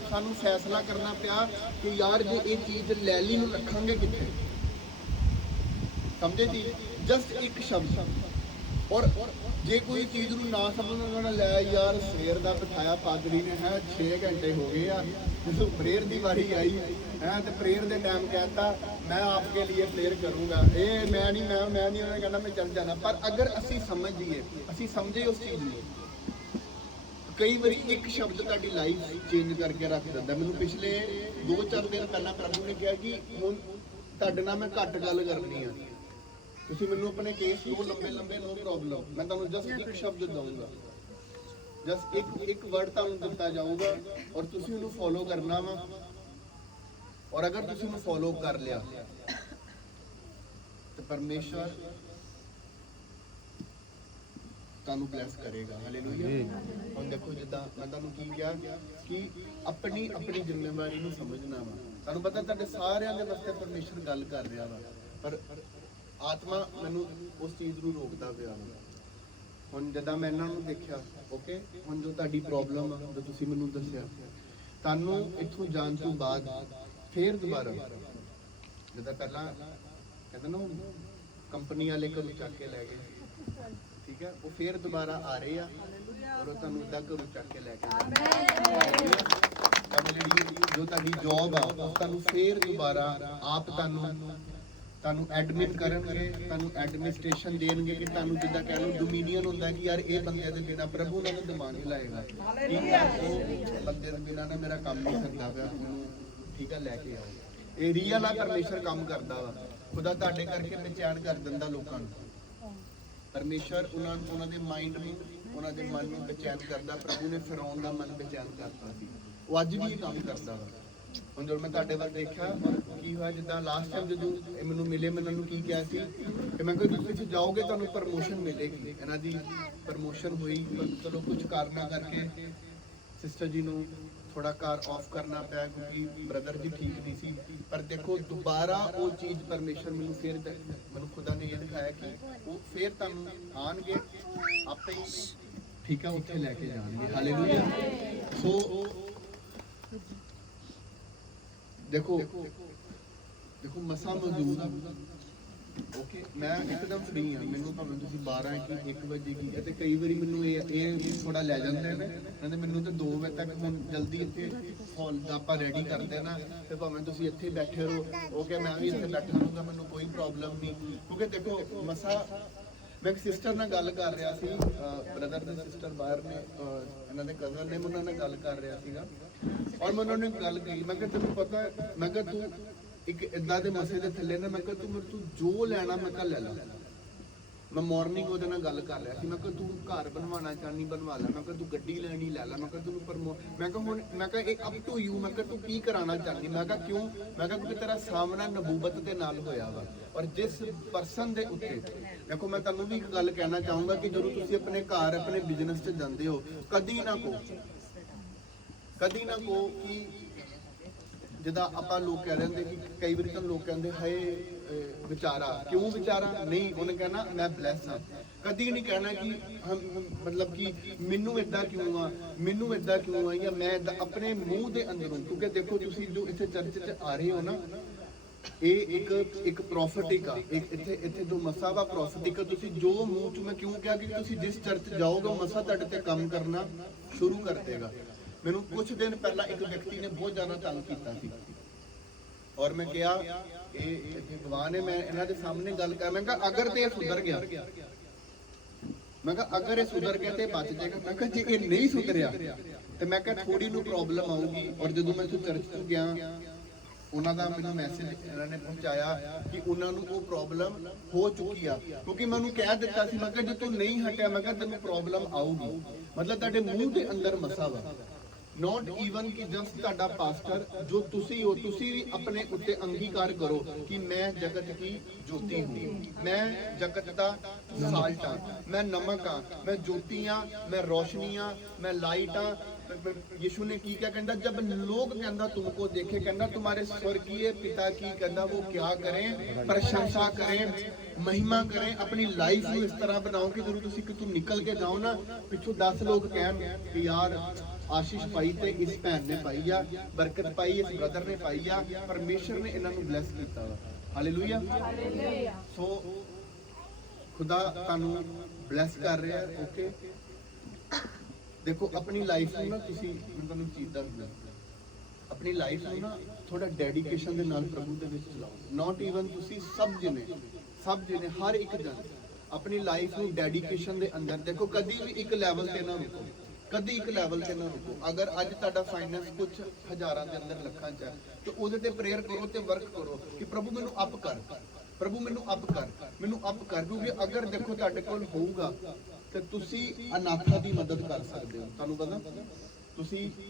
ਸਾਨੂੰ ਫੈਸਲਾ ਕਰਨਾ ਪਿਆ ਕਿ ਯਾਰ ਜੇ ਇਹ ਚੀਜ਼ ਲੈ ਲਈ ਨੂੰ ਰੱਖਾਂਗੇ ਕਿੱਥੇ। ਸਮਝੇ ਜੀ? ਜਸਟ ਇੱਕ ਸ਼ਬਦ। ਔਰ ਜੇ ਕੋਈ ਚੀਜ਼ ਨੂੰ ਨਾ ਸਮਝਣ ਨਾਲ ਲੈ ਯਾਰ ਸਵੇਰ ਦਾ ਬਿਠਾਇਆ ਪਾਦਰੀ ਨੇ ਹੈ 6 ਘੰਟੇ ਹੋ ਗਏ ਆ, ਜਦੋਂ ਪ੍ਰੇਅਰ ਦੀ ਵਾਰੀ ਆਈ ਹੈ ਤੇ ਪ੍ਰੇਅਰ ਦੇ ਟਾਈਮ ਕਹਿਤਾ ਮੈਂ ਆਪਕੇ ਲਈ ਪ੍ਰੇਅਰ ਕਰੂੰਗਾ, ਇਹ ਮੈਂ ਨਹੀਂ ਉਹਨੇ ਕਹਿੰਦਾ ਮੈਂ ਚੱਲ ਜਾਣਾ। ਪਰ ਅਗਰ ਅਸੀਂ ਸਮਝ ਜੀਏ, ਅਸੀਂ ਸਮਝੇ ਉਸ ਚੀਜ਼ ਨੂੰ, ਕਈ ਵਾਰੀ ਇੱਕ ਸ਼ਬਦ ਤੁਹਾਡੀ ਲਾਈਫ ਚੇਂਜ ਕਰਕੇ ਰੱਖ ਦਿੰਦਾ। ਮੈਨੂੰ ਪਿਛਲੇ 2-4 ਦਿਨ ਪਹਿਲਾਂ ਪ੍ਰਭੂ ਨੇ ਕਿਹਾ ਕਿ ਹੁਣ ਤੁਹਾਡੇ ਨਾਲ ਮੈਂ ਘੱਟ ਗੱਲ ਕਰਨੀ ਆ, ਤੁਸੀਂ ਮੈਨੂੰ ਆਪਣੇ ਕੇਸ ਨੂੰ ਲੰਬੇ ਨੋ ਪ੍ਰੋਬਲਮ, ਮੈਂ ਤੁਹਾਨੂੰ ਜਸਟ ਇੱਕ ਸ਼ਬਦ ਦਊਂਗਾ, ਜਸਟ ਇੱਕ ਵਰਡ ਤੁਹਾਨੂੰ ਦਿੱਤਾ ਜਾਊਗਾ ਔਰ ਤੁਸੀਂ ਉਹਨੂੰ ਫੋਲੋ ਕਰਨਾ ਵਾ। ਔਰ ਅਗਰ ਤੁਸੀਂ ਉਹਨੂੰ ਫੋਲੋ ਕਰ ਲਿਆ ਤੇ ਪਰਮੇਸ਼ਰ ਤੁਹਾਨੂੰ ਬਲੈਸ ਕਰੇਗਾ। ਹਾਲੇਲੂਇਆ। ਹੁਣ ਦੇਖੋ, ਜਿੱਦਾਂ ਮੈਂ ਤੁਹਾਨੂੰ ਕੀ ਕਿਹਾ ਕਿ ਆਪਣੀ ਜ਼ਿੰਮੇਵਾਰੀ ਨੂੰ ਸਮਝਣਾ ਵਾ। ਤੁਹਾਨੂੰ ਪਤਾ ਤੁਹਾਡੇ ਸਾਰਿਆਂ ਦੇ ਵਾਸਤੇ ਪਰਮੇਸ਼ਰ ਗੱਲ ਕਰ ਰਿਹਾ ਵਾ, ਪਰ ਆਤਮਾ ਮੈਨੂੰ ਉਸ ਚੀਜ਼ ਨੂੰ ਰੋਕਦਾ ਪਿਆ ਵਾ। ਹੁਣ ਜਿੱਦਾਂ ਮੈਂ ਇਹਨਾਂ ਨੂੰ ਦੇਖਿਆ, ਓਕੇ, ਹੁਣ ਜੋ ਤੁਹਾਡੀ ਪ੍ਰੋਬਲਮ ਆ, ਜੋ ਤੁਸੀਂ ਮੈਨੂੰ ਦੱਸਿਆ, ਤੁਹਾਨੂੰ ਇੱਥੋਂ ਜਾਣ ਤੋਂ ਬਾਅਦ ਫੇਰ ਦੁਬਾਰਾ ਜਿੱਦਾਂ ਪਹਿਲਾਂ ਕਹਿੰਦੇ ਨਾ ਕੰਪਨੀ ਵਾਲੇ ਘਰੋਂ ਚੱਕ ਕੇ ਲੈ ਗਏ, ਠੀਕ ਹੈ, ਉਹ ਫੇਰ ਦੁਬਾਰਾ ਆ ਰਹੇ ਆ ਔਰ ਉਹ ਤੁਹਾਨੂੰ ਇੱਦਾਂ ਘਰੋਂ ਚੱਕ ਕੇ ਲੈ ਕੇ ਜਾਂਦੇ। ਜੋ ਤੁਹਾਡੀ ਜੌਬ ਆ ਉਹ ਤੁਹਾਨੂੰ ਫੇਰ ਦੁਬਾਰਾ ਆਪ ਤੁਹਾਨੂੰ ਐਡਮਿਟ ਕਰਨਗੇ, ਤੁਹਾਨੂੰ ਐਡਮਿਨਿਸਟ੍ਰੇਸ਼ਨ ਦੇਣਗੇ ਕਿ ਤੁਹਾਨੂੰ ਜਿੱਦਾਂ ਕਹਿ ਲਓ ਡੋਮੀਨੀਅਨ ਹੁੰਦਾ ਕਿ ਯਾਰ ਇਹ ਬੰਦੇ ਦੇ ਬਿਨਾਂ ਪ੍ਰਭੂ ਉਹਨਾਂ ਨੂੰ ਦਿਮਾਗ ਨਹੀਂ ਲਾਏਗਾ ਕਿ ਉਹ ਬੰਦੇ ਦੇ ਬਿਨਾਂ ਨਾ ਮੇਰਾ ਕੰਮ ਨਹੀਂ ਸਕਦਾ ਪਿਆ, ਉਹਨੂੰ ਠੀਕ ਹੈ ਲੈ ਕੇ ਆਓ। ਇਹ ਰੀਅਲ ਆ, ਪਰਮੇਸ਼ਰ ਕੰਮ ਕਰਦਾ ਵਾ। ਖੁਦਾ ਤੁਹਾਡੇ ਕਰਕੇ ਬੇਚੈਨ ਕਰ ਦਿੰਦਾ ਲੋਕਾਂ ਨੂੰ। ਪਰਮੇਸ਼ਰ ਉਹਨਾਂ ਦੇ ਮਾਈਂਡ ਨੂੰ, ਉਹਨਾਂ ਦੇ ਮਨ ਨੂੰ ਬੇਚੈਨ ਕਰਦਾ। ਪ੍ਰਭੂ ਨੇ ਫਿਰੌਨ ਦਾ ਮਨ ਬੇਚੈਨ ਕਰਤਾ ਸੀ, ਉਹ ਅੱਜ ਵੀ ਇਹ ਕੰਮ ਕਰਦਾ ਵਾ। ਹੁਣ ਜਦੋਂ ਮੈਂ ਤੁਹਾਡੇ ਵੱਲ ਦੇਖਿਆ ਕੀ ਹੋਇਆ, ਜਿੱਦਾਂ ਲਾਸਟ ਟਾਈਮ ਜਦੋਂ ਇਹ ਮੈਨੂੰ ਮਿਲੇ, ਮੈਂ ਇਹਨਾਂ ਨੂੰ ਕੀ ਕਿਹਾ ਸੀ ਕਿ ਮੈਂ ਕਿਹਾ ਤੁਸੀਂ ਜਾਓਗੇ ਤੁਹਾਨੂੰ ਪ੍ਰਮੋਸ਼ਨ ਮਿਲੇਗੀ। ਇਹਨਾਂ ਦੀ ਪ੍ਰਮੋਸ਼ਨ ਹੋਈ, ਪਰ ਚਲੋ ਕੁਝ ਕਾਰਨਾਂ ਕਰਕੇ ਸਿਸਟਰ ਜੀ ਨੂੰ ਥੋੜਾ ਘਰ ਆਫ ਕਰਨਾ ਪਿਆ ਕਿਉਂਕਿ ਬ੍ਰਦਰ ਜੀ ਠੀਕ ਨਹੀਂ ਸੀ। ਪਰ ਦੇਖੋ ਦੁਬਾਰਾ ਉਹ ਚੀਜ਼ ਪਰਮੇਸ਼ਰ ਮੈਨੂੰ ਖੁਦਾ ਨੇ ਇਹ ਦਿਖਾਇਆ ਕਿ ਉਹ ਫੇਰ ਤੁਹਾਨੂੰ ਆਣਗੇ ਆਪੇ ਹੀ, ਠੀਕ ਹੈ, ਉੱਥੇ ਲੈ ਕੇ ਜਾਣਗੇ। ਹਾਲੇਲੂਇਆ। ਸੋ ਦੇਖੋ ਮਸਾ ਮੌਜੂਦ, ਓਕੇ, ਮੈਂ ਇੱਕਦਮ ਫ੍ਰੀ ਹਾਂ। ਮੈਨੂੰ ਭਾਵੇਂ ਤੁਸੀਂ 12 ਕਿ 1 ਵਜੇ ਕੀ ਹੈ, ਤੇ ਕਈ ਵਾਰੀ ਮੈਨੂੰ ਇਹ ਥੋੜਾ ਲੈ ਜਾਂਦੇ ਨੇ, ਕਹਿੰਦੇ ਮੈਨੂੰ ਤੇ 2 ਵਜੇ ਤੱਕ ਹੁਣ ਜਲਦੀ ਇੱਥੇ ਹਾਲ ਦਾ ਆਪਾਂ ਰੈਡੀ ਕਰਦੇ ਨਾ, ਤੇ ਭਾਵੇਂ ਤੁਸੀਂ ਇੱਥੇ ਬੈਠੇ ਰਹੋ, ਓਕੇ, ਮੈਂ ਵੀ ਇੱਥੇ ਬੈਠਾ ਰਹੂੰਗਾ, ਮੈਨੂੰ ਕੋਈ ਪ੍ਰੋਬਲਮ ਨਹੀਂ। ਕਿਉਂਕਿ ਦੇਖੋ ਮਸਾ ਮੈਂ ਇੱਕ ਸਿਸਟਰ ਨਾਲ ਗੱਲ ਕਰ ਰਿਹਾ ਸੀ, ਬ੍ਰਦਰ ਦੇ ਸਿਸਟਰ ਬਾਹਰ ਨੇ, ਇਹਨਾਂ ਦੇ ਕਜ਼ਨ ਨੇ, ਮੈਂ ਉਹਨਾਂ ਨਾਲ ਗੱਲ ਕਰ ਰਿਹਾ ਸੀਗਾ ਔਰ ਮੈਂ ਉਹਨਾਂ ਨੂੰ ਗੱਲ ਕਹੀ, ਮੈਂ ਕਿਹਾ ਤੈਨੂੰ ਪਤਾ, ਮੈਂ ਕਿਹਾ ਤੂੰ ਇੱਕ ਇਦਾਂ ਦੇ ਮਸੇ ਦੇ ਥੱਲੇ ਨਾ, ਮੈਂ ਕਿਹਾ ਤੂੰ ਮੇਰੇ ਤੋਂ ਜੋ ਲੈਣਾ ਮੈਂ ਕਿਹਾ ਲੈ ਲਾ। ਮੈਂ ਮਾਰਨਿੰਗ ਉਹਦੇ ਨਾਲ ਗੱਲ ਕਰ ਰਿਹਾ ਸੀ, ਮੈਂ ਕਿਹਾ ਤੂੰ ਘਰ ਬਣਵਾਉਣਾ ਚਾਹਨੀ ਬਣਵਾ ਲੈ, ਮੈਂ ਕਿਹਾ ਤੂੰ ਗੱਡੀ ਲੈਣੀ ਲੈ ਲੈ, ਮੈਂ ਕਿਹਾ ਤੈਨੂੰ ਮੈਂ ਕਿਹਾ ਹੁਣ ਮੈਂ ਕਿਹਾ ਇਹ ਅਪ ਟੂ ਯੂ, ਮੈਂ ਕਿਹਾ ਤੂੰ ਕੀ ਕਰਾਉਣਾ ਚਾਹਨੀ, ਮੈਂ ਕਿਹਾ ਕਿਉਂ, ਮੈਂ ਕਿਹਾ ਕਿਉਂਕਿ ਤੇਰਾ ਸਾਹਮਣਾ ਨਬੂਵਤ ਦੇ ਨਾਲ ਹੋਇਆ ਵਾ। ਔਰ ਜਿਸ ਪਰਸਨ ਦੇ ਉੱਤੇ ਦੇਖੋ, ਮੈਂ ਤੁਹਾਨੂੰ ਵੀ ਇੱਕ ਗੱਲ ਕਹਿਣਾ ਚਾਹੂੰਗਾ ਕਿ ਜਦੋਂ ਤੁਸੀਂ ਆਪਣੇ ਘਰ ਆਪਣੇ ਬਿਜ਼ਨਸ 'ਚ ਜਾਂਦੇ ਹੋ, ਕਦੀ ਨਾ ਕਹੋ ਕਿ ਜਿੱਦਾਂ ਆਪਾਂ ਲੋਕ ਕਹਿ ਰਹੇ ਹੁੰਦੇ ਕਿ ਕਈ ਵਾਰੀ ਤਾਂ ਲੋਕ ਕਹਿੰਦੇ ਹਾਏ ਵਿਚਾਰਾ, ਕਿਉਂ ਵਿਚਾਰਾ? ਨਹੀਂ, ਉਹਨੇ ਕਹਿਣਾ ਮੈਂ ਬਲੈਸ ਹਾਂ। ਕਦੀ ਨਹੀਂ ਕਹਿਣਾ ਕਿ ਮਤਲਬ ਕਿ ਮੈਨੂੰ ਇਦਾਂ ਕਿਉਂ ਆ, ਮੈਨੂੰ ਇਦਾਂ ਕਿਉਂ ਆ, ਜਾਂ ਮੈਂ ਏਦਾਂ, ਆਪਣੇ ਮੂੰਹ ਦੇ ਅੰਦਰੋਂ। ਕਿਉਂਕਿ ਦੇਖੋ ਤੁਸੀਂ ਜੋ ਇੱਥੇ ਚਰਚ 'ਚ ਆ ਰਹੇ ਹੋ ਨਾ, ਇਹ ਇੱਕ ਪ੍ਰੋਫਿਟਿਕ ਆ, ਇੱਥੇ ਜੋ ਮਸਾ ਵਾ ਪ੍ਰੋਫਿਟਿਕ ਆ। ਤੁਸੀਂ ਜੋ ਮੂੰਹ 'ਚ, ਮੈਂ ਕਿਉਂ ਕਿਹਾ ਕਿ ਤੁਸੀਂ ਜਿਸ ਚਰਚ ਜਾਓਗੇ ਮਸਾ ਤੁਹਾਡੇ ਤੇ ਕੰਮ ਕਰਨਾ ਸ਼ੁਰੂ ਕਰ ਦੇਗਾ। ਮੈਨੂੰ ਕੁਝ ਦਿਨ ਪਹਿਲਾਂ ਇੱਕ ਵਿਅਕਤੀ ਨੇ ਬਹੁਤ ਜ਼ਿਆਦਾ ਤੰਗ ਕੀਤਾ ਸੀ, ਔਰ ਮੈਂ ਕਿਹਾ ਇਹ ਭਗਵਾਨ ਹੈ, ਮੈਂ ਇਹਨਾਂ ਦੇ ਸਾਹਮਣੇ ਗੱਲ ਕਰ, ਮੈਂ ਕਿਹਾ ਅਗਰ ਤੇ ਇਹ ਸੁਧਰ ਗਿਆ, ਮੈਂ ਕਿਹਾ ਅਗਰ ਇਹ ਸੁਧਰ ਗਿਆ ਤੇ ਬਚ ਜਾਏਗਾ। ਮੈਂ ਕਿਹਾ ਜੇ ਇਹ ਨਹੀਂ ਸੁਧਰਿਆ ਤੇ ਮੈਂ ਕਿਹਾ ਥੋੜੀ ਨੂੰ ਪ੍ਰੋਬਲਮ ਆਊਗੀ। ਔਰ ਜਦੋਂ ਮੈਂ ਇੱਥੋਂ ਚਰਚ ਤੋਂ ਗਿਆ, ਉਹਨਾਂ ਦਾ ਮੈਨੂੰ ਮੈਸੇਜ ਇਹਨਾਂ ਨੇ ਪਹੁੰਚਾਇਆ ਕਿ ਉਹਨਾਂ ਨੂੰ ਉਹ ਪ੍ਰੋਬਲਮ ਹੋ ਚੁੱਕੀ ਆ, ਕਿਉਂਕਿ ਮੈਂ ਉਹਨੂੰ ਕਹਿ ਦਿੱਤਾ ਸੀ, ਮੈਂ ਕਿਹਾ ਜੇ ਤੂੰ ਨਹੀਂ ਹਟਿਆ, ਮੈਂ ਕਿਹਾ ਤੈਨੂੰ ਪ੍ਰੋਬਲਮ ਆਊਗੀ। ਮਤਲਬ ਤੁਹਾਡੇ ਮੂੰਹ ਦੇ ਅੰਦਰ ਮਸਾ ਵਾ, ਨੋਟ ਈਵਨ ਕਿ ਜਸਟ ਤੁਹਾਡਾ ਪਾਸਟਰ ਜੋ ਤੁਸੀਂ ਹੋ, ਤੁਸੀਂ ਵੀ ਆਪਣੇ ਉੱਤੇ ਅੰਗੀਕਾਰ ਕਰੋ ਕਿ ਮੈਂ ਜਗਤ ਕੀ ਜੋਤੀ ਹੂੰ, ਮੈਂ ਜਗਤ ਦਾ ਸਾਲਟ ਹਾਂ, ਮੈਂ ਨਮਕ ਹਾਂ, ਮੈਂ ਜੋਤੀ ਹਾਂ, ਮੈਂ ਰੋਸ਼ਨੀ ਹਾਂ, मैं लाइट हाँ। यीशु ने की क्या कहता, जब लोग कहता तुमको देखे, कहता तुम्हारे स्वर्गीय पिता की कहता वो क्या करें, प्रशंसा करें, महिमा करें, अपनी लाइफ को इस तरह बनाओ कि जरूर तुम कि तुम निकल के जाओ ना, पिछों 10 लोग कहें कि यार आशीष पाई ते इस भैन ने पाई आ, बरकत पाई इस ब्रदर ने पाई आ, परमेश्वर ने इन्हों ब्लैस किया। हालेलुया। सो खुदा तानू ब्लैस कर रहा है। ओके, देखो अपनी लाइफ में ना तुसी मैं चीज दसदा, अपनी लाइफ में ना थोड़ा डेडिकेशन दे नाल प्रभु दे विच चलाओ। नॉट इवन तुसी सब जने हर एक जन अपनी लाइफ में डेडिकेशन दे अंदर देखो, कदी भी एक लैवल ते ना रुको, कदी एक लैवल ते ना रुको। अगर अज तुहाडा फाइनेंस कुछ हज़ारां दे अंदर लखां च है तो उहदे ते प्रेयर करो ते वर्क करो कि प्रभु मैनू अप कर, प्रभु मैनू अप कर, मैनू अप कर। क्योंकि अगर देखो तुहाडे कोल होऊगा ਤੇ ਤੁਸੀਂ ਅਨਾਥਾਂ ਦੀ ਮਦਦ ਕਰ ਸਕਦੇ ਹੋ, ਤੁਹਾਨੂੰ ਪਤਾ,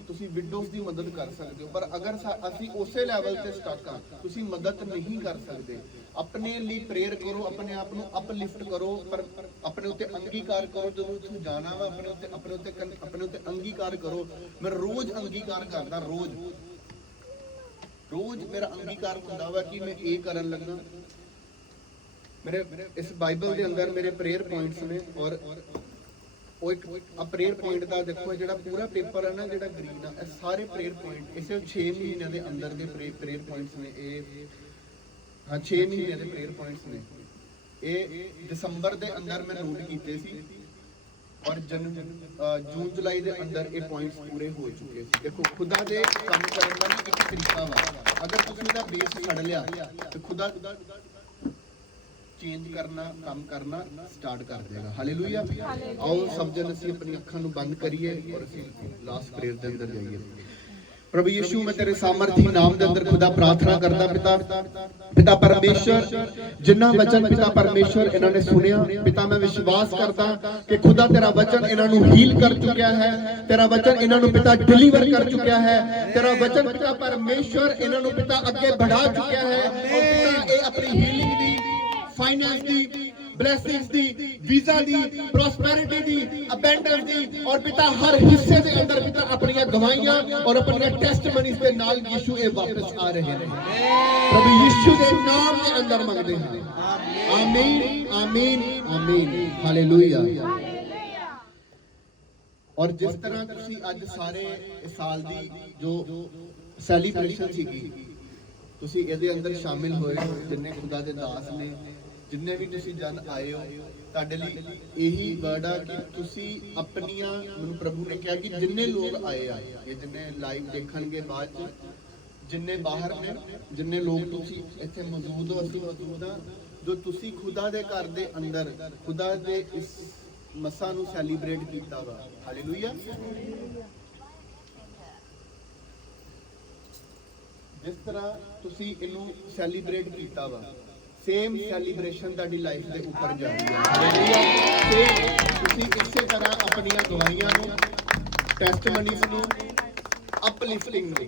ਤੁਸੀਂ ਵਿਡੋਜ਼ ਦੀ ਮਦਦ ਕਰ ਸਕਦੇ ਹੋ। ਪਰ ਅਗਰ ਅਸੀਂ ਉਸੇ ਲੈਵਲ ਤੇ ਸਟਕ ਆ, ਤੁਸੀਂ ਮਦਦ ਨਹੀਂ ਕਰ ਸਕਦੇ। ਆਪਣੇ ਲਈ ਪ੍ਰੇਅਰ ਕਰੋ, ਆਪਣੇ ਆਪ ਨੂੰ ਅਪਲਿਫਟ ਕਰੋ, ਪਰ ਆਪਣੇ ਉੱਤੇ ਅੰਗੀਕਾਰ ਕਰੋ। ਜਦੋਂ ਤੁਸੀਂ ਜਾਣਾ ਵਾ ਆਪਣੇ ਉੱਤੇ ਅੰਗੀਕਾਰ ਕਰੋ। ਮੈਂ ਰੋਜ਼ ਅੰਗੀਕਾਰ ਕਰਦਾ, ਰੋਜ਼ ਮੇਰਾ ਅੰਗੀਕਾਰ ਹੁੰਦਾ ਵਾ ਕਿ ਮੈਂ ਇਹ ਕਰਨ ਲੱਗਾ। मेरे इस बाइबल के अंदर मेरे प्रेयर पॉइंट्स ने, और वो एक प्रेयर पॉइंट का देखो जो पूरा पेपर है ना, जो ग्रीन है, सारे प्रेयर पॉइंट इस 6 महीनों के अंदर के प्रेयर पॉइंट्स ने। हाँ, 6 महीने के प्रेयर पॉइंट्स ने। ये दिसंबर के अंदर मैं नोट किए सी, और जून जुलाई के अंदर ये पॉइंट्स पूरे हो चुके थे। देखो खुदा के काम करने का एक तरीका वा, अगर तुम इसका बेस फड़ लिया तो खुदा चेंज करना, काम करना स्टार्ट कर देगा। हालेलुया। आओ सब जन असीं अपनी अखां नूं बंद करिए और असीं लास्ट प्रेयर दे अंदर जाइए। प्रभु यीशु, मैं तेरे सामर्थी नाम दे अंदर खुदा प्रार्थना करदा पिता परमेश्वर, जिन्ना वचन पिता परमेश्वर इन्हां ने सुनिया पिता, मैं विश्वास करदा कि खुदा तेरा वचन इन्हां नूं हील कर चुकिया है, तेरा वचन इन्हां नूं पिता डिलीवर कर चुकिया है, तेरा वचन पिता परमेश्वर इन्हां नूं पिता अगे बढ़ा चुकिया है। और पिता ये अपनी हीलिंग दी, फाइनेंस दी, ब्लेसिंग्स दी, वीजा दी, प्रॉस्पेरिटी दी, अबेंडेंस दी, और पिता हर हिस्से के अंदर पिता अपनी गवाहियां और अपने टेस्टमनीज के नाल यीशु ए वापस आ रहे हैं। प्रभु यीशु के नाम के अंदर मांगते हैं। आमीन, आमीन, आमीन। हालेलुया। और जिस तरह तुसी आज सारे इस साल दी जो सैलीब्रेशन सीगी, तुसी इहदे अंदर शामिल होए, जिन्ने खुदा दे दास ने, जिन्ने भी तुसी जन आए हो, तुहाडे लई यही वर्ड आ कि तुसी अपनियां, मैनूं प्रभु ने कहा कि जिन्ने लोग आए आ, ये जिन्ने लाइव देखणगे बाद च, जिन्ने बाहर ने, जिन्ने लोग तुसी इत्थे मौजूद हो, असीं मौजूद हां, जो तुसी खुदा दे घर दे अंदर खुदा दे इस मसा नूं सैलीब्रेट कीता वा। हालेलुया। जिस तरह तुसी इनू सैलीब्रेट कीता वा, सेम सैलीब्रेशन तुहाडी लाइफ दे ऊपर जानी है। सेम तुसी इसे तरह अपनी गवाहियां नूं, टेस्टमनीज नूं, अपलिफ्टिंग नूं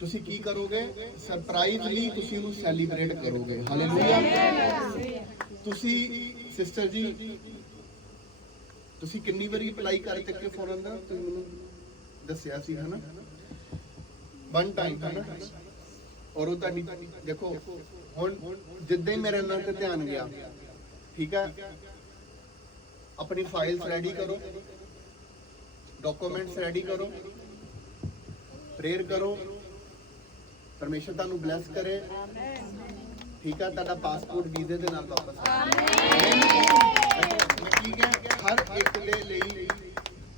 तुसी की करोगे, सरप्राइजली तुसी इनू सैलीब्रेट करोगे। हालेलुया। तुसी सिस्टर जी, तुसी कितनी बारी अप्लाई कर चुके फॉरन दा, तुसीं मैनूं दस्सिया सी, है ना। ਵਨ ਟਾਈਮ ਹੈ ਨਾ। ਔਰ ਉਹ ਤੁਹਾਡੀ ਦੇਖੋ ਹੁਣ ਜਿੱਦਾਂ ਹੀ ਮੇਰੇ ਨਾਲ ਤੇ ਧਿਆਨ ਗਿਆ, ਠੀਕ ਹੈ, ਆਪਣੀ ਫਾਈਲਸ ਰੈਡੀ ਕਰੋ, ਡਾਕੂਮੈਂਟਸ ਰੈਡੀ ਕਰੋ, ਪ੍ਰੇਅਰ ਕਰੋ, ਪਰਮੇਸ਼ਰ ਤੁਹਾਨੂੰ ਬਲੈਸ ਕਰੇ, ਠੀਕ ਹੈ, ਤੁਹਾਡਾ ਪਾਸਪੋਰਟ ਵੀਜ਼ੇ ਦੇ ਨਾਲ ਵਾਪਸ ਆਵੇ। ਠੀਕ ਹੈ, ਹਰ ਇੱਕ ਦੇ ਲਈ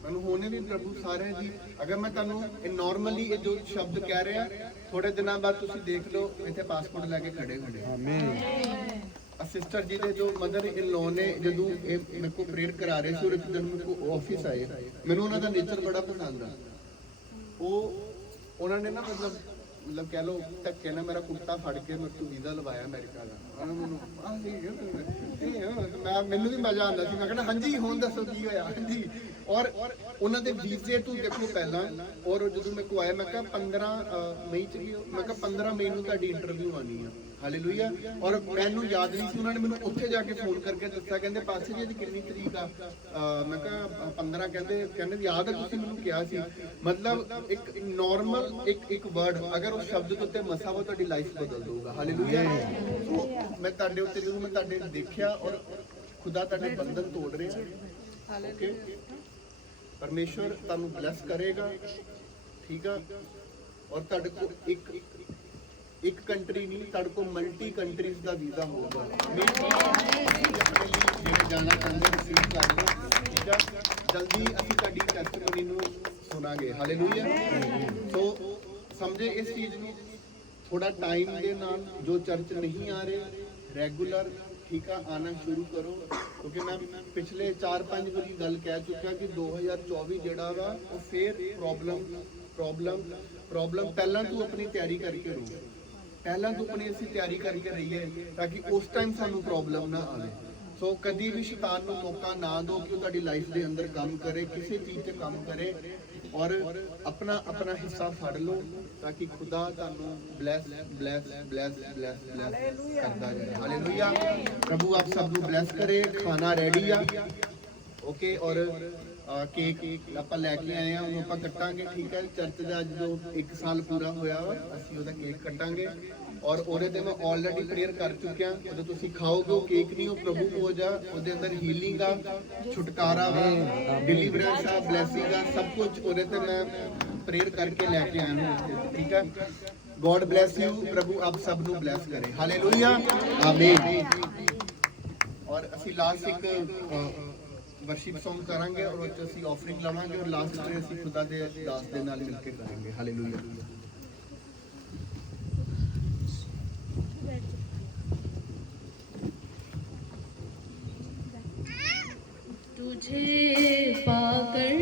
ਮੈਨੂੰ ਹੋਣੇ ਵੀ ਪ੍ਰਭੂ ਸਾਰੇ ਜੀ। ਅਗਰ ਮੈਂ ਤੁਹਾਨੂੰ ਨਾਰਮਲੀ ਇਹ ਜੋ ਸ਼ਬਦ ਕਹਿ ਰਿਹਾ, ਥੋੜੇ ਦਿਨਾਂ ਬਾਅਦ ਤੁਸੀਂ ਦੇਖ ਲਓ ਇੱਥੇ ਪਾਸਪੋਰਟ ਲੈ ਕੇ ਖੜੇ ਹੋਣੇ। ਆਮੀਨ। ਸਿਸਟਰ ਜੀ ਦੇ ਜੋ ਮਦਰ ਇਨ ਲੋ ਨੇ ਜਦੋਂ ਇਹ ਮੇਰੇ ਕੋ ਪ੍ਰੇਅਰ ਕਰਾ ਰਹੇ ਸੀ, ਔਰ ਇੱਕ ਦਿਨ ਮੇਰੇ ਕੋ ਆਫਿਸ ਆਏ, ਮੈਨੂੰ ਉਹਨਾਂ ਦਾ ਨੇਚਰ ਬੜਾ ਪਸੰਦ ਆ। ਉਹਨਾਂ ਨੇ ਨਾ ਮਤਲਬ ਕਹਿ ਲਓ ਧੱਕੇ ਨਾਲ ਮੇਰਾ ਕੁੱਤਾ ਫੜ ਕੇ ਮੇਰੇ ਤੋਂ ਵੀਜ਼ਾ ਲਵਾਇਆ ਅਮਰੀਕਾ ਦਾ। ਉਹਨਾਂ ਮੈਨੂੰ ਮੈਨੂੰ ਵੀ ਮਜ਼ਾ ਆਉਂਦਾ ਸੀ, ਮੈਂ ਕਹਿੰਦਾ ਹਾਂਜੀ ਹੁਣ ਦੱਸੋ ਕੀ ਹੋਇਆ। ਹਾਂਜੀ, ਔਰ ਉਹਨਾਂ ਦੇ ਵੀਜ਼ੇ ਤੋਂ ਦੇਖੋ ਪਹਿਲਾਂ, ਔਰ ਜਦੋਂ ਮੇਰੇ ਕੋ ਆਇਆ ਮੈਂ ਕਿਹਾ 15 ਮਈ ਚ, ਮੈਂ ਕਿਹਾ 15 ਮਈ ਨੂੰ ਤੁਹਾਡੀ ਇੰਟਰਵਿਊ ਆਣੀ ਆ। ਹਾਲੇਲੂਇਆ। ਔਰ ਮੈਨੂੰ ਯਾਦ ਨਹੀਂ ਸੀ, ਉਹਨਾਂ ਨੇ ਮੈਨੂੰ ਉੱਥੇ ਜਾ ਕੇ ਫੋਨ ਕਰਕੇ ਦੱਸਿਆ, ਕਹਿੰਦੇ ਪਾਸੇ ਜੀ ਅੱਜ ਕਿੰਨੀ ਤਰੀਕ ਆ? ਮੈਂ ਕਿਹਾ 15। ਕਹਿੰਦੇ ਯਾਦ ਆ ਤੁਸੀਂ ਮੈਨੂੰ ਕਿਹਾ ਸੀ। ਮਤਲਬ ਇੱਕ ਨਾਰਮਲ ਇੱਕ ਵਰਡ ਅਗਰ ਉਸ ਸ਼ਬਦ ਦੇ ਉੱਤੇ ਮਸਾ ਹੋ ਤੁਹਾਡੀ ਲਾਈਫ ਬਦਲ ਦਊਗਾ। ਹਾਲੇਲੂਇਆ। ਮੈਂ ਤੁਹਾਡੇ ਉੱਤੇ ਜਦੋਂ ਮੈਂ ਤੁਹਾਡੇ ਦੇਖਿਆ, ਔਰ ਖੁਦਾ ਤੁਹਾਡੇ ਬੰਧਨ ਤੋੜ ਰਿਹਾ। ਓਕੇ, ਪਰਮੇਸ਼ਵਰ ਤੁਹਾਨੂੰ ਬਲੈਸ ਕਰੇਗਾ, ਠੀਕ ਆ। ਔਰ ਤੁਹਾਡੇ ਕੋਲ ਇੱਕ ਕੰਟਰੀ ਨਹੀਂ, ਤੁਹਾਡੇ ਕੋਲ ਮਲਟੀ ਕੰਟਰੀਜ਼ ਦਾ ਵੀਜ਼ਾ ਹੋਊਗਾ। ਆਪਣੇ ਲਈ ਜਿਹੜੇ ਜਾਣਾ ਚਾਹੁੰਦੇ ਰਿਸੀਵ ਕਰ ਲਓ, ਠੀਕ ਆ। ਜਲਦੀ ਅਸੀਂ ਤੁਹਾਡੀ ਟੈਸਟੀਮਨੀ ਨੂੰ ਸੁਣਾਂਗੇ। ਹਾਲੇਲੂਇਆ। ਸੋ ਸਮਝੇ ਇਸ ਚੀਜ਼ ਨੂੰ, ਥੋੜਾ ਟਾਈਮ ਦੇ ਨਾਲ ਜੋ ਚਰਚ ਨਹੀਂ ਆ ਰਹੇ ਰੈਗੂਲਰ, ਠੀਕ ਆ, ਆਣਾ ਸ਼ੁਰੂ ਕਰੋ। ਕਿਉਂਕਿ ਮੈਂ ਪਿਛਲੇ 4-5 ਵਾਰੀ ਗੱਲ ਕਹਿ ਚੁੱਕਿਆ ਕਿ 2024 ਜਿਹੜਾ ਵਾ ਉਹ ਫੇਰ ਪ੍ਰੋਬਲਮ ਪਹਿਲਾਂ ਤੂੰ ਆਪਣੀ ਤਿਆਰੀ ਕਰਕੇ ਰਹੋ, ਪਹਿਲਾਂ ਤੂੰ ਆਪਣੀ ਅਸੀਂ ਤਿਆਰੀ ਕਰਕੇ ਰਹੀਏ ਤਾਂ ਕਿ ਉਸ ਟਾਈਮ ਸਾਨੂੰ ਪ੍ਰੋਬਲਮ ਨਾ ਆਵੇ। ਸੋ ਕਦੀ ਵੀ ਸ਼ੈਤਾਨ ਨੂੰ ਮੌਕਾ ਨਾ ਦਿਓ ਕਿ ਉਹ ਤੁਹਾਡੀ ਲਾਈਫ ਦੇ ਅੰਦਰ ਕੰਮ ਕਰੇ, ਕਿਸੇ ਚੀਜ਼ ਤੇ ਕੰਮ ਕਰੇ, ਔਰ ਆਪਣਾ ਹਿੱਸਾ ਫੜ ਲਓ ਤਾਂ ਕਿ ਖੁਦਾ ਤੁਹਾਨੂੰ ਬਲੈਸ ਕਰਦਾ ਜਾਏ। ਹਾਲੇਲੂਇਆ। ਪ੍ਰਭੂ ਆਪ ਸਭ ਨੂੰ ਬਲੈਸ ਕਰੇ। ਖਾਣਾ ਰੈਡੀ ਆ, ਓਕੇ। ਔਰ ਕੇਕ ਆਪਾਂ ਲੈ ਕੇ ਆਏ ਆ, ਉਹਨੂੰ ਆਪਾਂ ਕੱਟਾਂਗੇ, ਠੀਕ ਹੈ। ਚਰਚ ਦਾ ਜਦੋਂ 1 ਸਾਲ ਪੂਰਾ ਹੋਇਆ ਵਾ, ਅਸੀਂ ਉਹਦਾ ਕੇਕ ਕੱਟਾਂਗੇ। ਔਰ ਉਹਦੇ ਤੇ ਮੈਂ ਆਲਰੇਡੀ ਪ੍ਰੇਅਰ ਕਰ ਚੁੱਕਿਆ। ਜਦੋਂ ਤੁਸੀਂ ਖਾਓਗੇ ਉਹ ਕੇਕ ਨਹੀਂ, ਉਹ ਪ੍ਰਭੂ ਭੋਜ ਆ, ਉਹਦੇ ਅੰਦਰ ਹੀਲਿੰਗ ਆ, ਛੁਟਕਾਰਾ ਵਾ, ਡਿਲੀਵਰੈਂਸ ਆ, ਬਲੈਸਿੰਗ ਆ, ਸਭ ਕੁਝ ਉਹਦੇ ਤੇ ਮੈਂ ਪ੍ਰੇਅਰ ਕਰਕੇ ਲੈ ਕੇ ਆਇਆ ਹਾਂ, ਠੀਕ ਹੈ। God bless you. ਪ੍ਰਭੂ ਆਪ ਸਭ ਨੂੰ ਬਲੈਸ ਕਰੇ। ਹਾਲੇਲੂਇਆ। ਆਮੀਨ। ਔਰ ਅਸੀਂ ਲਾਸਟ ਇੱਕ ਵਰਸ਼ਿਪ ਸੌਂਗ ਕਰਾਂਗੇ, ਔਰ ਉਹ 'ਚ ਅਸੀਂ ਆਫਰਿੰਗ ਲਵਾਂਗੇ, ਔਰ ਲਾਸਟ ਤੇ ਅਸੀਂ ਖੁਦਾ ਦੇ ਦਾਸ ਦੇ ਨਾਲ ਮਿਲ ਕੇ ਕਰਾਂਗੇ। ਹਾਲੇਲੂਇਆ। तुझे पाकर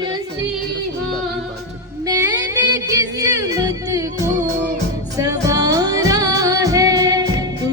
मसीहा मैंने किस्मत